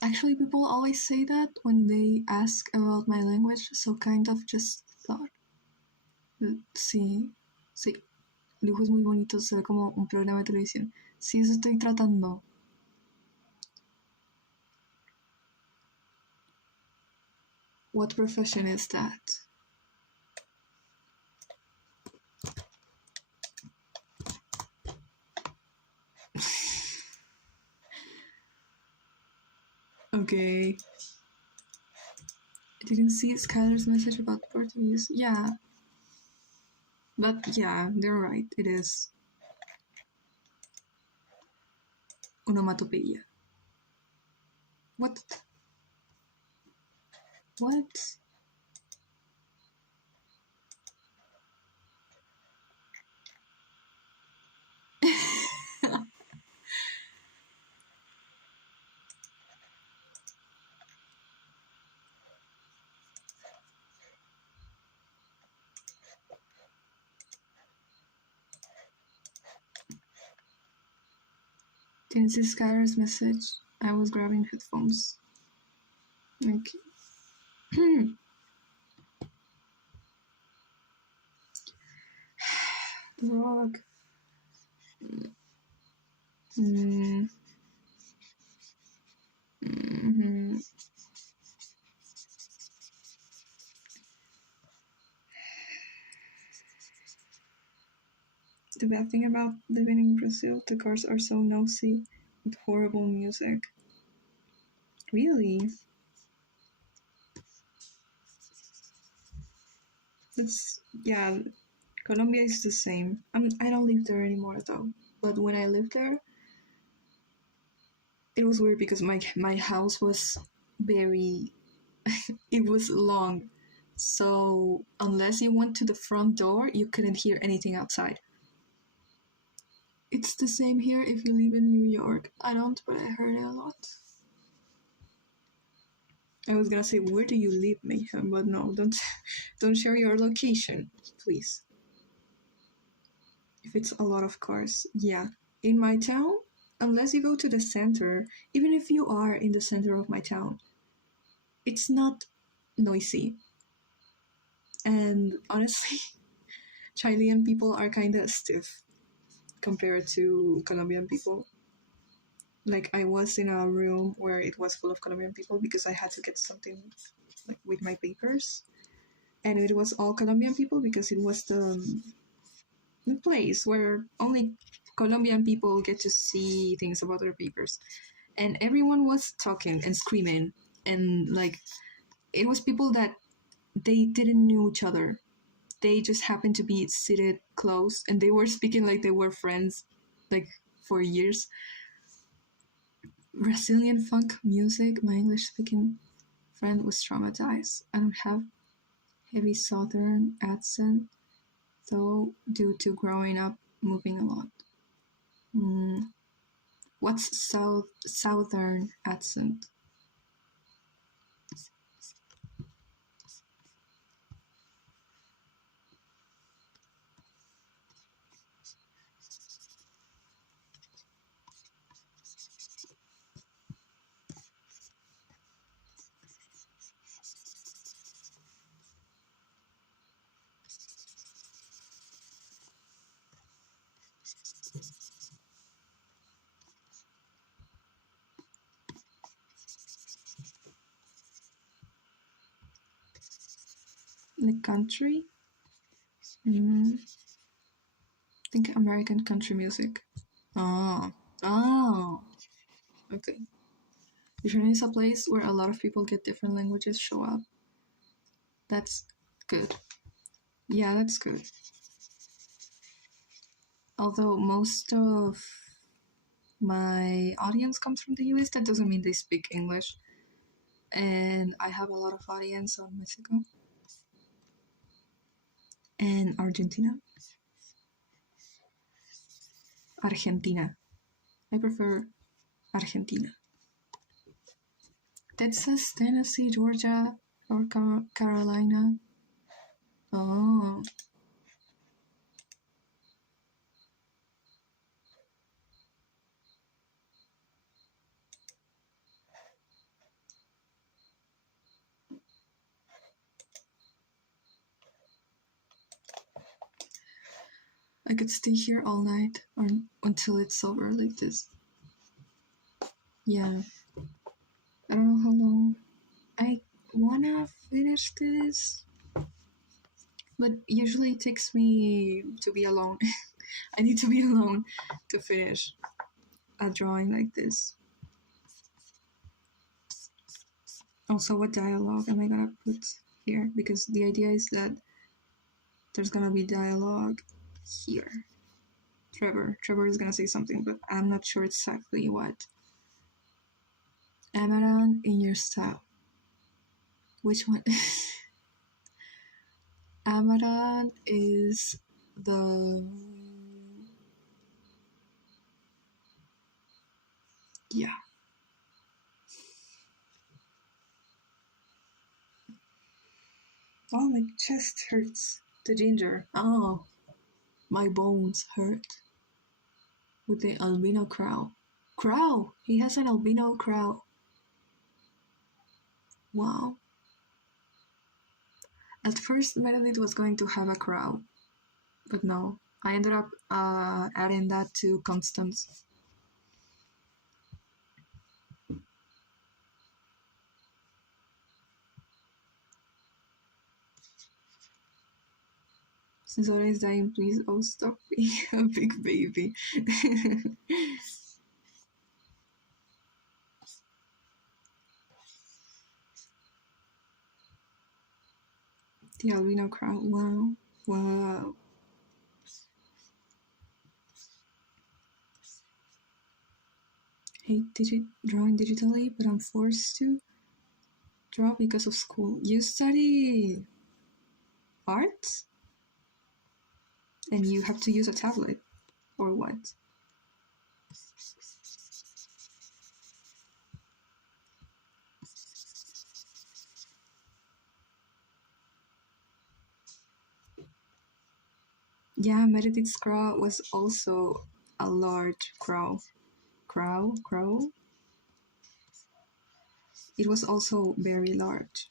Actually, people always say that when they ask about my language, so kind of just thought. Sí, dibujo es muy bonito, se ve como un programa de televisión. Sí, eso estoy tratando. What profession is that? Okay. I didn't see Skylar's message about Portuguese. Yeah. But yeah, they're right. It is onomatopoeia. What? What? Didn't see Skylar's message. I was grabbing headphones. Like, the rock. Mm. Mm-hmm. The bad thing about living in Brazil, the cars are so nosy with horrible music. Really? That's, yeah, Colombia is the same. I don't live there anymore though. But when I lived there, it was weird because my house was very it was long. So unless you went to the front door, you couldn't hear anything outside. It's the same here if you live in New York. I don't, but I heard it a lot. I was gonna say, where do you live, Mayhem? But no, don't share your location, please. If it's a lot of cars, yeah. In my town, unless you go to the center, even if you are in the center of my town, it's not noisy. And honestly, Chilean people are kind of stiff compared to Colombian people. Like I was in a room where it was full of Colombian people because I had to get something like with my papers, and it was all Colombian people because it was the place where only Colombian people get to see things about their papers, and everyone was talking and screaming, and like it was people that they didn't know each other. They just happened to be seated close, and they were speaking like they were friends, like for years. Brazilian funk music. My English speaking friend was traumatized. I don't have heavy southern accent, though, due to growing up moving a lot. Mm, what's southern accent? The country? I think American country music. Oh, oh, okay. Usually it's a place where a lot of people get different languages show up. That's good. Yeah, that's good. Although most of my audience comes from the US, that doesn't mean they speak English. And I have a lot of audience on Mexico and Argentina. Argentina. I prefer Argentina. Texas, Tennessee, Georgia, North Carolina. Oh, I could stay here all night or until it's over like this. Yeah. I don't know how long I wanna finish this, but usually it takes me to be alone. I need to be alone to finish a drawing like this. Also, what dialogue am I gonna put here? Because the idea is that there's gonna be dialogue here. Trevor is gonna say something, but I'm not sure exactly what. Amaran in your style. Which one? Amaran is the... Yeah. Oh, my chest hurts. The ginger. Oh, my bones hurt. With the albino crow. Crow! He has an albino crow. Wow. At first, Meredith was going to have a crow, but no. I ended up adding that to Constance. Since Ora is dying, please, oh, stop being a big baby. The albino crow. Wow. Wow. Hate drawing digitally, but I'm forced to draw because of school. You study art? And you have to use a tablet? Or what? Yeah, Meredith's crow was also a large crow. Crow? It was also very large.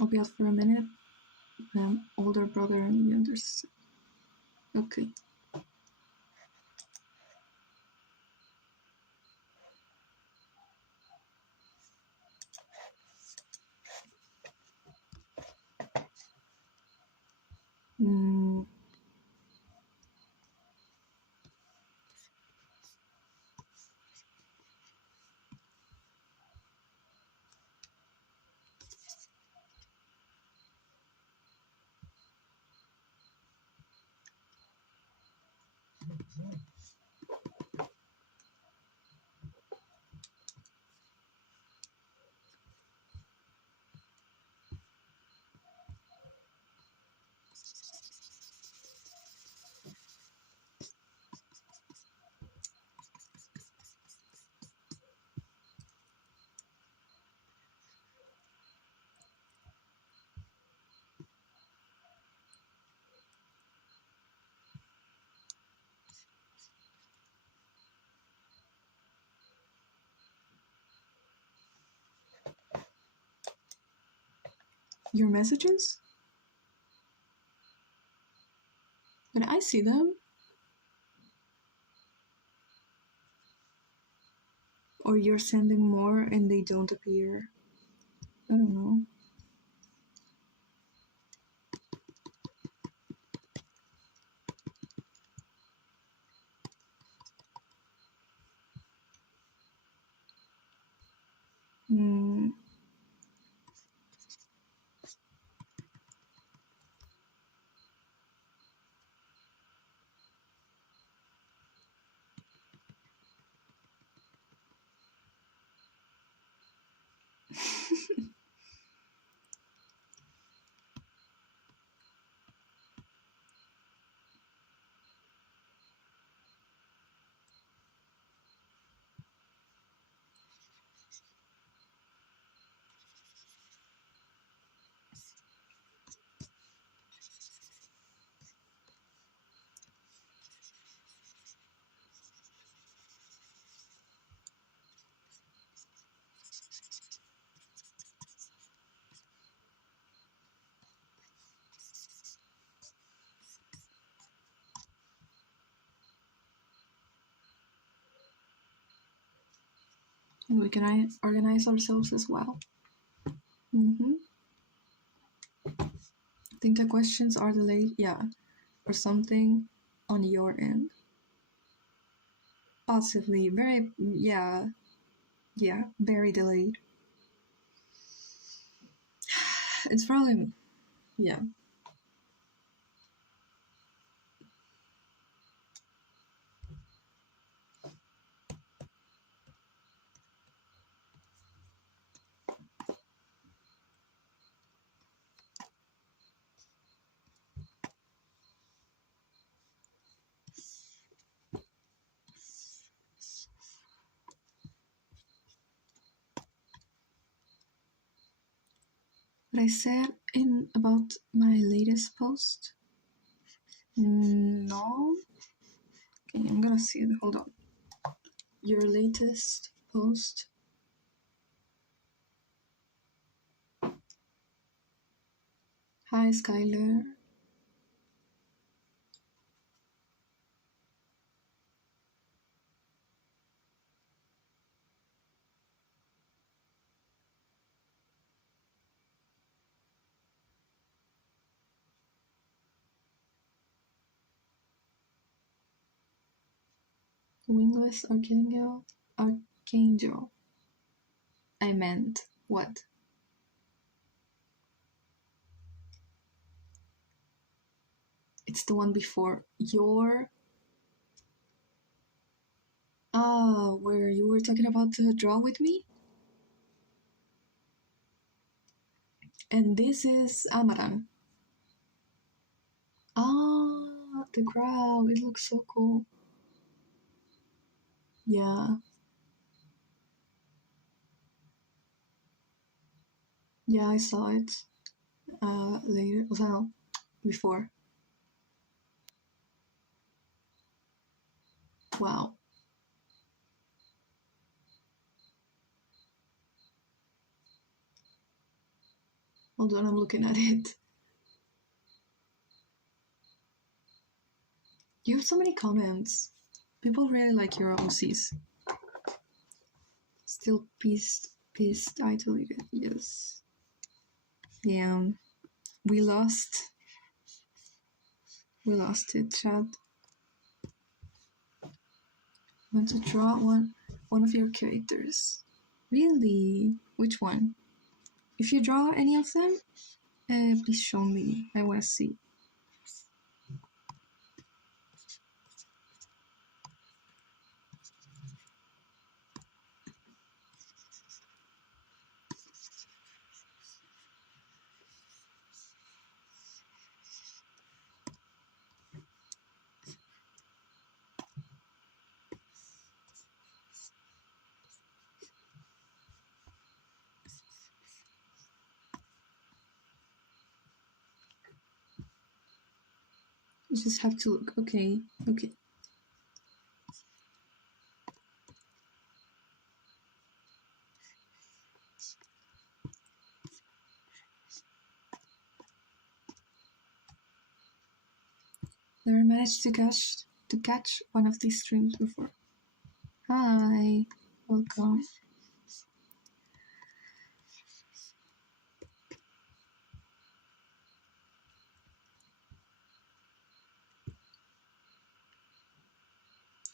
I'll be out for a minute. Older brother and younger sister. Okay. Mm. Your messages? But I see them. Or you're sending more and they don't appear. I don't know. Hmm. And we can organize ourselves as well. Think the questions are delayed? Yeah. Or something on your end? Possibly. Very, yeah. Yeah, very delayed. It's probably, yeah. What I said in about my latest post? No. Okay, I'm gonna see it. Hold on. Your latest post. Hi, Skylar. Wingless Archangel. Archangel. I meant what? It's the one before your. Ah, where you were talking about the draw with me? And this is Amaran. Ah, the crowd. It looks so cool. Yeah. Yeah, I saw it. Later. Well, before. Wow. Hold on, I'm looking at it. You have so many comments. People really like your OCs. Still pissed. I deleted. Yes. Yeah. We lost. We lost it, Chad. Want to draw one of your characters. Really? Which one? If you draw any of them, please show me. I want to see. You just have to look. Okay. Okay. Never managed to catch one of these streams before. Hi. Welcome.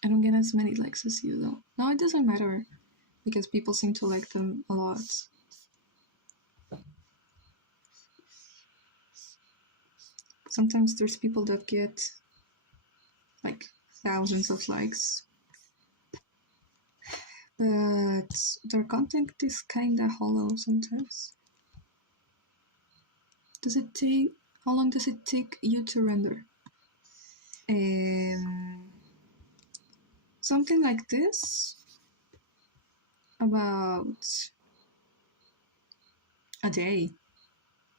I don't get as many likes as you though. No, it doesn't matter because people seem to like them a lot. Sometimes there's people that get like thousands of likes, but their content is kinda hollow sometimes. How long does it take you to render? Something like this, about a day,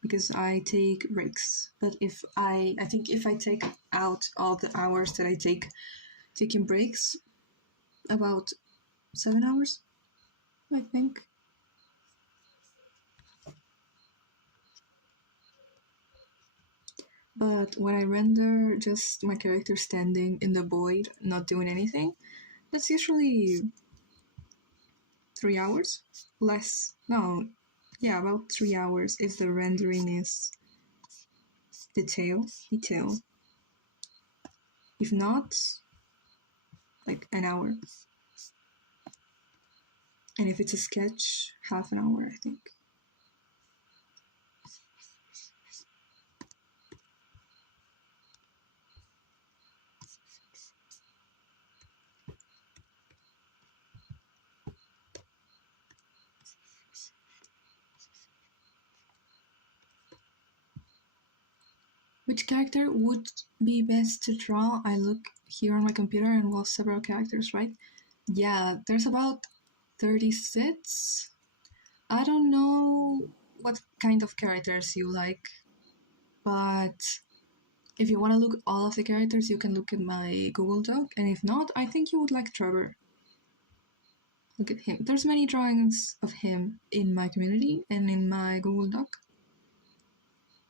because I take breaks. But I think if I take out all the hours that I take taking breaks, about 7 hours, I think. But when I render just my character standing in the void, not doing anything, that's usually 3 hours? Less. No. Yeah, about 3 hours if the rendering is detail. If not, like an hour. And if it's a sketch, half an hour, I think. Which character would be best to draw? I look here on my computer and well, several characters, right? Yeah, there's about 36. I don't know what kind of characters you like, but if you want to look all of the characters, you can look at my Google Doc, and if not, I think you would like Trevor. Look at him. There's many drawings of him in my community and in my Google Doc.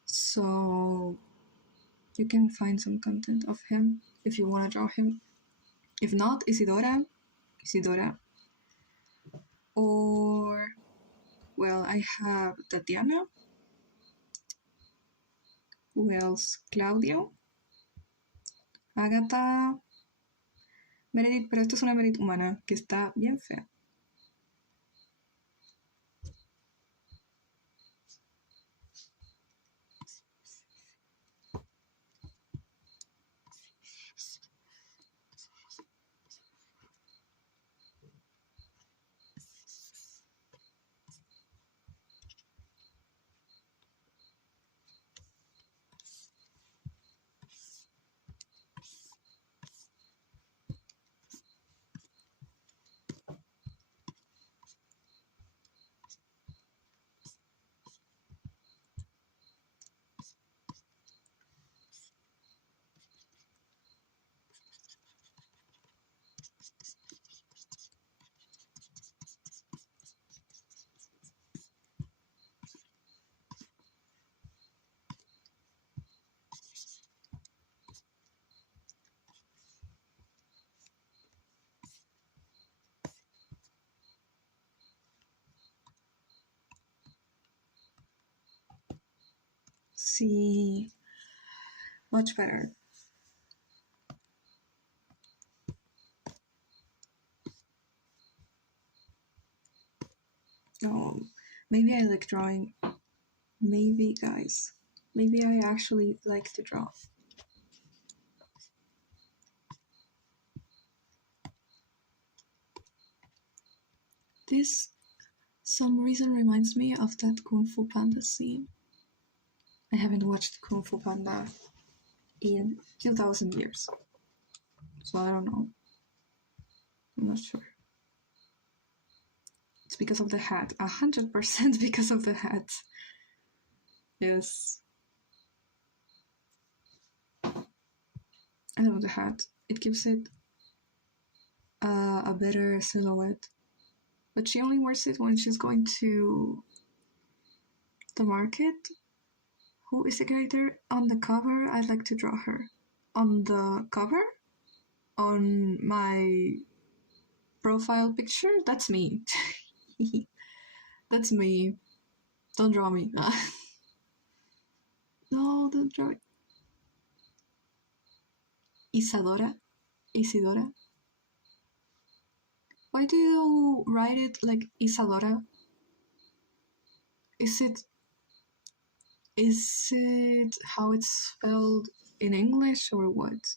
So you can find some content of him if you want to draw him. If not, Isidora. Or, well, I have Tatiana. Who else? Claudio. Agatha. Meredith, pero esta es una Meredith humana que está bien fea. See, much better. Oh, maybe I like drawing. Maybe, guys. Maybe I actually like to draw. This, some reason, reminds me of that Kung Fu Panda scene. I haven't watched Kung Fu Panda in 2,000 years. So I don't know. I'm not sure. It's because of the hat. 100% because of the hat. Yes. I love the hat. It gives it a better silhouette. But she only wears it when she's going to the market. Who is the character on the cover? I'd like to draw her. On the cover? On my profile picture? That's me. That's me. Don't draw me. No, don't draw me. Isidora. Why do you write it like Isadora? Is it how it's spelled in English or what?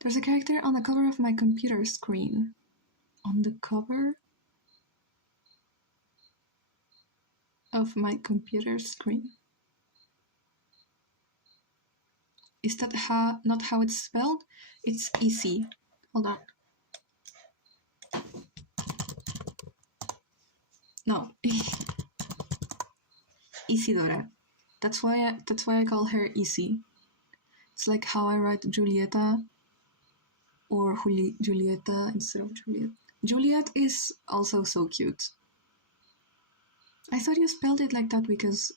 There's a character on the cover of my computer screen. On the cover of my computer screen. Is that not how it's spelled? It's easy. Hold on. No. Isidora. That's why I call her Easy. It's like how I write Julieta or Julieta instead of Juliet. Juliet is also so cute. I thought you spelled it like that because,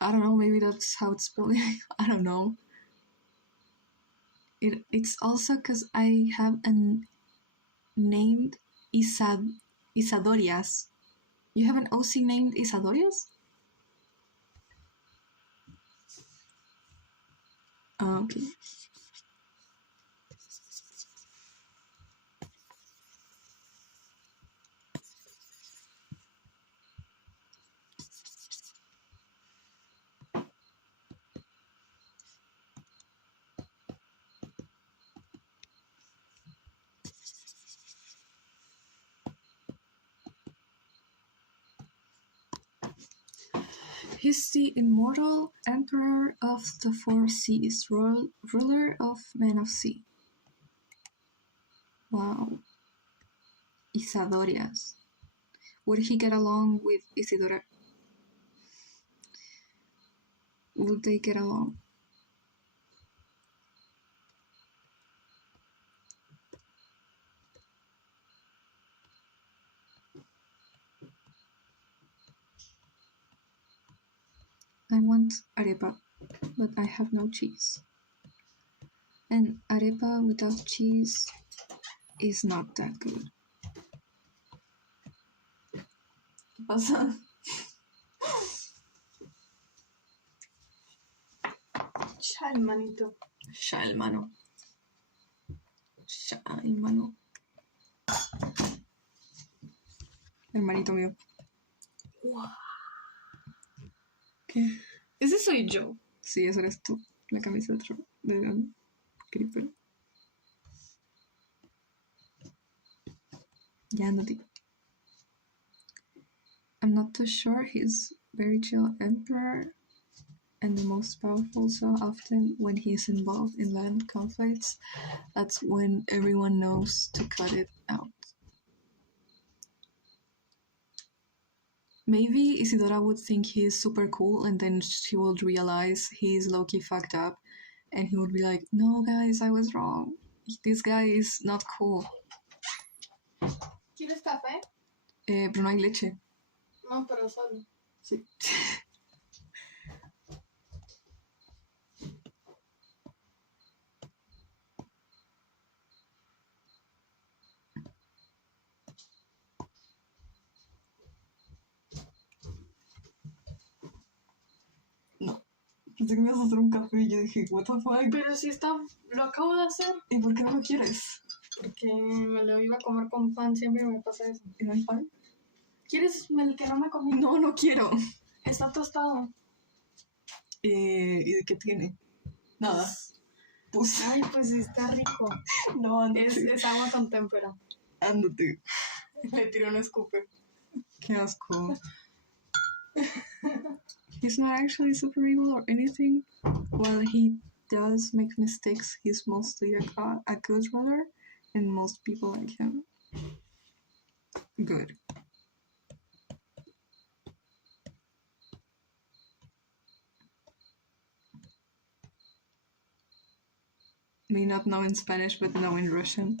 I don't know, maybe that's how it's spelled. I don't know. It's also because I have a named Isadorias. You have an OC named Isadorias? Oh, okay. He's the immortal emperor of the four seas, ruler of men of sea. Wow. Isadorias. Would he get along with Isidora? Would they get along? I want arepa, but I have no cheese. And arepa without cheese is not that good. ¿Qué pasa? Chal, manito. Shal, mano. Shal, mano. Hermanito mío. Wow. ¿Qué? Ese soy yo. Sí, eso eres tú. La camisa de Creeper. Ya no digo. I'm not too sure. He's very chill emperor and the most powerful, so often when he's involved in land conflicts, that's when everyone knows to cut it out. Maybe Isidora would think he's super cool and then she would realize he's low-key fucked up and he would be like, no guys, I was wrong. This guy is not cool. ¿Quieres café? Pero no hay leche. No, pero solo. Sí. No. Pensé que me ibas a hacer un café y yo dije, what the fuck. Pero si está, lo acabo de hacer. ¿Y por qué no lo quieres? Porque me lo iba a comer con pan, siempre me pasa eso. ¿Y no hay pan? ¿Quieres el que no me comí? No, no quiero. Está tostado. ¿Y de qué tiene? Nada. Pues, Ay, pues está rico. no, ándate. Es agua con témpera. Ándate. Le tiré un escupe. Qué asco. He's not actually super evil or anything. While he does make mistakes, he's mostly a good ruler, and most people like him. Good. Me not know in Spanish, but know in Russian.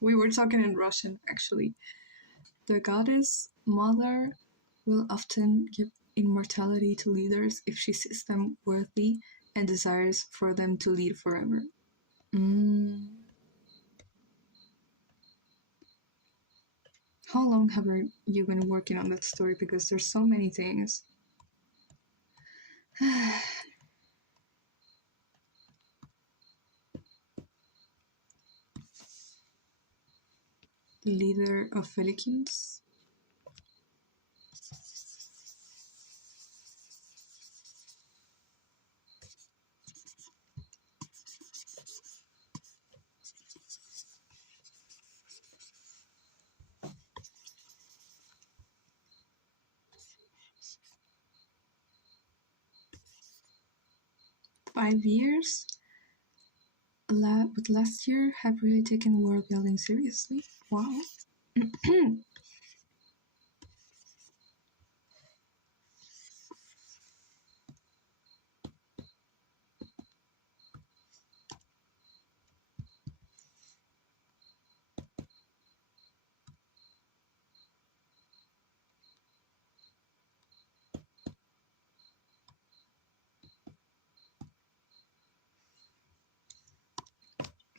We were talking in Russian, actually. The goddess mother will often give immortality to leaders if she sees them worthy and desires for them to lead forever. How long have you been working on that story? Because there's so many things. Leader of Felikins. "5 years? But last year have really taken world building seriously. Wow."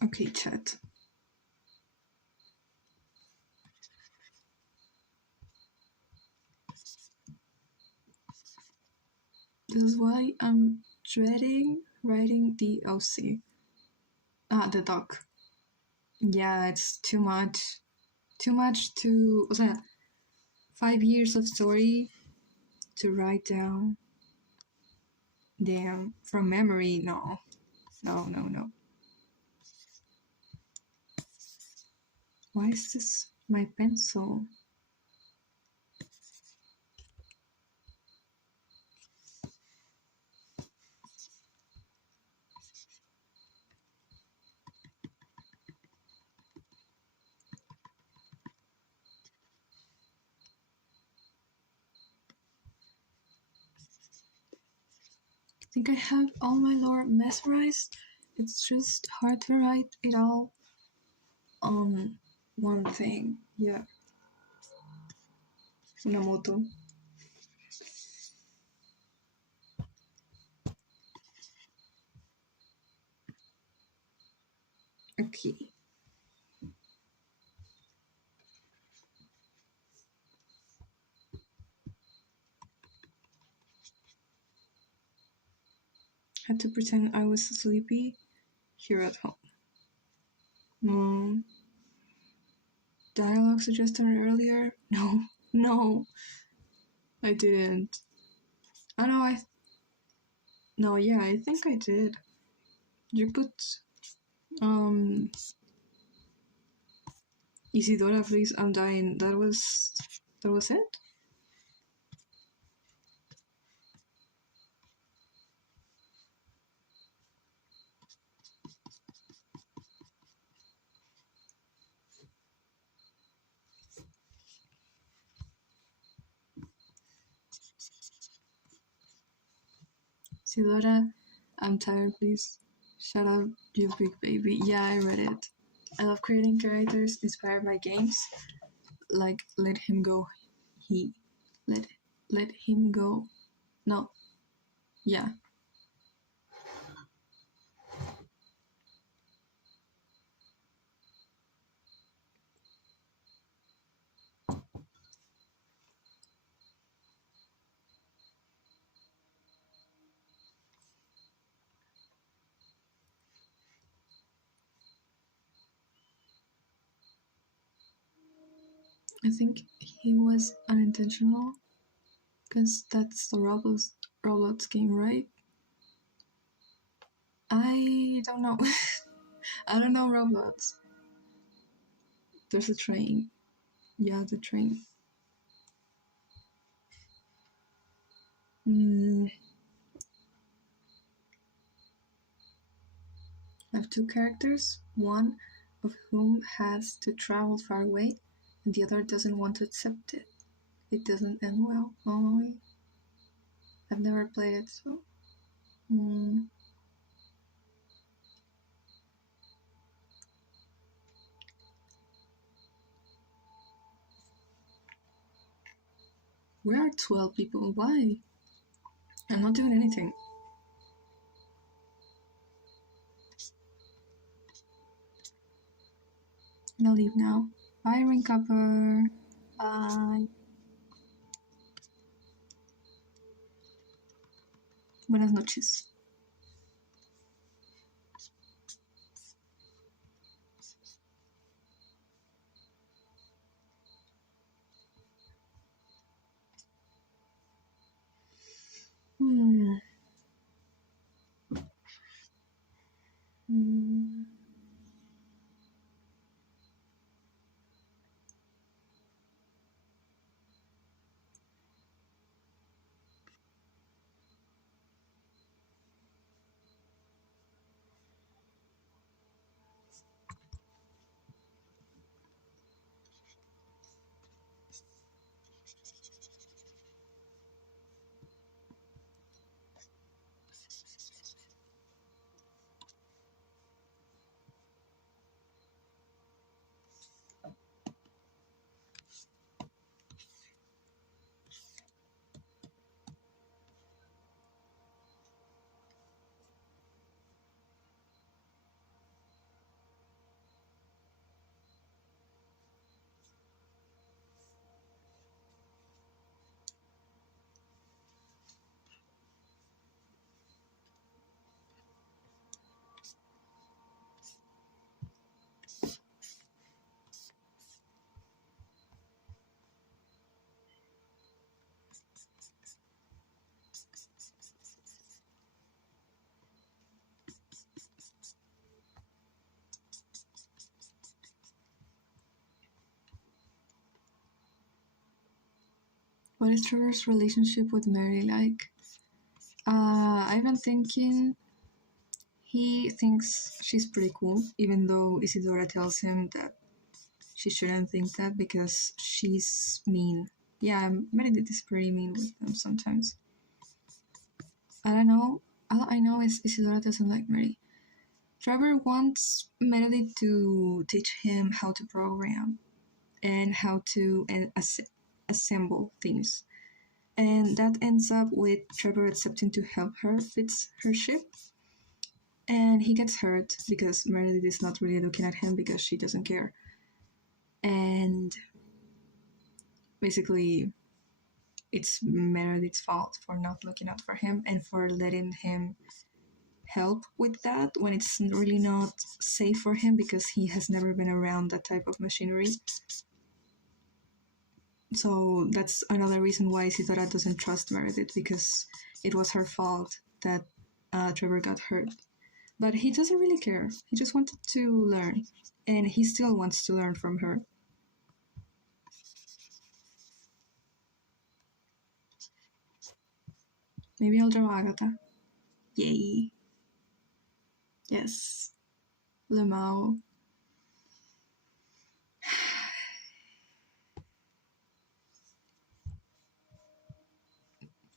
Okay, chat. This is why I'm dreading writing the OC. The doc. Yeah, it's too much. Too much to... O sea, 5 years of story to write down. Damn. From memory, no. No. Why is this my pencil? I think I have all my lore mesmerized. It's just hard to write it all on one thing. Yeah. Una moto. Okay. Had to pretend I was sleepy here at home. Dialogue suggested earlier? No, I didn't. Oh no, no, yeah, I think I did. You put, Isidora, please, I'm dying. That was it? Isidora, I'm tired, please. Shut up, you big baby. Yeah, I read it. I love creating characters inspired by games. Like, let him go. Let him go. No. Yeah. I think he was unintentional, because that's the Roblox game, right? I don't know. I don't know Roblox. There's a train. Yeah, the train. I have two characters, one of whom has to travel far away, and the other doesn't want to accept it. It doesn't end well. Oh, I've never played it, so... Where are 12 people? Why? I'm not doing anything. I'm gonna leave now. Bye, Ring Copper. Bye. Buenas noches. What is Trevor's relationship with Mary like? I've been thinking he thinks she's pretty cool, even though Isidora tells him that she shouldn't think that because she's mean. Yeah, Meredith is pretty mean with them sometimes. I don't know. All I know is Isidora doesn't like Mary. Trevor wants Meredith to teach him how to program and how to assemble things. And that ends up with Trevor accepting to help her fix her ship. And he gets hurt because Meredith is not really looking at him because she doesn't care. And basically, it's Meredith's fault for not looking out for him and for letting him help with that when it's really not safe for him because he has never been around that type of machinery. So that's another reason why Isidora doesn't trust Meredith, because it was her fault that Trevor got hurt. But he doesn't really care. He just wanted to learn, and he still wants to learn from her. Maybe I'll draw Agatha. Yay. Yes. Lemao.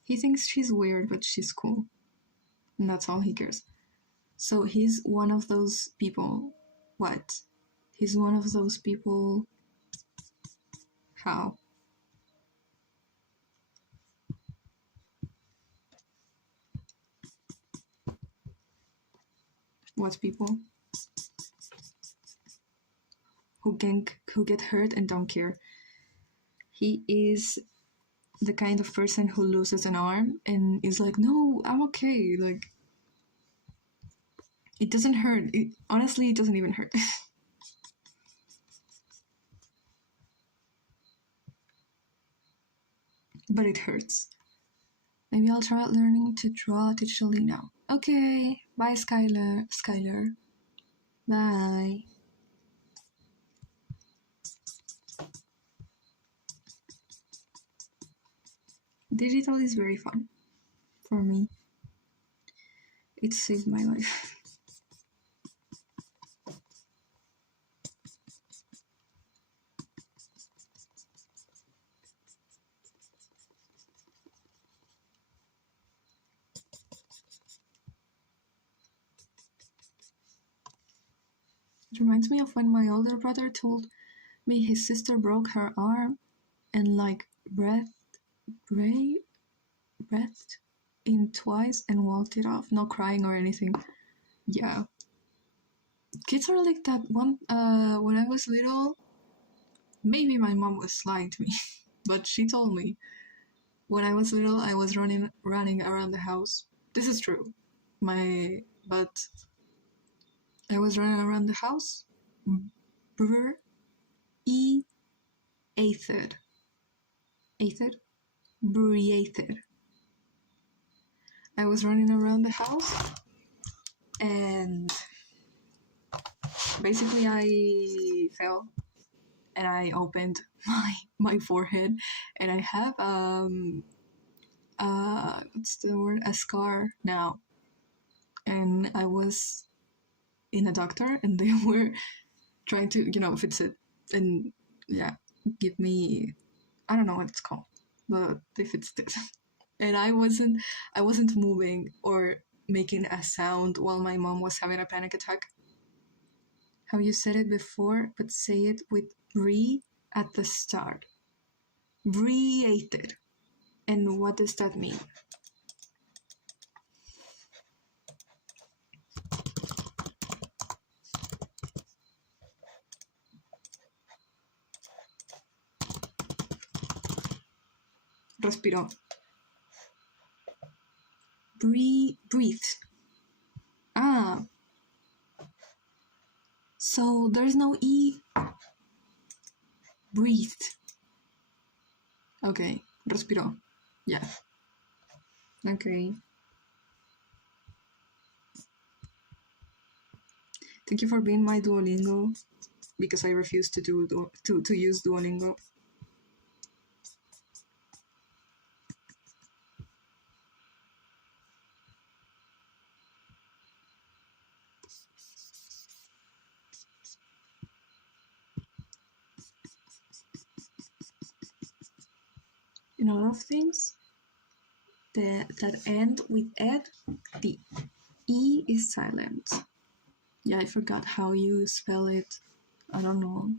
He thinks she's weird, but she's cool. And that's all he cares. So he's one of those people. What? He's one of those people. How? What people? Who get hurt and don't care. He is the kind of person who loses an arm and is like, no, I'm okay. Like, it doesn't hurt. Honestly, it doesn't even hurt. But it hurts. Maybe I'll try learning to draw digitally now. Okay, bye, Skylar. Bye. Digital is very fun for me. It saved my life. It reminds me of when my older brother told me his sister broke her arm and like breathed in twice and walked it off, not crying or anything. Yeah. Kids are like that. When I was little, maybe my mom was lying to me, but she told me when I was little I was running around the house. This is true. But I was running around the house. Breathed. I was running around the house and basically I fell and I opened my forehead and I have what's the word, a scar now. And I was in a doctor and they were trying to fix it and give me, I don't know what it's called, but they fixed it. And I wasn't moving or making a sound while my mom was having a panic attack. How you said it before, but say it with "re" at the start. Breathed. And what does that mean? Respiró. Breathe. Ah. So there's no E. Breathed. Okay. Respiró. Yeah. Okay. Thank you for being my Duolingo, because I refuse to use Duolingo. in a lot of things that end with ed, the E is silent. Yeah, I forgot how you spell it. I don't know.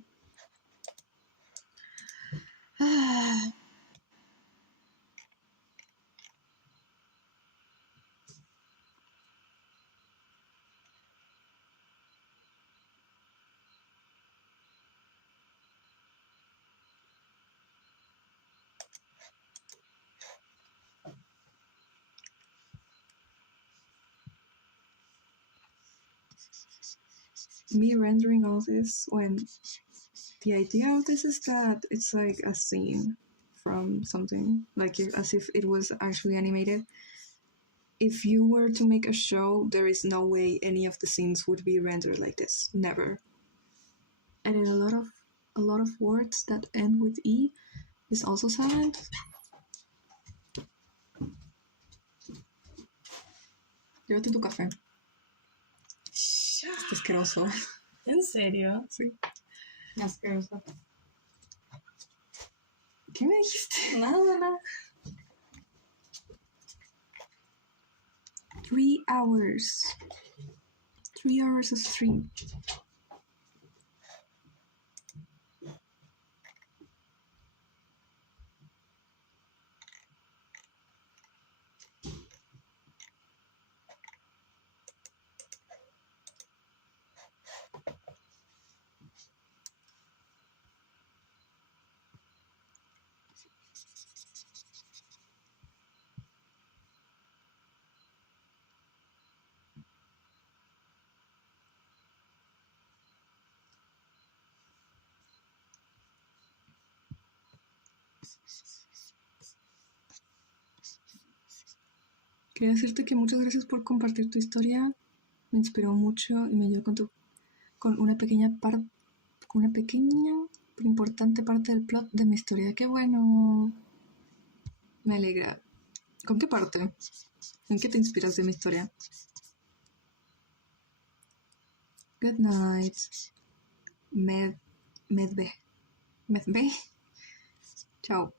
Me rendering all this when the idea of this is that it's like a scene from something, like as if it was actually animated. If you were to make a show, there is no way any of the scenes would be rendered like this. Never. And in a lot of words that end with E is also silent. Llévate tu café. Está asqueroso. ¿En serio? Sí. Asqueroso. ¿Qué me dijiste? Nada. 3 hours. 3 hours of stream. Quería decirte que muchas gracias por compartir tu historia. Me inspiró mucho y me ayudó con una pequeña pero importante parte del plot de mi historia. ¡Qué bueno! Me alegra. ¿Con qué parte? ¿En qué te inspiras de mi historia? Good night. Medbe. Chao.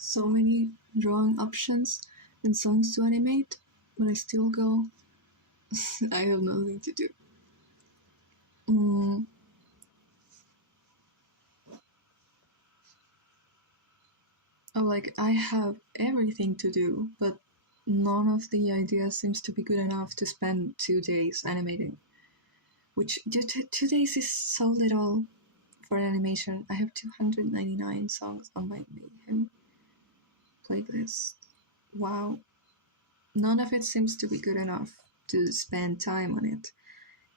So many drawing options and songs to animate, but I still go, I have nothing to do. Like, I have everything to do, but none of the ideas seems to be good enough to spend 2 days animating. Which, 2 days is so little for an animation. I have 299 songs on my Mayhem playlist. Wow. None of it seems to be good enough to spend time on it.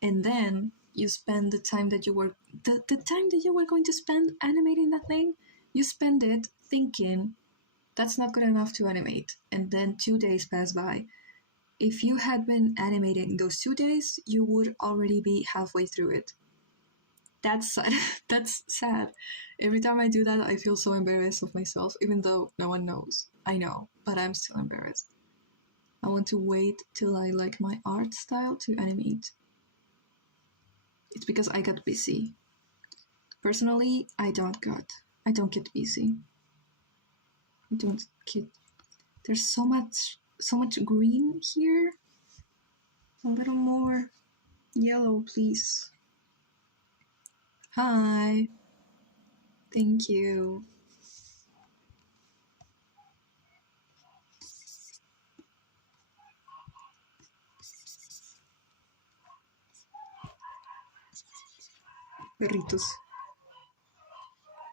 And then you spend the time that you were the time that you were going to spend animating that thing, you spend it thinking that's not good enough to animate, and then 2 days pass by. If you had been animating those 2 days, you would already be halfway through it. That's sad. That's sad. Every time I do that, I feel so embarrassed of myself, even though no one knows. I know, but I'm still embarrassed. I want to wait till I like my art style to animate. It's because I got busy. Personally, I don't get busy. I don't get. There's so much green here. A little more yellow, please. Hi. Thank you. Perritos.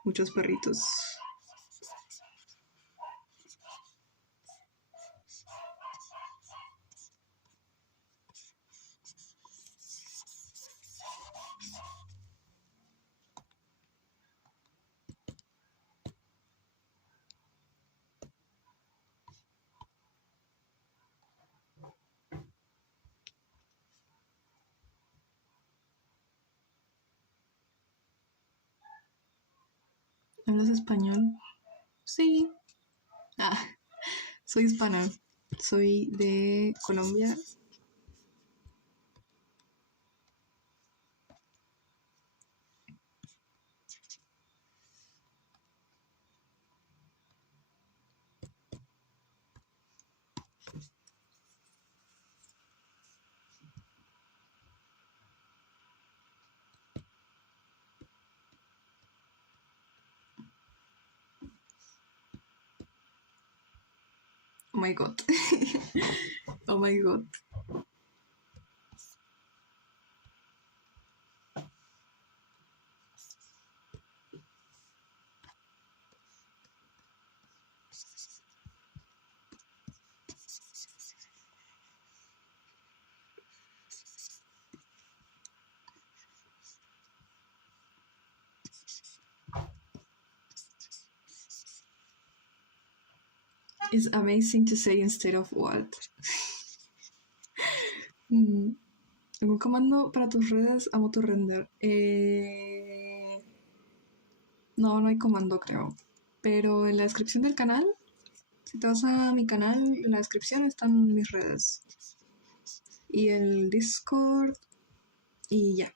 Muchos perritos. ¿Hablas español? Sí. Ah, soy hispana. Soy de Colombia. Oh my god. Oh my god. It's amazing to say instead of what. ¿Algún comando para tus redes? Amo tu render. No, no hay comando, creo. Pero en la descripción del canal, si te vas a mi canal, en la descripción están mis redes. Y el Discord. Y ya.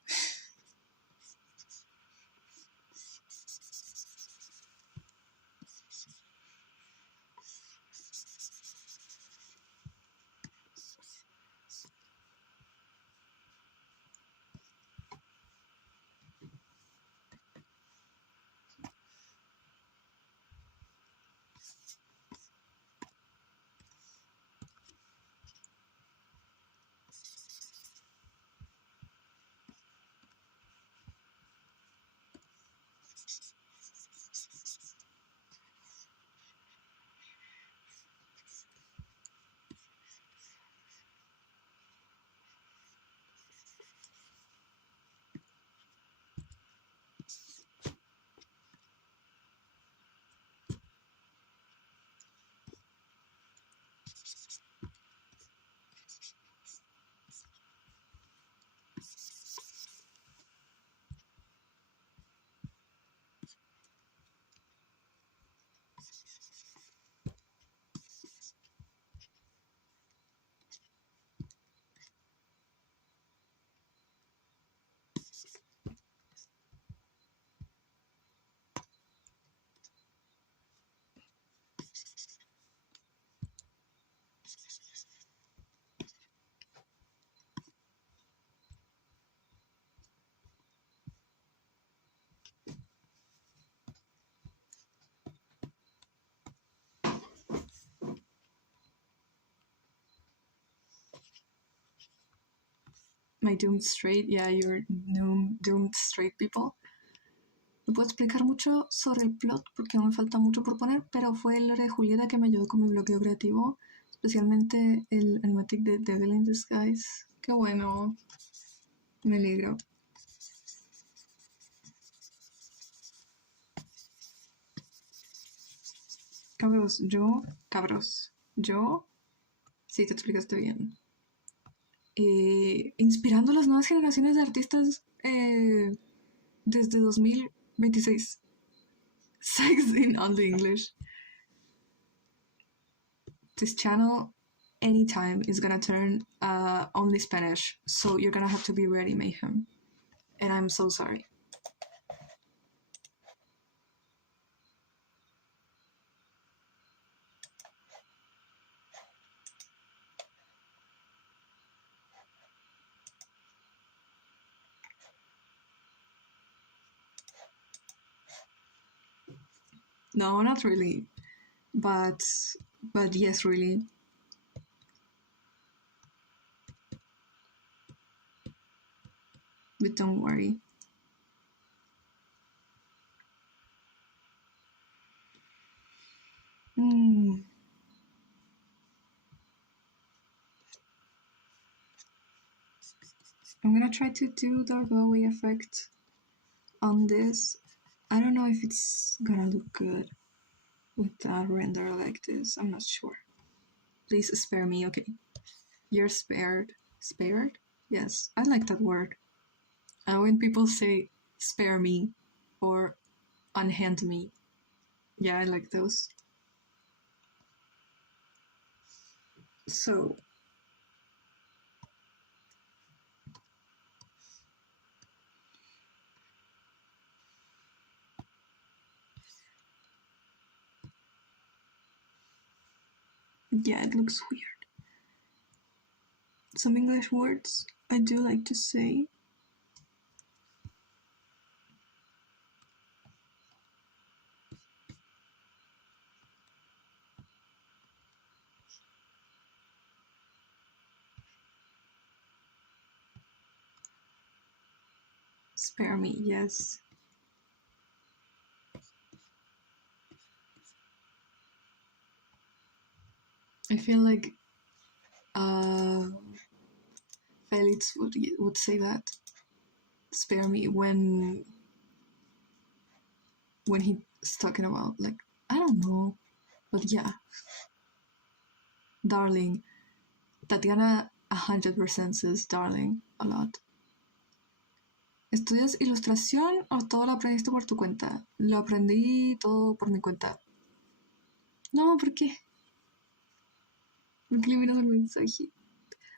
My doomed straight, yeah, you're doomed straight people. No puedo explicar mucho sobre el plot porque aún me falta mucho por poner, pero fue Lore Julieta que me ayudó con mi bloqueo creativo, especialmente el animatic de Devil in Disguise. Qué bueno, me alegro. Cabros, yo, sí te explicaste bien. Inspirando a las nuevas generaciones de artistas desde 2026. Sex in only English. This channel, anytime, is gonna turn only Spanish, so you're gonna have to be ready, Mayhem. And I'm so sorry. No, not really. But yes, really. But don't worry. I'm gonna try to do the glowy effect on this. I don't know if it's gonna look good with a render like this. I'm not sure. Please spare me, okay? You're spared. Spared? Yes, I like that word. When people say spare me or unhand me, yeah, I like those. So, yeah, it looks weird. Some English words I do like to say. Spare me, yes. I feel like Felix would say that. Spare me when he's talking about, like, I don't know, but yeah. Darling. Tatiana 100% says darling a lot. ¿Estudias ilustración o todo lo aprendiste por tu cuenta? Lo aprendí todo por mi cuenta. No, ¿por qué? ¿Por qué eliminas el mensaje?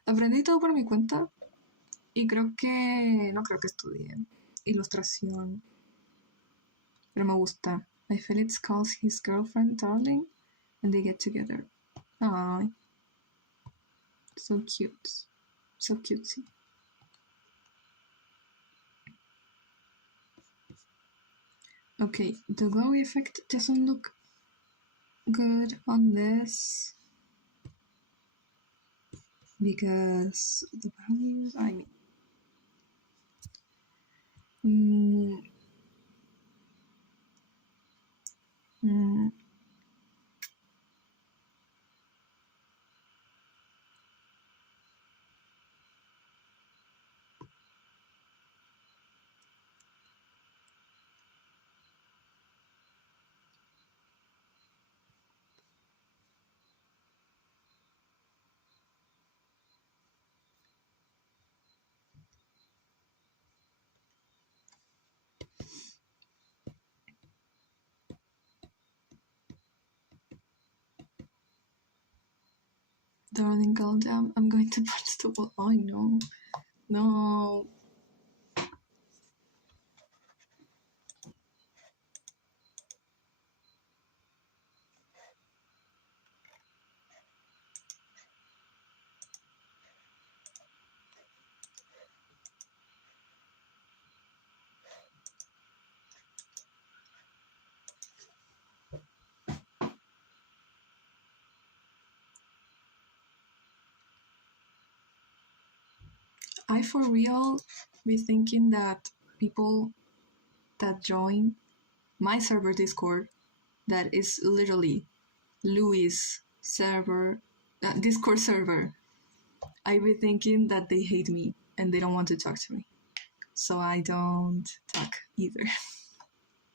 Aprendí todo por mi cuenta y no creo que estudie ilustración. Pero me gusta. My Felix calls his girlfriend darling and they get together. Aww. So cute. So cutesy. Okay, the glowy effect doesn't look good on this because the values, I mean, darling, calm down. I'm going to punch the wall. Oh, no. No. I for real be thinking that people that join my server Discord, that is literally Louis server, Discord server, I be thinking that they hate me and they don't want to talk to me. So I don't talk either.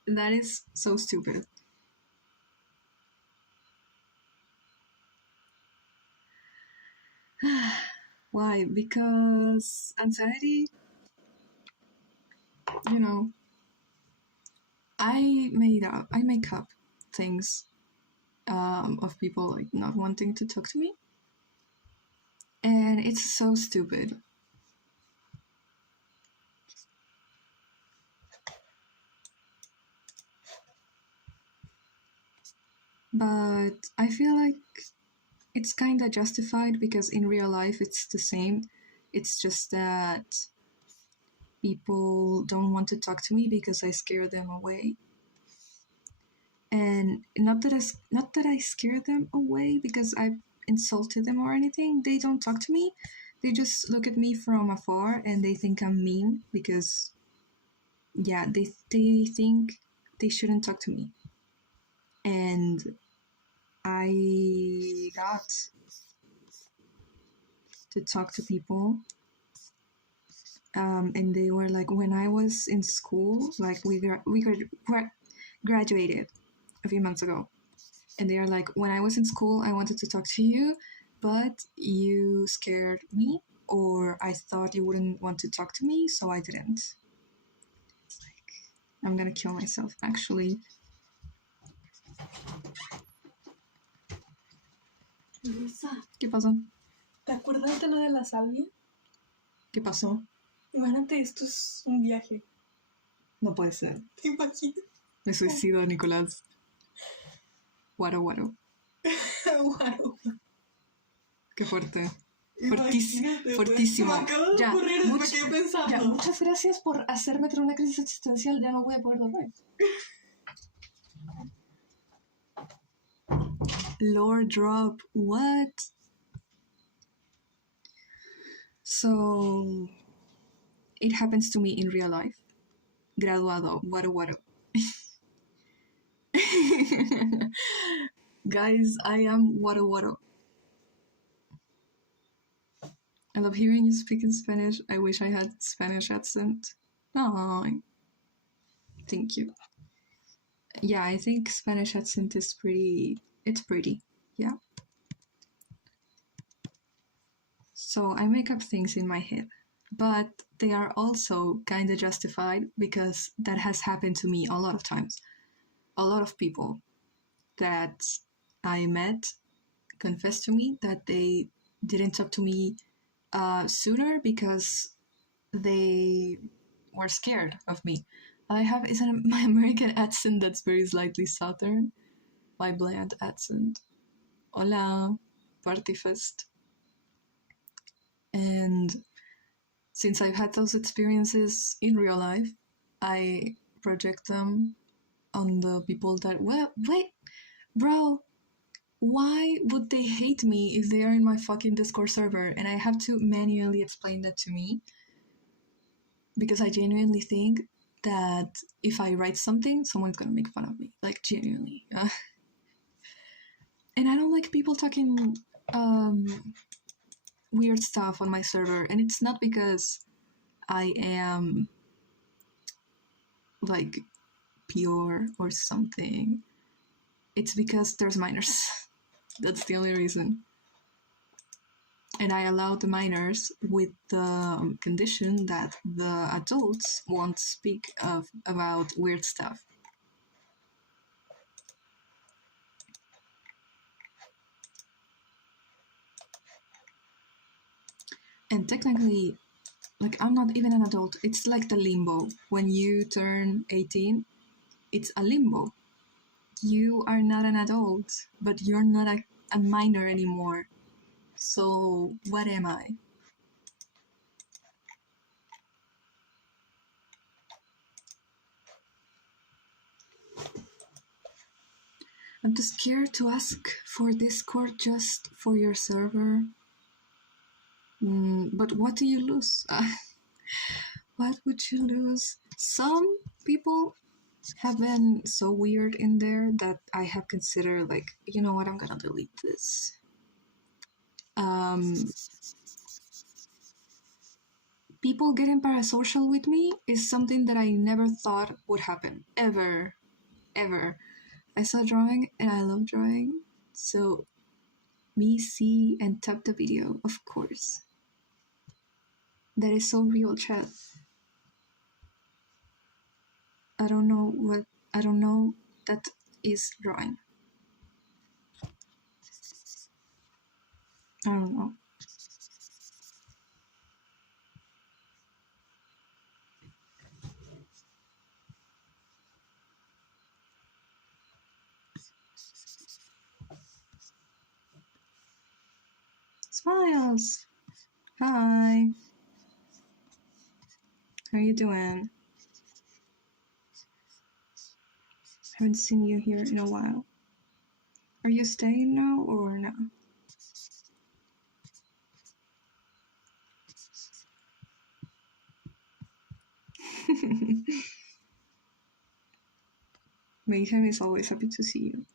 That is so stupid. Why? Because anxiety, you know, I make up things of people like not wanting to talk to me, and it's so stupid. But I feel like it's kind of justified because in real life it's the same. It's just that people don't want to talk to me because I scare them away. And not that I scare them away because I insulted them or anything. They don't talk to me. They just look at me from afar and they think I'm mean because yeah, they think they shouldn't talk to me. And I got to talk to people, and they were like, when I was in school, like we graduated a few months ago, and they are like, when I was in school, I wanted to talk to you, but you scared me, or I thought you wouldn't want to talk to me, so I didn't. It's like, I'm gonna kill myself, actually. Luisa, ¿Qué pasó? ¿te acuerdas de lo de la salvia? ¿Qué pasó? Imagínate, esto es un viaje. No puede ser. ¿Te imaginas? Me suicido, Nicolás. Guaro, guaro. Guau. Qué fuerte. Imagínate, Fuertísimo. Se me acaba de ocurrir, me quedé pensando. Ya, muchas gracias por hacerme tener una crisis existencial. Ya no voy a poder dormir. Lord drop. What? So, it happens to me in real life. Graduado. Guaro, guaro. Guys, I am guaro, guaro. I love hearing you speak in Spanish. I wish I had Spanish accent. Oh, thank you. Yeah, I think Spanish accent is pretty. It's pretty. Yeah. So I make up things in my head, but they are also kind of justified because that has happened to me a lot of times. A lot of people that I met confessed to me that they didn't talk to me sooner because they were scared of me. I have my American accent that's very slightly southern, my bland accent. Hola, party fest. And since I've had those experiences in real life, I project them on the people that, well, wait, bro, why would they hate me if they are in my fucking Discord server and I have to manually explain that to me? Because I genuinely think that if I write something, someone's gonna make fun of me. Like, genuinely. And I don't like people talking weird stuff on my server, and it's not because I am like pure or something. It's because there's minors. That's the only reason. And I allow the minors with the condition that the adults won't speak about weird stuff. And technically, like, I'm not even an adult. It's like the limbo. When you turn 18, it's a limbo. You are not an adult, but you're not a minor anymore. So, what am I? I'm too scared to ask for Discord just for your server. But what do you lose? What would you lose? Some people have been so weird in there that I have considered, like, you know what, I'm gonna delete this. People getting parasocial with me is something that I never thought would happen. Ever. Ever. I saw drawing and I love drawing. So, me see and tap the video, of course. That is so real, chat. I don't know what I don't know. That is drawing. I don't know. Smiles! Hi! How are you doing? Haven't seen you here in a while. Are you staying now or no? Mayhem is always happy to see you.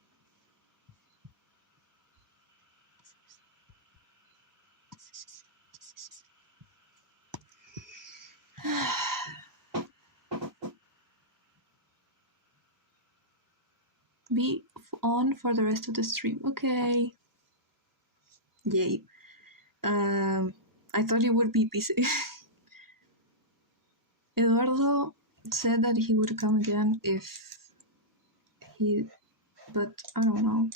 Be on for the rest of the stream. Okay. Yay. I thought you would be busy. Eduardo said that he would come again if he, but I don't know.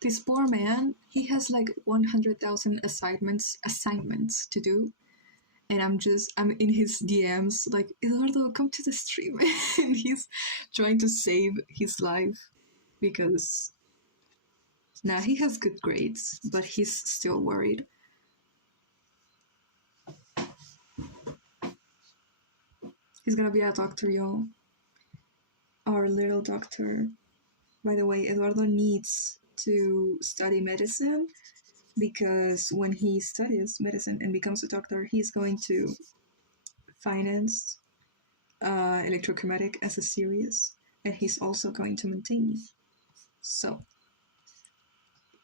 This poor man, he has like 100,000 assignments to do. And I'm in his DMs like, Eduardo, come to the stream. And he's trying to save his life because now he has good grades, but he's still worried. He's gonna be a doctor, y'all. Our little doctor. By the way, Eduardo needs to study medicine because when he studies medicine and becomes a doctor, he's going to finance electrochromatic as a series, and he's also going to maintain it. So,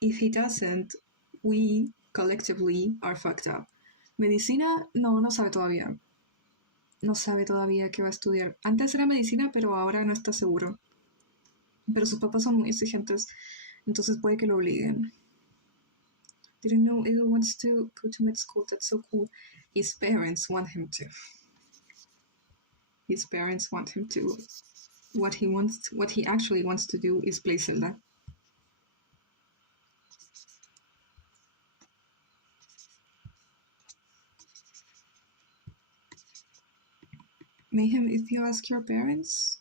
if he doesn't, we collectively are fucked up. Medicina, no sabe todavía. No sabe todavía qué va a estudiar. Antes era medicina, pero ahora no está seguro. Pero sus papás son muy exigentes, entonces puede que lo obliguen. Didn't know Edu wants to go to med school. That's so cool. His parents want him to. His parents want him to. What he actually wants to do is play Zelda. Mayhem, if you ask your parents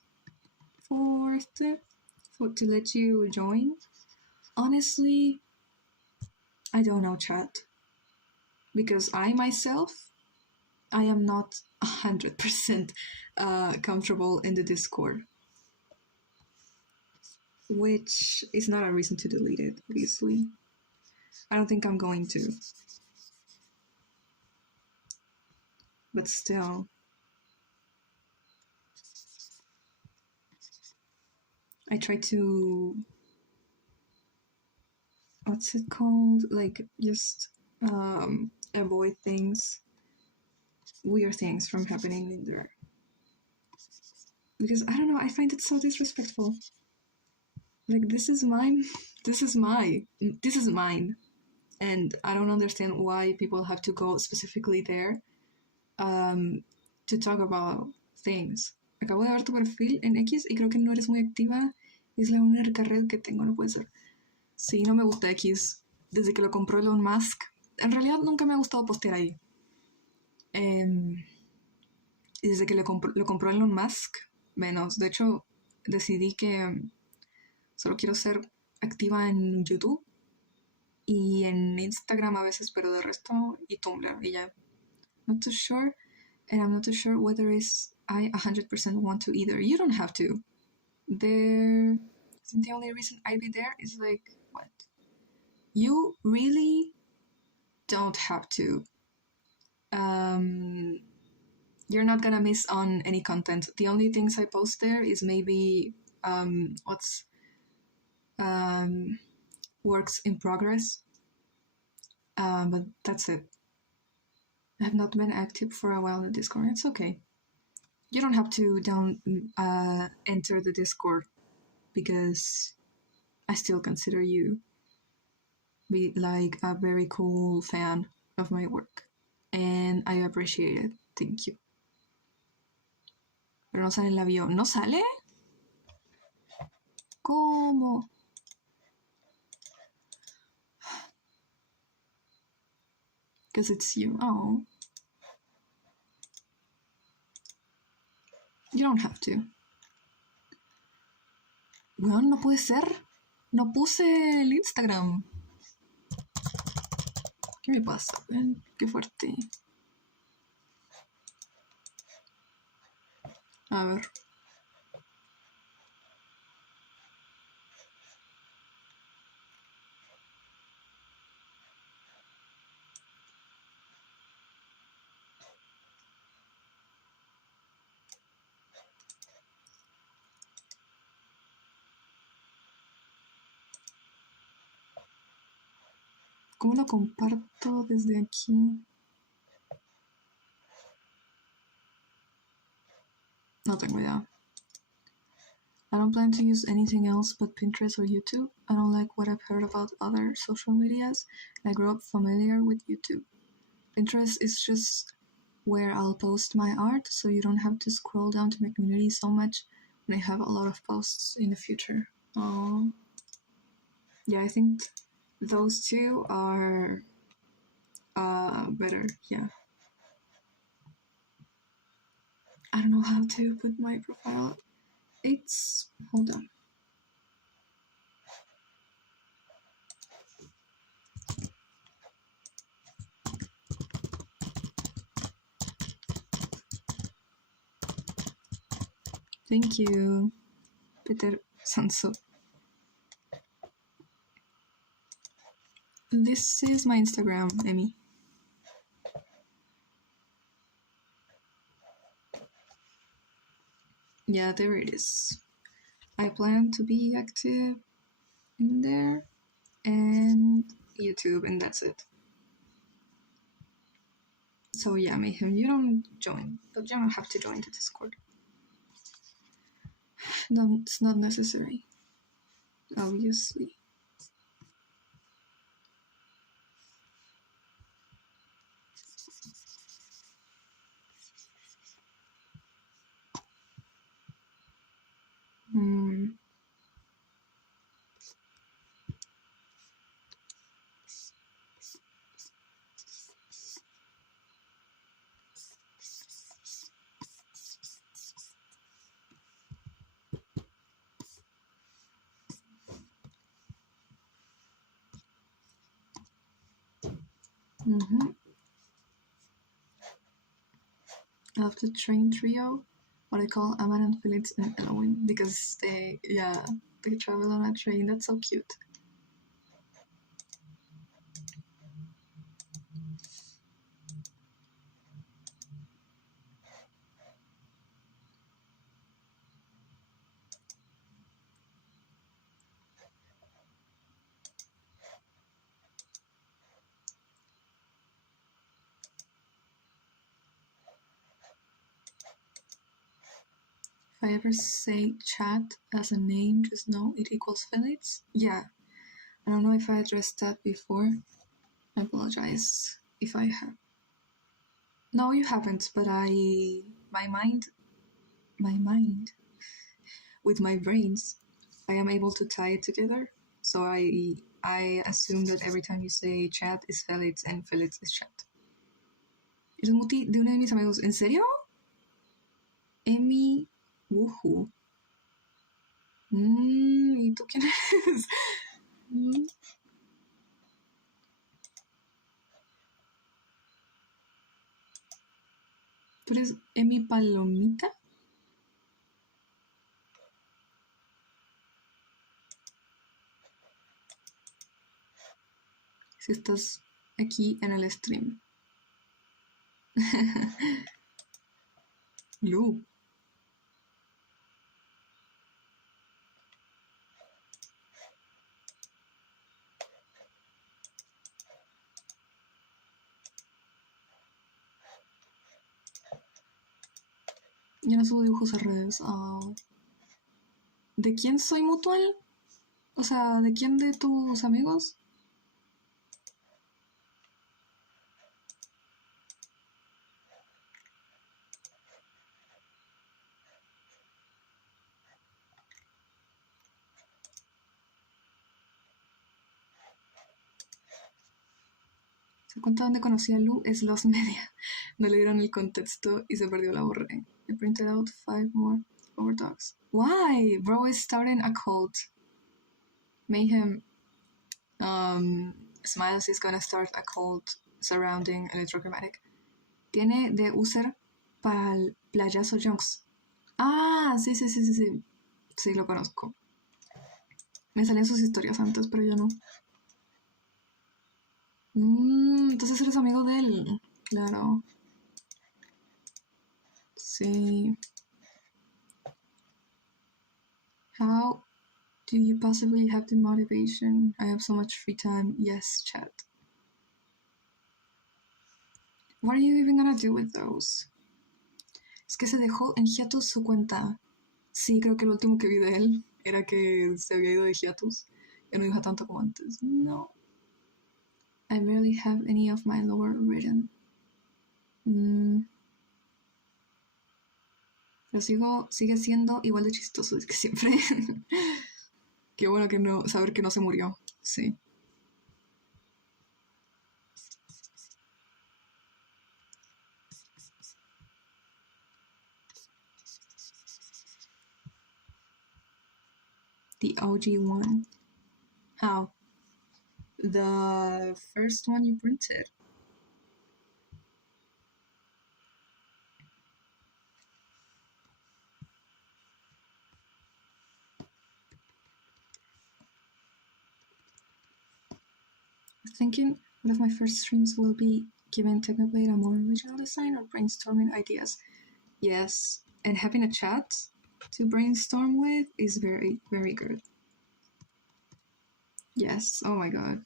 to let you join, honestly, I don't know, chat. Because I myself, I am not 100% comfortable in the Discord. Which is not a reason to delete it, obviously. I don't think I'm going to. But still. I try to... What's it called? Like, just avoid things, weird things from happening in there. Because, I don't know, I find it so disrespectful. Like, this is mine. This is mine. And I don't understand why people have to go specifically there to talk about things. Acabo de ver tu perfil en X y creo que no eres muy activa. Es la única red que tengo, no puede ser. Sí, no me gusta X. Desde que lo compró Elon Musk. En realidad nunca me ha gustado postear ahí. Y desde que lo compró Elon Musk, menos. De hecho, decidí que solo quiero ser activa en YouTube y en Instagram a veces, pero de resto, y Tumblr, y ya. Not too sure, and I'm not too sure whether I 100% want to either. You don't have to. The only reason I'd be there is like, what? You really don't have to. You're not gonna miss on any content. The only things I post there is maybe works in progress. But that's it. I have not been active for a while in Discord. It's okay. You don't have to enter the Discord because I still consider you be like a very cool fan of my work. And I appreciate it. Thank you. Pero no sale el avión. ¿No sale? ¿Cómo? Because it's you. Oh. You don't have to. Weón, no puede ser. No puse el Instagram. ¿Qué me pasa? Qué fuerte. A ver. ¿Cómo lo comparto desde aquí? No tengo idea. I don't plan to use anything else but Pinterest or YouTube. I don't like what I've heard about other social medias, and I grew up familiar with YouTube. Pinterest is just where I'll post my art, so you don't have to scroll down to my community so much when I have a lot of posts in the future. Yeah, I think those two are better. Yeah. I don't know how to put my profile. It's hold on. Thank you, Peter Sanso. This is my Instagram, Emmy. Yeah, there it is. I plan to be active in there and YouTube, and that's it. So yeah, Mayhem, you don't join, but you don't have to join the Discord. No, it's not necessary, obviously. I love the train trio, what I call Amaranth, Felix, and Elowen, because they travel on a train. That's so cute. If I ever say chat as a name, just know it equals Felix. Yeah. I don't know if I addressed that before. I apologize if I have. No, you haven't, but my mind, with my brains, I am able to tie it together. So I assume that every time you say chat is Felix and Felix is chat. Es un muti de uno de mis amigos. ¿En serio? Emi Wuhu. ¿Y tú quién eres? ¿Tú eres Emi Palomita? Si estás aquí en el stream. Lu. Yo no subo dibujos a redes. ¿De quién soy mutual? O sea, ¿de quién de tus amigos? Se cuenta dónde conocí a Lu es Lost Media. No le dieron el contexto y se perdió, la borré. I printed out 5 more over dogs. Why? Bro is starting a cult. Mayhem Smiles is gonna start a cult surrounding Electrochromatic. Tiene de user para el Playazo Junks. Ah, sí, sí, sí, sí, sí. Sí, lo conozco. Me salían sus historias antes, pero yo no. Entonces eres amigo de él. Claro. Sí. How do you possibly have the motivation? I have so much free time. Yes, chat. What are you even gonna do with those? Es que se dejó en hiatus su cuenta. Sí, creo que lo último que vi de él era que se había ido de hiatus. Ya no dijo tanto como antes. No. I barely have any of my lower written. Pero sigue siendo igual de chistoso que siempre. Qué bueno que no, saber que no se murió. Sí. The OG one. How? The first one you printed. I'm thinking one of my first streams will be giving Technoblade a more original design or brainstorming ideas. Yes, and having a chat to brainstorm with is very, very good. Yes, oh my god.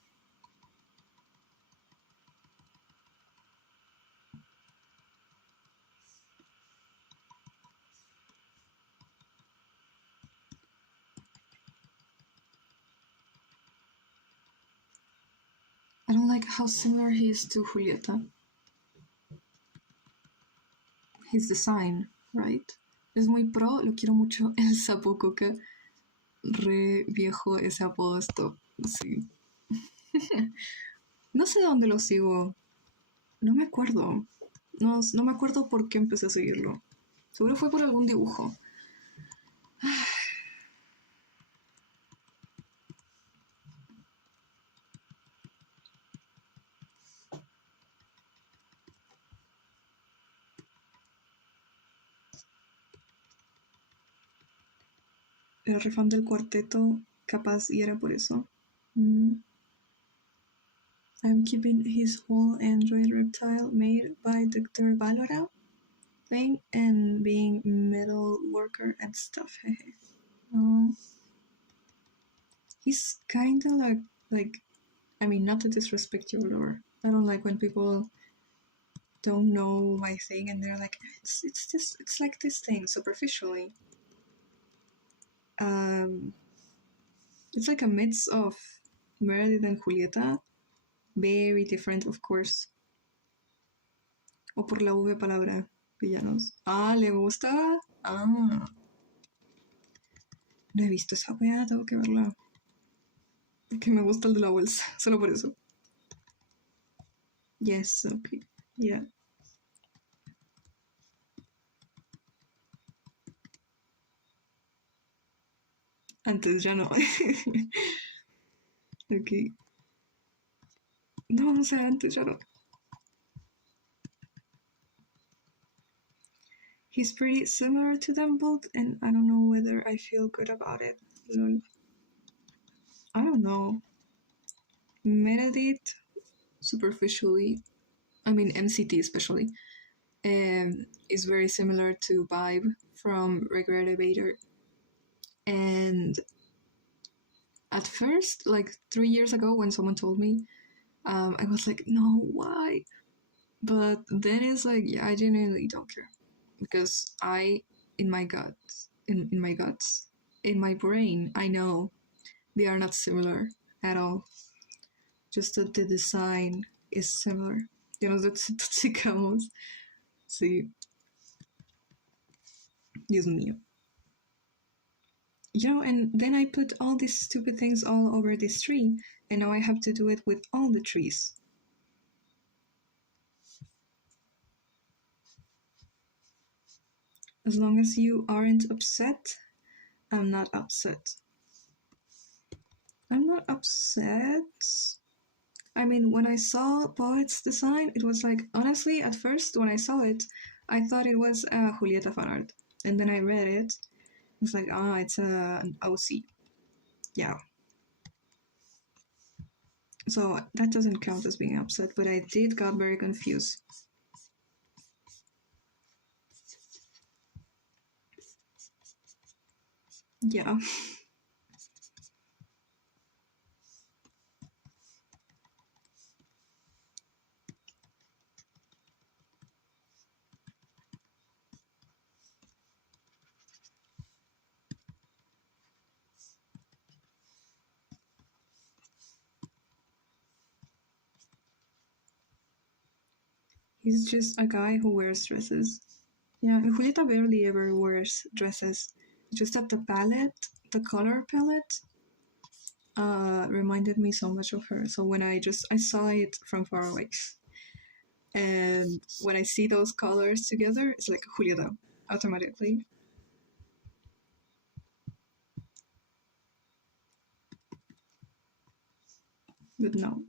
I don't like how similar he is to Julieta. His design, right? Es muy pro, lo quiero mucho. El sapo coca. Re viejo ese apodo esto. Sí. No sé dónde lo sigo. No me acuerdo. No me acuerdo por qué empecé a seguirlo. Seguro fue por algún dibujo. Era re fan del cuarteto, capaz y era por eso. I'm keeping his whole android reptile made by Dr. Valora thing and being metal worker and stuff. He's kinda like I mean, not to disrespect your lore. I don't like when people don't know my thing and they're like, it's like this thing superficially. It's like a mix of Meredith and Julieta, very different, of course. O por la V palabra, villanos. Ah, ¿le gusta? Ah. No he visto esa wea, tengo que verla. Porque me gusta el de la bolsa, solo por eso. Yes, okay. Yeah. Antes ya no. Ok. No, o sea, antes ya no. He's pretty similar to them both, and I don't know whether I feel good about it. Lol. I don't know. Meredith, superficially, I mean MCT especially, is very similar to Vibe from Regular Debater. And at first, like 3 years ago, when someone told me, I was like, no, why? But then it's like, yeah, I genuinely don't care. Because in my guts, in my brain, I know They are not similar at all. Just that the design is similar. You know, that's chicamos. Sí. Dios mío. You know, and then I put all these stupid things all over this tree, and now I have to do it with all the trees. As long as you aren't upset, I'm not upset. I'm not upset. I mean, when I saw Poet's design, it was like, honestly, at first, when I saw it, I thought it was a Julieta fan art. And then I read it. It's like, it's an OC. Yeah. So that doesn't count as being upset, but I did got very confused. Yeah. He's just a guy who wears dresses. Yeah, and Julieta barely ever wears dresses. Just that the palette, the color palette, reminded me so much of her. So when I saw it from far away, and when I see those colors together, it's like Julieta automatically. But no.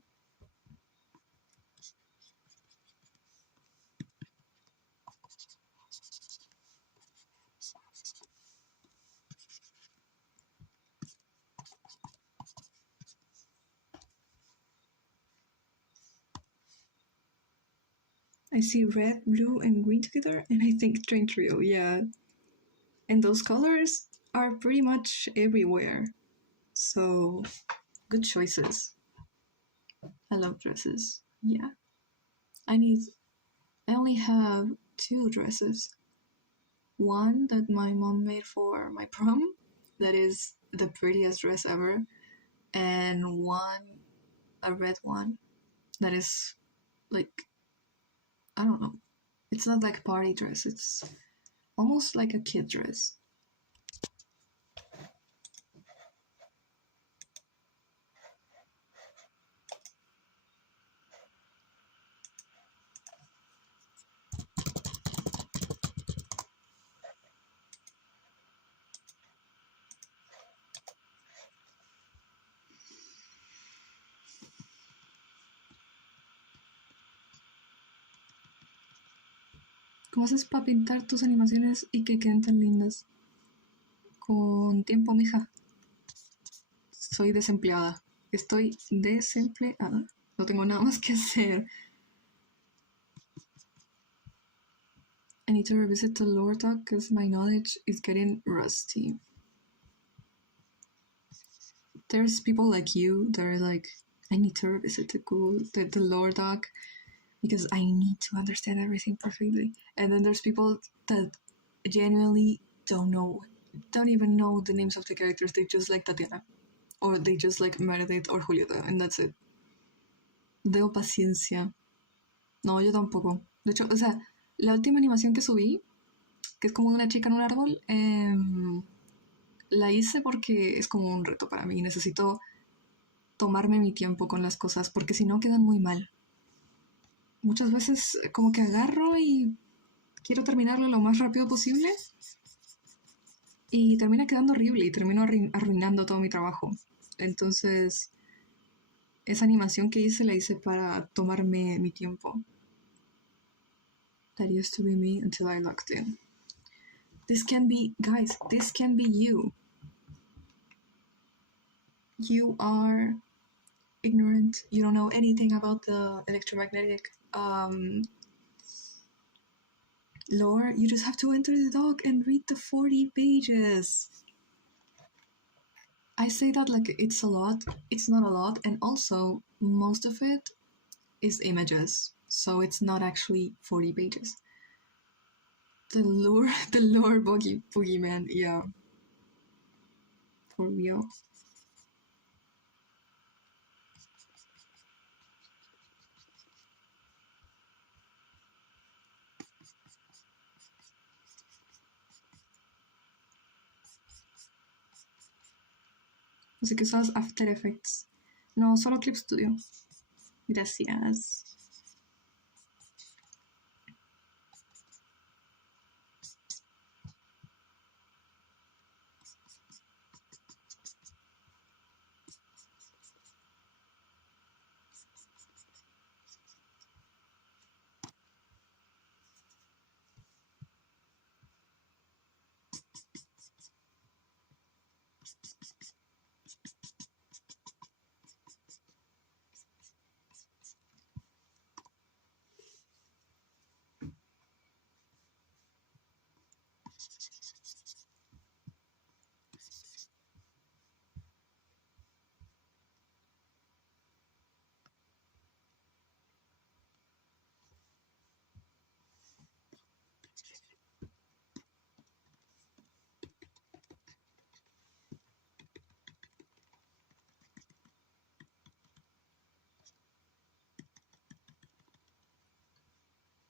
I see red, blue, and green together, and I think Train Trio, yeah. And those colors are pretty much everywhere. So, good choices. I love dresses. Yeah. I only have 2 dresses. One that my mom made for my prom, that is the prettiest dress ever, and one, a red one, that is like, I don't know. It's not like a party dress, it's almost like a kid dress. ¿Cómo haces para pintar tus animaciones y que queden tan lindas? Con tiempo, mija. Soy desempleada. Estoy desempleada. No tengo nada más que hacer. I need to revisit the lore talk because my knowledge is getting rusty. There's people like you that are like, I need to revisit the lore doc because I need to understand everything perfectly. And then there's people that genuinely don't even know the names of the characters. They just like Tatiana, or they just like Meredith or Julieta, and that's it. Deo paciencia. No, yo tampoco. De hecho, o sea, la última animación que subí, que es como de una chica en un árbol, la hice porque es como un reto para mí. Necesito tomarme mi tiempo con las cosas porque si no quedan muy mal. Muchas veces como que agarro y quiero terminarlo lo más rápido posible y termina quedando horrible y termino arruinando todo mi trabajo. Entonces, esa animación que hice la hice para tomarme mi tiempo. That used to be me until I locked in. This can be, guys, this can be you. You are ignorant. You don't know anything about the electromagnetic lore. You just have to enter the doc and read the 40 pages. I say that like it's a lot. It's not a lot, and also most of it is images, so it's not actually 40 pages. The lore boogeyman, yeah. For real. Así que usas After Effects. No, solo Clip Studio. Gracias.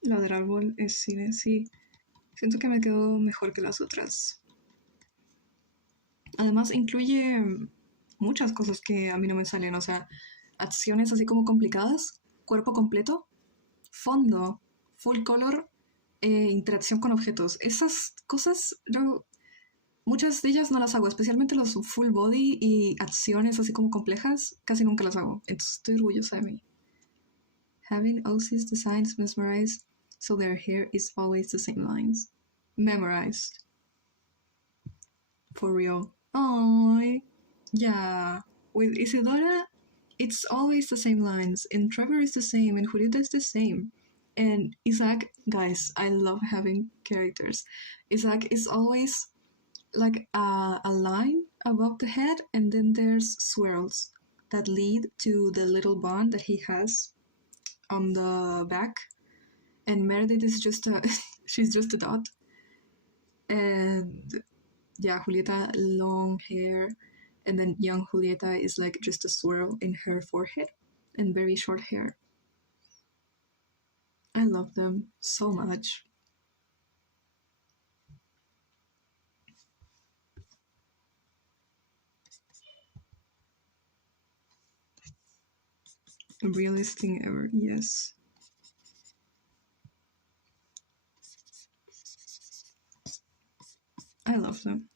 La del árbol es cine, sí. Siento que me quedó mejor que las otras. Además, incluye muchas cosas que a mí no me salen. O sea, acciones así como complicadas, cuerpo completo, fondo, full color, interacción con objetos. Esas cosas, muchas de ellas no las hago, especialmente los full body y acciones así como complejas, casi nunca las hago. Entonces estoy orgullosa de mí. Having Ozzy's designs mesmerized, so their hair is always the same lines. Memorized. For real. Oh, yeah. With Isidora, it's always the same lines, and Trevor is the same, and Julieta is the same. And Isaac, guys, I love having characters. Isaac is always like a line above the head, and then there's swirls that lead to the little bond that he has on the back. And Meredith is just a she's just a dot. And yeah, Julieta, long hair, and then young Julieta is like just a swirl in her forehead and very short hair. I love them so much. Realest thing ever, yes. I love them.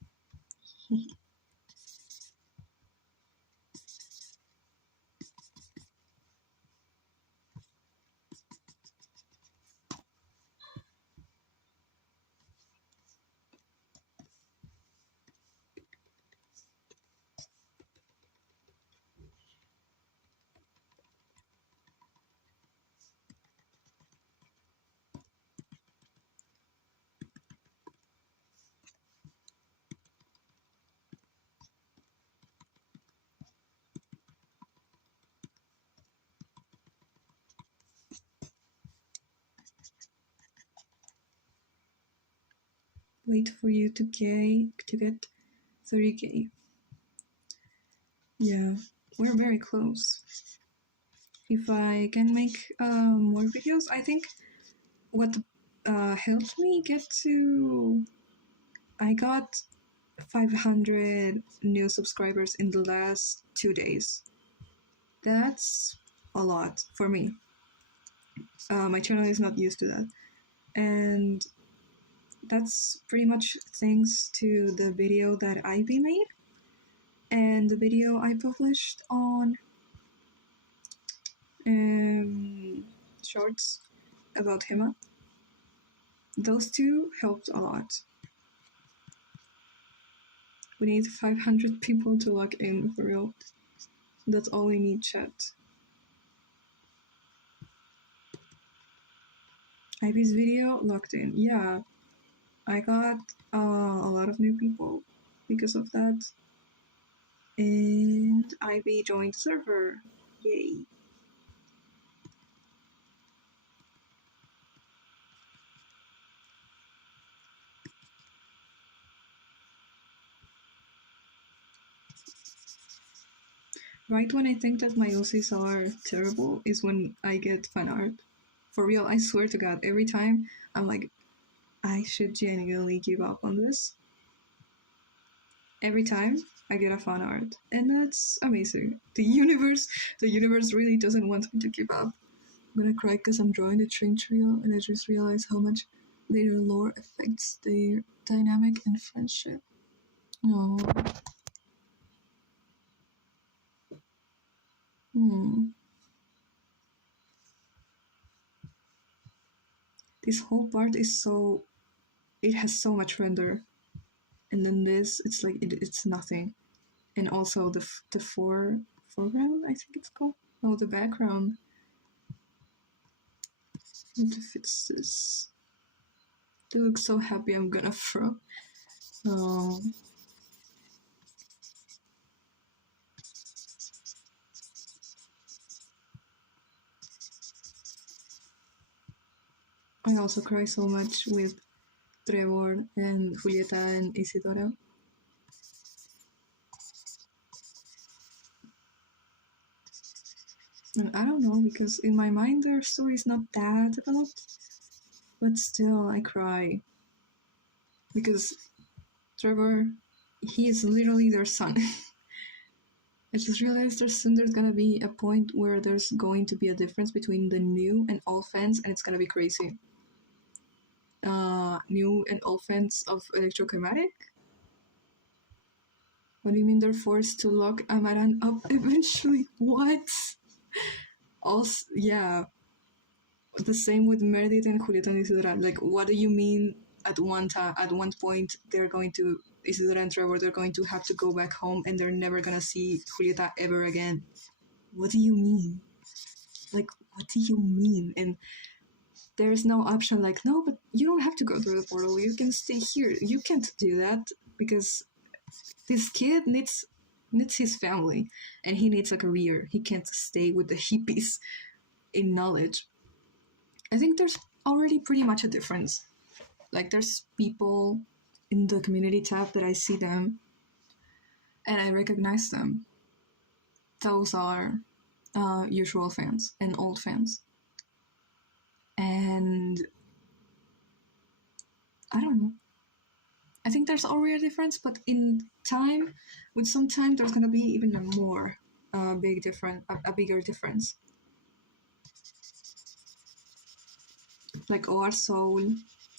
Wait for you to get 30k. Yeah, we're very close. If I can make more videos, I think what helped me get to... I got 500 new subscribers in the last 2 days. That's a lot for me. My channel is not used to that. And that's pretty much thanks to the video that Ivy made and the video I published on shorts about Hema. Those two helped a lot. We need 500 people to log in for real. That's all we need, chat. Ivy's video logged in. Yeah, I got a lot of new people because of that. And Ivy joined the server. Yay. Right when I think that my OCs are terrible is when I get fan art. For real, I swear to God, every time I'm like, I should genuinely give up on this. Every time. I get a fan art, and that's amazing. The universe really doesn't want me to give up. I'm gonna cry because I'm drawing the train trio, and I just realized how much later lore affects their dynamic and friendship. Oh. This whole part is so. It has so much render, and then this, it's like it's nothing, and also the foreground, I think it's called. Oh, the background. Need to fix this. They look so happy. I'm gonna throw. Oh. I also cry so much with Trevor and Julieta and Isidora. And I don't know, because in my mind their story is not that developed, but still I cry. Because Trevor, he is literally their son. I just realized there's gonna be a point where there's going to be a difference between the new and old fans, and it's gonna be crazy. New and old fans of Electrochromatic? What do you mean they're forced to lock Amaran up eventually? What? Also, yeah. The same with Meredith and Julieta and Isidora. Like, what do you mean at one point they're going to, Isidora and Trevor, they're going to have to go back home and they're never gonna see Julieta ever again? What do you mean? Like, what do you mean? And there's no option like, no, but you don't have to go through the portal. You can stay here. You can't do that because this kid needs his family and he needs a career. He can't stay with the hippies in knowledge. I think there's already pretty much a difference. Like, there's people in the community tab that I see them and I recognize them. Those are usual fans and old fans. And I don't know. I think there's already a difference, but in time, with some time, there's gonna be even a more bigger difference. Like OR Soul,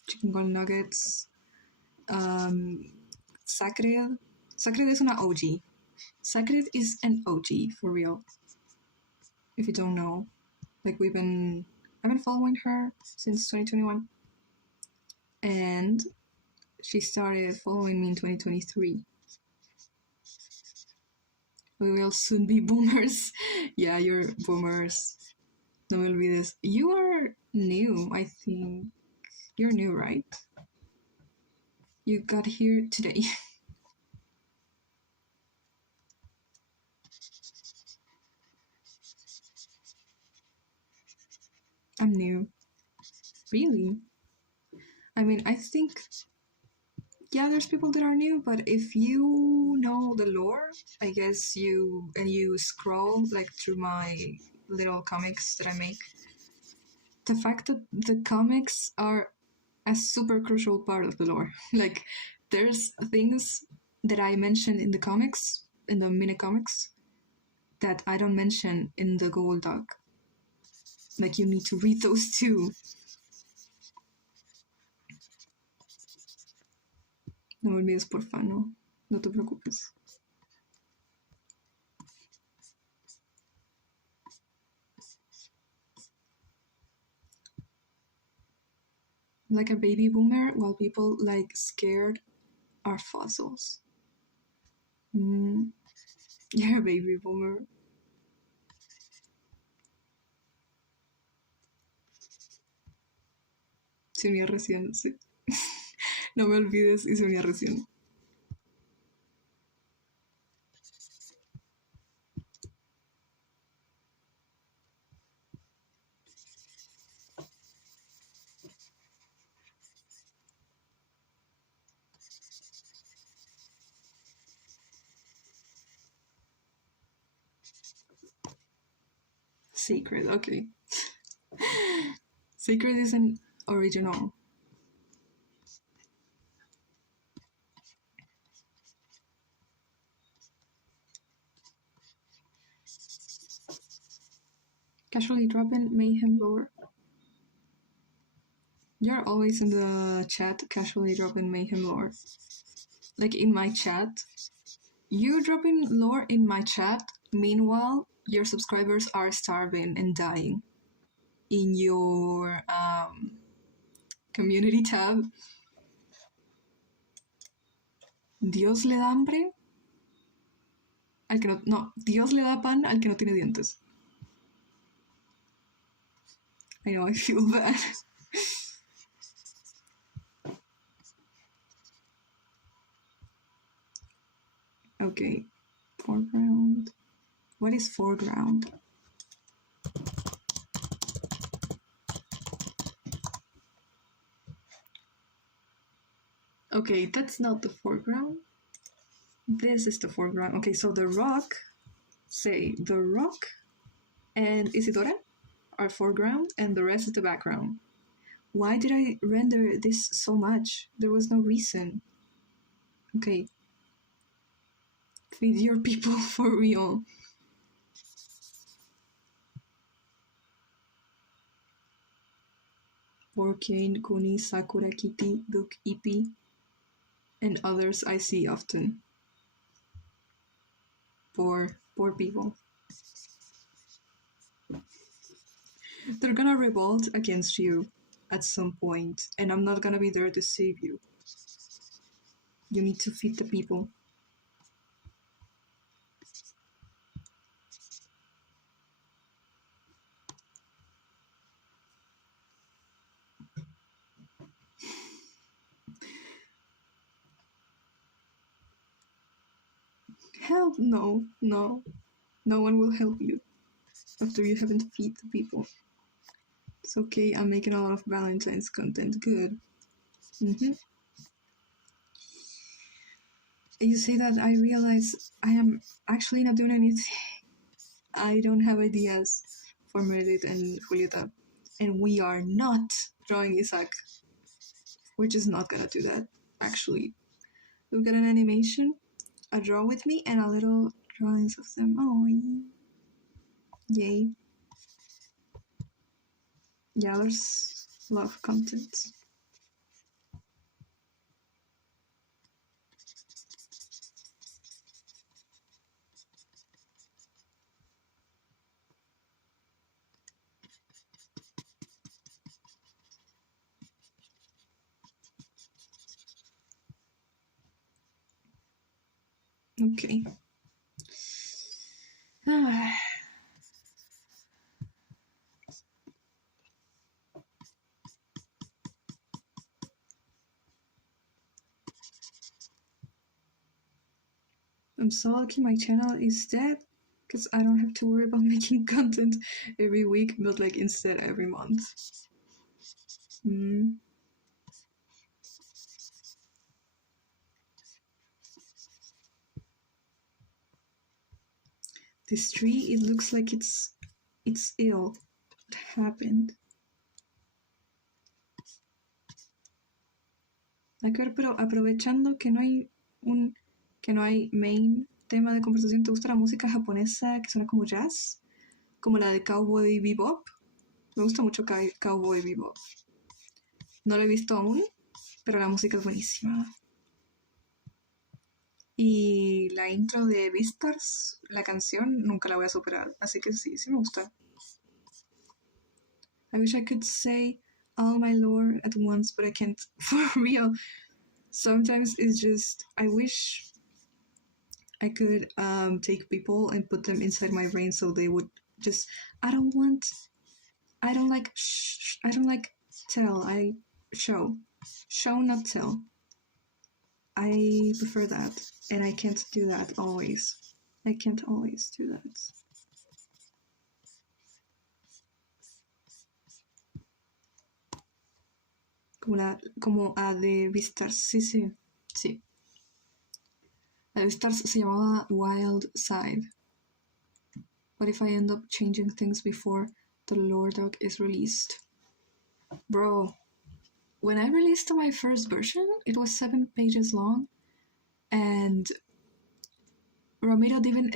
Chicken Gun Nuggets, Sacred. Sacred is una OG. Sacred is an OG for real. If you don't know, like I've been following her since 2021, and she started following me in 2023. We will soon be boomers. Yeah, you're boomers. No me olvides. You are new, I think. You're new, right? You got here today. I'm new. Really? I mean, I think, yeah, there's people that are new, but if you know the lore, I guess you scroll like through my little comics that I make, the fact that the comics are a super crucial part of the lore. Like, there's things that I mentioned in the comics, in the mini comics, that I don't mention in the Google Doc. Like, you need to read those too. No me olvides, porfa, no. No te preocupes. Like a baby boomer, while people like scared are fossils. You're a baby boomer. Se unía recién, sí. No me olvides y se unía recién. Sacred, okay. Sacred is an original. Casually dropping mayhem lore. You're always in the chat casually dropping mayhem lore. Like in my chat. You dropping lore in my chat, meanwhile, your subscribers are starving and dying. In your community tab. Dios le da hambre al que no. No, Dios le da pan al que no tiene dientes. I know, I feel bad. Okay, foreground. What is foreground? Okay, that's not the foreground. This is the foreground. Okay, so the rock, say the rock and Isidora are foreground and the rest is the background. Why did I render this so much? There was no reason. Okay. Feed your people for real. Borkane, Kuni, Sakura, Kitty, Duke, Ippy, and others I see often. Poor people. They're gonna revolt against you at some point, and I'm not gonna be there to save you. You need to feed the people. Help? No. No one will help you after you haven't feed the people. It's okay, I'm making a lot of Valentine's content. Good. You say that, I realize I am actually not doing anything. I don't have ideas for Meredith and Julieta. And we are not drawing Isaac. We're just not gonna do that, actually. We've got an animation, a draw with me, and a little drawings of them. Oh, yay. Yeah, there's a lot of content. Okay. I'm so lucky my channel is dead, because I don't have to worry about making content every week, but like instead every month. This tree, it looks like it's ill. What happened? Pero aprovechando que no hay main tema de conversación, ¿te gusta la música japonesa que suena como jazz? Como la de Cowboy Bebop. Me gusta mucho Cowboy Bebop. No lo he visto aún, pero la música es buenísima. Y la intro de Beastars, la canción, nunca la voy a superar. Así que sí me gusta. I wish I could say all my lore at once, but I can't. For real. Sometimes it's just, I wish I could take people and put them inside my brain so they would just, I don't like tell, I show, not tell. I prefer that, and I can't do that always. I can't always do that. Como a de Beastars, sí. La de Beastars se llamaba Wild Side. What if I end up changing things before the lore doc is released? Bro, when I released my first version, it was 7 pages long, and Ramiro didn't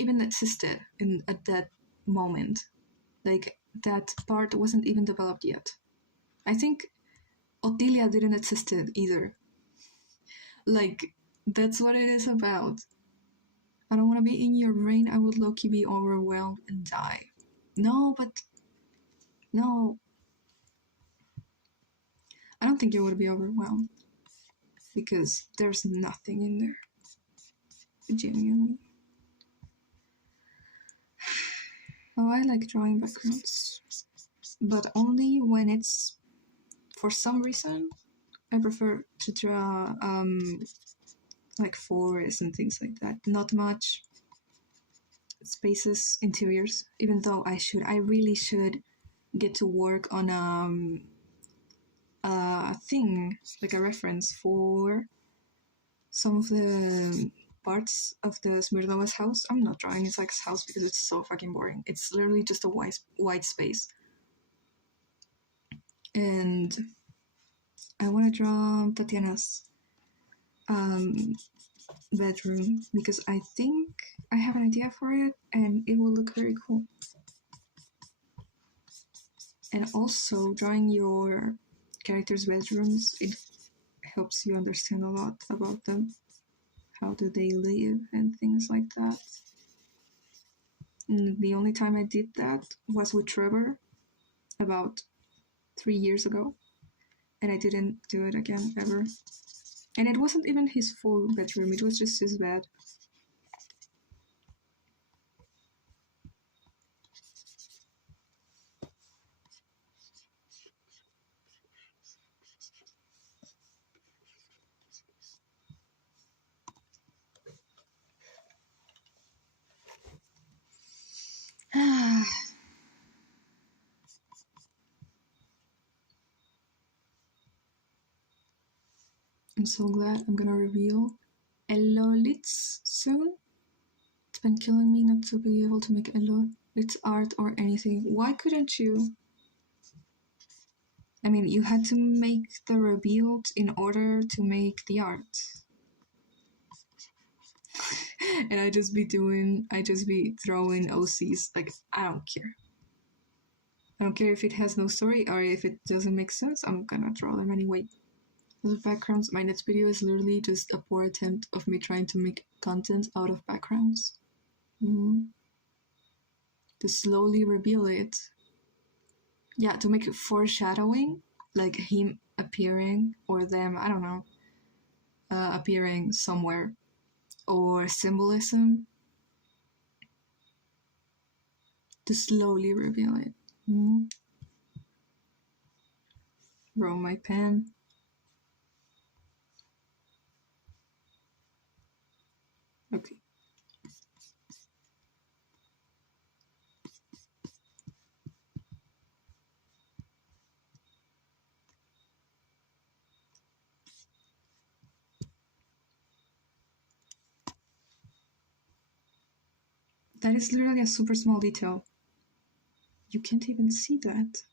even exist at that moment. Like, that part wasn't even developed yet. I think Otilia didn't exist either. Like, that's what it is about. I don't want to be in your brain. I would low-key be overwhelmed and die. No, but... No. I don't think you would be overwhelmed. Because there's nothing in there. Genuinely. Oh, I like drawing backgrounds. But only when it's... For some reason, I prefer to draw like forests and things like that. Not much spaces, interiors. Even though I really should get to work on a thing, like a reference for some of the parts of the Smirnova's house. I'm not drawing Isaac's house because it's so fucking boring. It's literally just a white space. And I want to draw Tatiana's bedroom because I think I have an idea for it and it will look very cool. And also, drawing your characters' bedrooms, it helps you understand a lot about them. How do they live and things like that. And the only time I did that was with Trevor about 3 years ago. And I didn't do it again ever. And it wasn't even his full bedroom, it was just his bed. I'm so glad I'm gonna reveal Elolitz soon. It's been killing me not to be able to make Elolitz art or anything. Why couldn't you? I mean, you had to make the reveal in order to make the art. And I just be throwing OCs, like, I don't care. I don't care if it has no story or if it doesn't make sense, I'm gonna draw them anyway. The backgrounds, my next video is literally just a poor attempt of me trying to make content out of backgrounds. To slowly reveal it. Yeah, to make foreshadowing, like him appearing, or them, I don't know, appearing somewhere. Or symbolism. To slowly reveal it. Roll my pen. Okay. That is literally a super small detail. You can't even see that.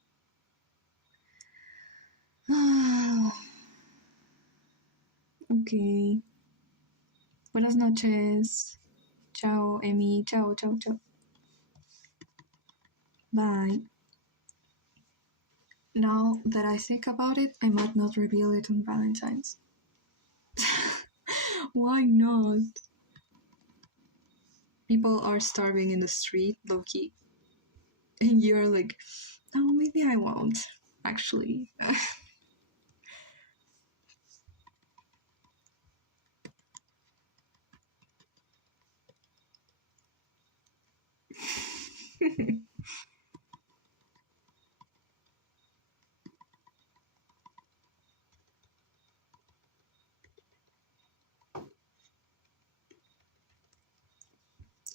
Okay. Buenas noches. Ciao, Emi. Ciao, ciao, ciao. Bye. Now that I think about it, I might not reveal it on Valentine's. Why not? People are starving in the street, low-key. And you're like, oh, maybe I won't, actually.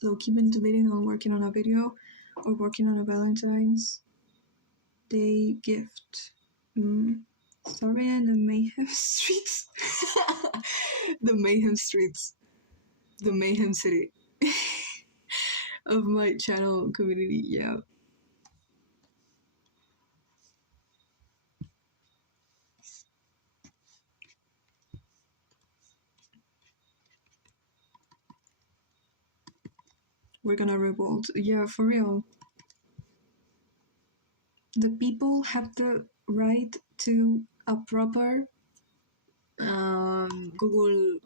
Low-key been debating on working on a video or working on a Valentine's Day gift. Sorry, in the Mayhem Streets. The Mayhem Streets. The Mayhem City. Of my channel community, yeah. We're gonna revolt. Yeah, for real. the people have the right to a proper Google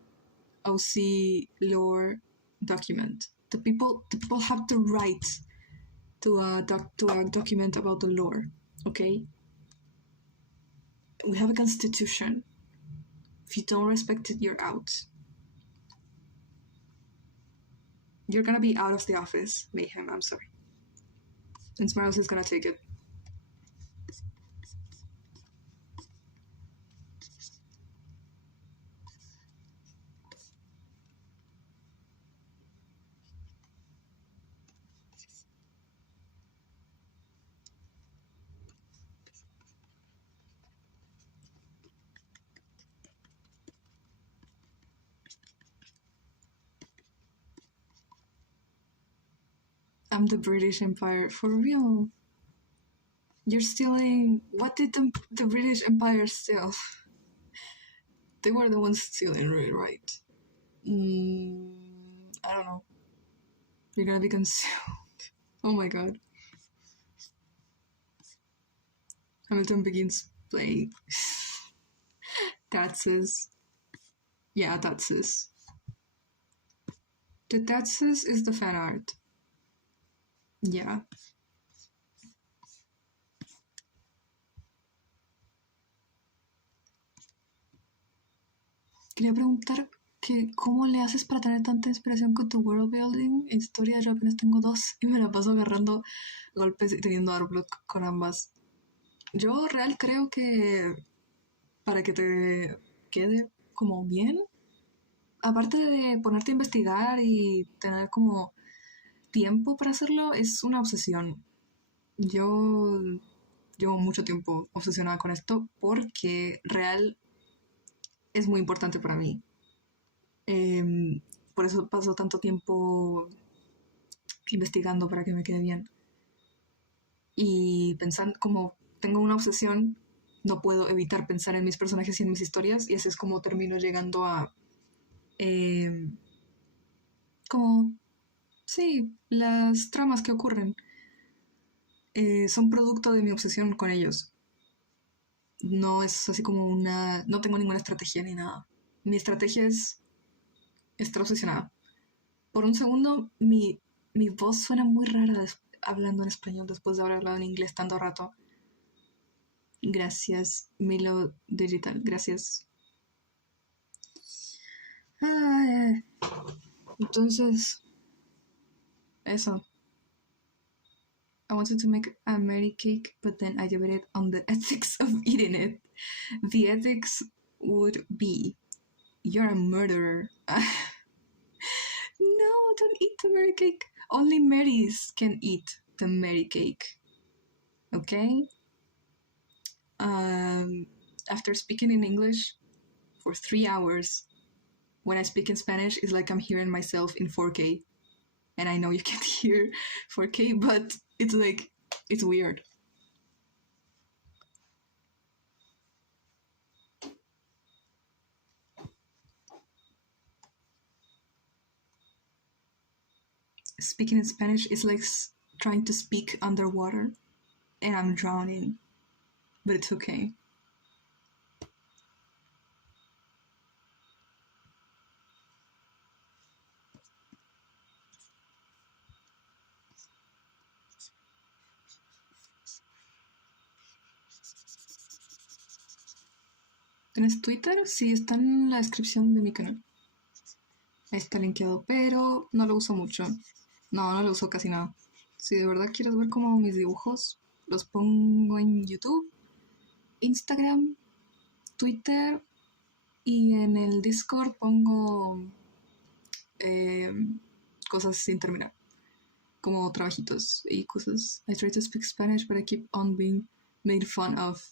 OC lore document. The people have the right to a document about the lore. Okay, we have a constitution. If you don't respect it, you're out. You're gonna be out of the office, Mayhem. I'm sorry. And Smiles is gonna take it. I'm the British Empire. For real. You're stealing. What did the British Empire steal? They were the ones stealing, right? I don't know. You're gonna be consumed. Oh my god. Hamilton begins playing. Taxes. Yeah, taxes. The taxes is the fan art. Yeah. Quería preguntar que cómo le haces para tener tanta inspiración con tu world building. En historia yo apenas tengo 2 y me la paso agarrando golpes y teniendo Arblock con ambas. Yo real creo que para que te quede como bien, aparte de ponerte a investigar y tener como tiempo para hacerlo, es una obsesión. Yo llevo mucho tiempo obsesionada con esto porque real es muy importante para mí. Por eso paso tanto tiempo investigando para que me quede bien. Y pensando, como tengo una obsesión, no puedo evitar pensar en mis personajes y en mis historias, y así es como termino llegando a como, sí, las tramas que ocurren son producto de mi obsesión con ellos. No es así como una, no tengo ninguna estrategia ni nada. Mi estrategia es estar obsesionada. Por un segundo, mi voz suena muy rara hablando en español después de haber hablado en inglés tanto rato. Gracias, Milo Digital, gracias. Entonces, eso. I wanted to make a Mary cake, but then I debated on the ethics of eating it. The ethics would be, you're a murderer. No, don't eat the Mary cake. Only Marys can eat the Mary cake. Okay? After speaking in English for 3 hours, when I speak in Spanish, it's like I'm hearing myself in 4K. And I know you can't hear 4K, but it's like, it's weird. Speaking in Spanish is like trying to speak underwater, and I'm drowning, but it's okay. ¿Tienes Twitter? Sí, está en la descripción de mi canal. Ahí está linkeado, pero no lo uso mucho. No lo uso casi nada. Si de verdad quieres ver como mis dibujos, los pongo en YouTube, Instagram, Twitter y en el Discord pongo cosas sin terminar, como trabajitos y cosas. I try to speak Spanish, but I keep on being made fun of.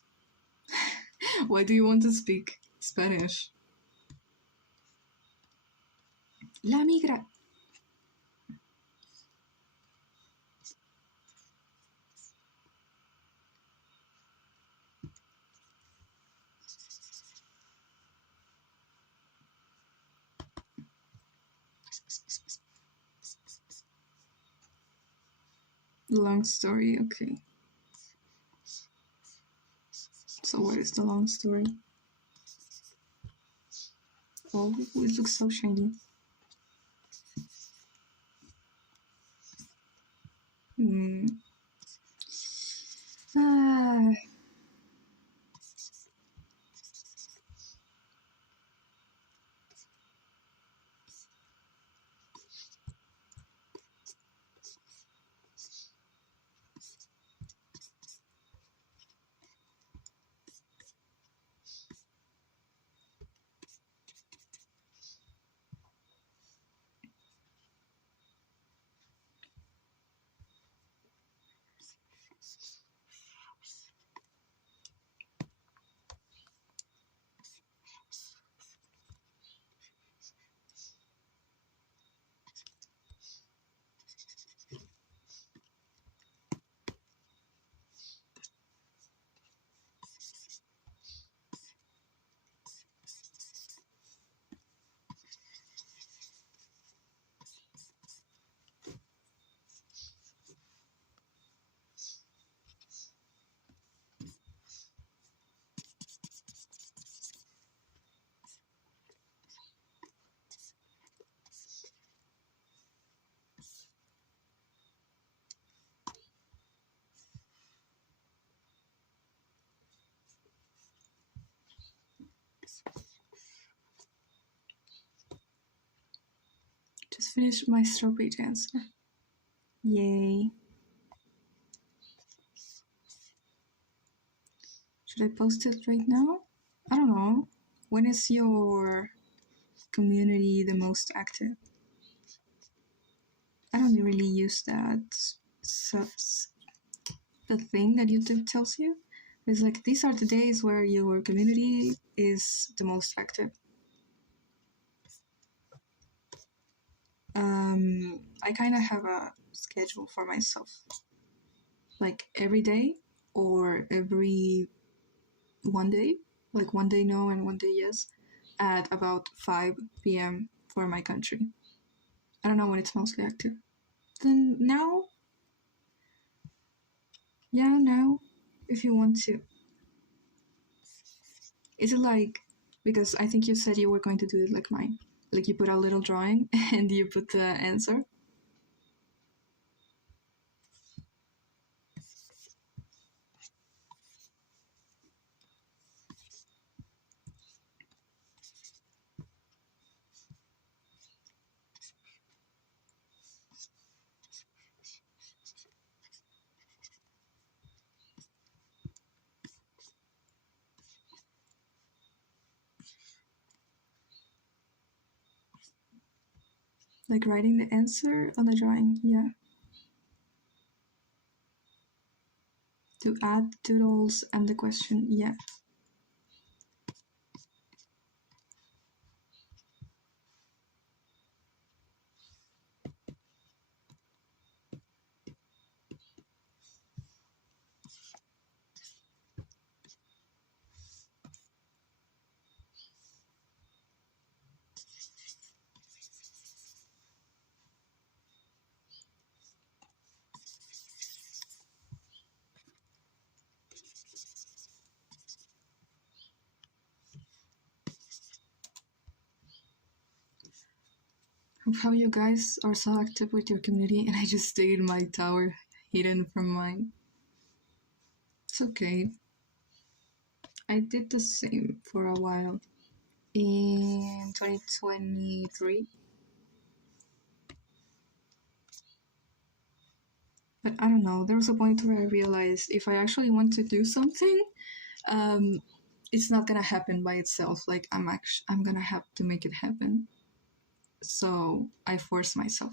Why do you want to speak Spanish? La migra. Long story, okay. So what is the long story? Oh, it looks so shiny. Ah. Just finished my strawberry dancer. Yay. Should I post it right now? I don't know. When is your community the most active? I don't really use that. So, the thing that YouTube tells you is like, these are the days where your community is the most active. I kind of have a schedule for myself. Like every day or every one day. Like one day no and one day yes. At about 5 p.m. for my country. I don't know when it's mostly active. Then now? Yeah, now. If you want to. Is it like, because I think you said you were going to do it like mine. Like you put a little drawing and you put the answer. Like writing the answer on the drawing, yeah. To add doodles and the question, yeah. How you guys are so active with your community and I just stayed in my tower, hidden from mine. It's okay. I did the same for a while. In 2023. But I don't know, there was a point where I realized if I actually want to do something, it's not gonna happen by itself. Like I'm gonna have to make it happen. So I force myself.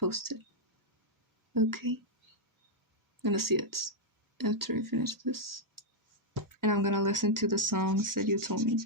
Post it. Okay. I'm gonna see it after I finish this. And I'm gonna listen to the songs that you told me.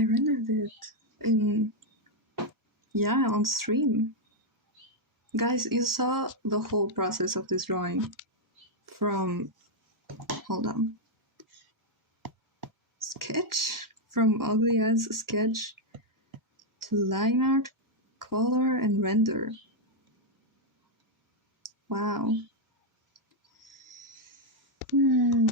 I rendered it in, yeah, on stream. Guys, you saw the whole process of this drawing from, hold on, sketch, from ugly as sketch to line art, color, and render. Wow. Hmm.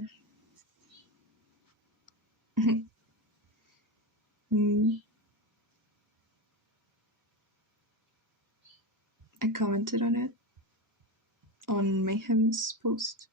I commented on it on Mayhem's post.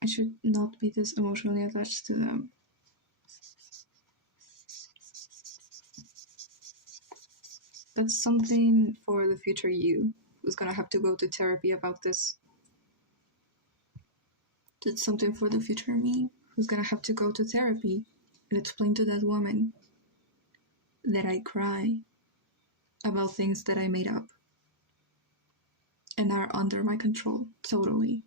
I should not be this emotionally attached to them. That's something for the future you, who's gonna have to go to therapy about this. That's something for the future me, who's gonna have to go to therapy and explain to that woman that I cry about things that I made up and are under my control, totally.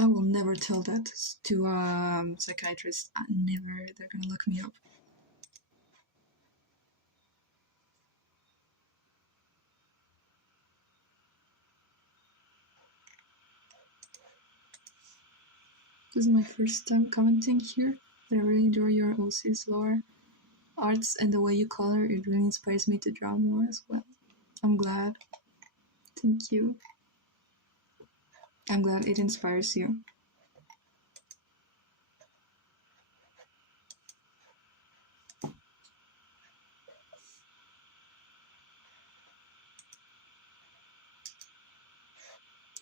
I will never tell that to a psychiatrist. Never. They're gonna look me up. This is my first time commenting here, but I really enjoy your OC's lore, arts, and the way you color. It really inspires me to draw more as well. I'm glad. Thank you. I'm glad it inspires you.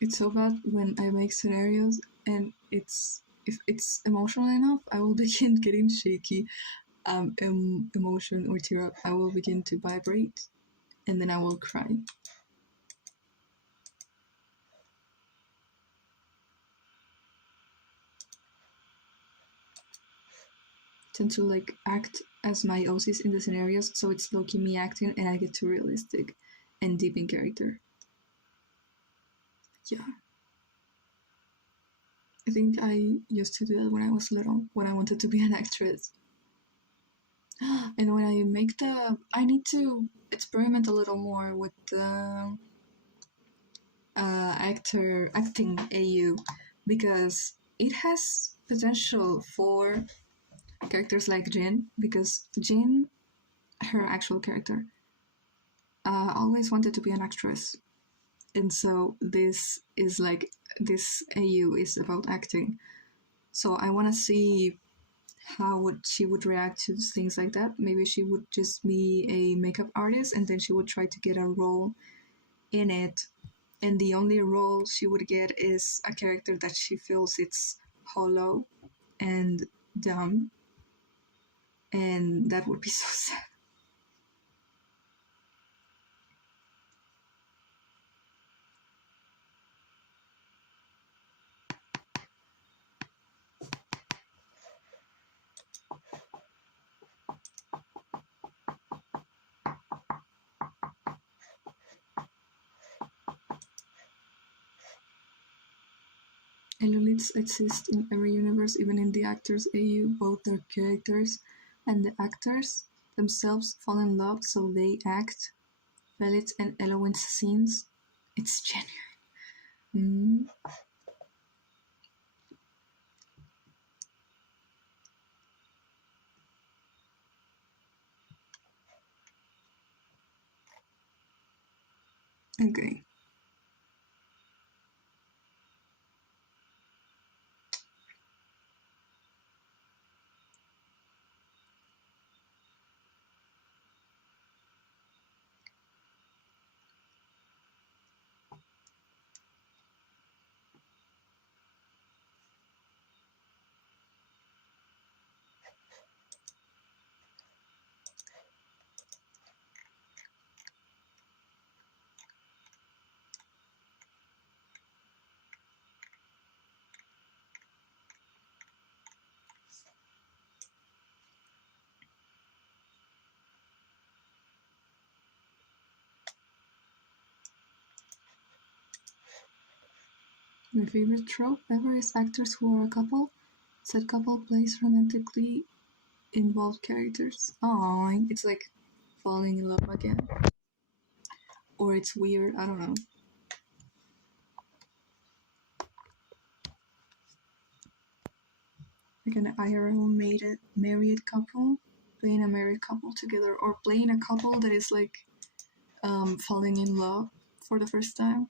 It's so bad when I make scenarios and if it's emotional enough, I will begin getting shaky, emotion or tear up. I will begin to vibrate, and then I will cry. Tend to like act as my OCs in the scenarios, so it's low-key me acting, and I get too realistic and deep in character. Yeah. I think I used to do that when I was little, when I wanted to be an actress. And when I make I need to experiment a little more with the acting AU, because it has potential for characters like Jin, because Jin, her actual character, always wanted to be an actress. And so this AU is about acting. So I want to see how she would react to things like that. Maybe she would just be a makeup artist, and then she would try to get a role in it. And the only role she would get is a character that she feels it's hollow and dumb. And that would be so sad. Elolids exist in every universe, even in the actors' AU, both their characters and the actors. themselves fall in love, so they act Felix and Elowen's scenes. It's genuine. Okay. My favorite trope ever is actors who are a couple. Said couple plays romantically involved characters. Oh, it's like falling in love again. Or it's weird, I don't know. Like an IRL married couple, playing a married couple together, or playing a couple that is like falling in love for the first time.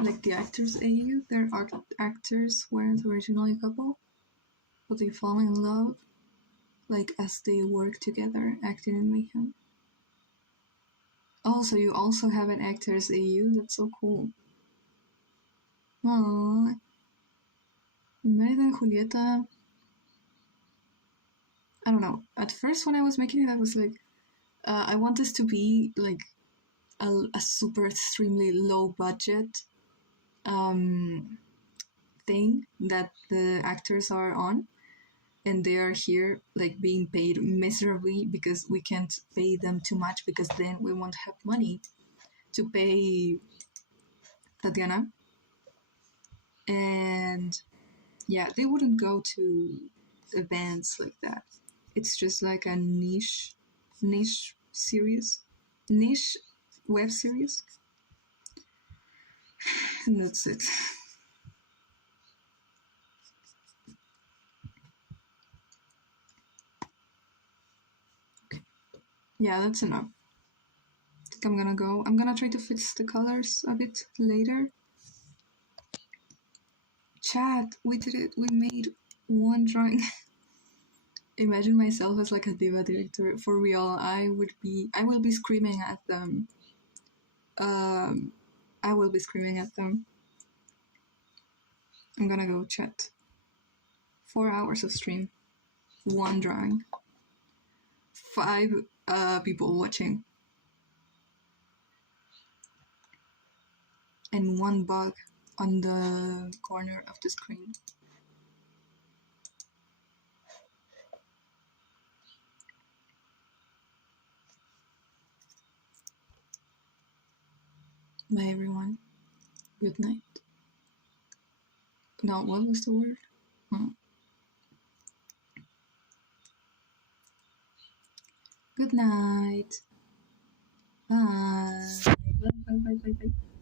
Like the actors AU, their actors weren't originally a couple, but they fall in love, like as they work together, acting in Mayhem. Also, you also have an actors AU. That's so cool. Aww. Merida and Julieta. I don't know. At first, when I was making it, I was like, I want this to be like a super extremely low budget thing that the actors are on, and they are here like being paid miserably because we can't pay them too much because then we won't have money to pay Tatiana. And yeah, they wouldn't go to events like that. It's just like a niche series, niche web series, and that's it. Okay. Yeah, that's enough. I think I'm gonna go. I'm gonna try to fix the colors a bit later. Chat, we did it. We made one drawing. Imagine myself as like a diva director for real. I will be screaming at them. I will be screaming at them. I'm gonna go chat. 4 hours of stream, one drawing, 5 people watching, and 1 bug on the corner of the screen. Bye everyone. Good night. No, what was the word? Good night. Bye. Bye, bye, bye, bye, bye.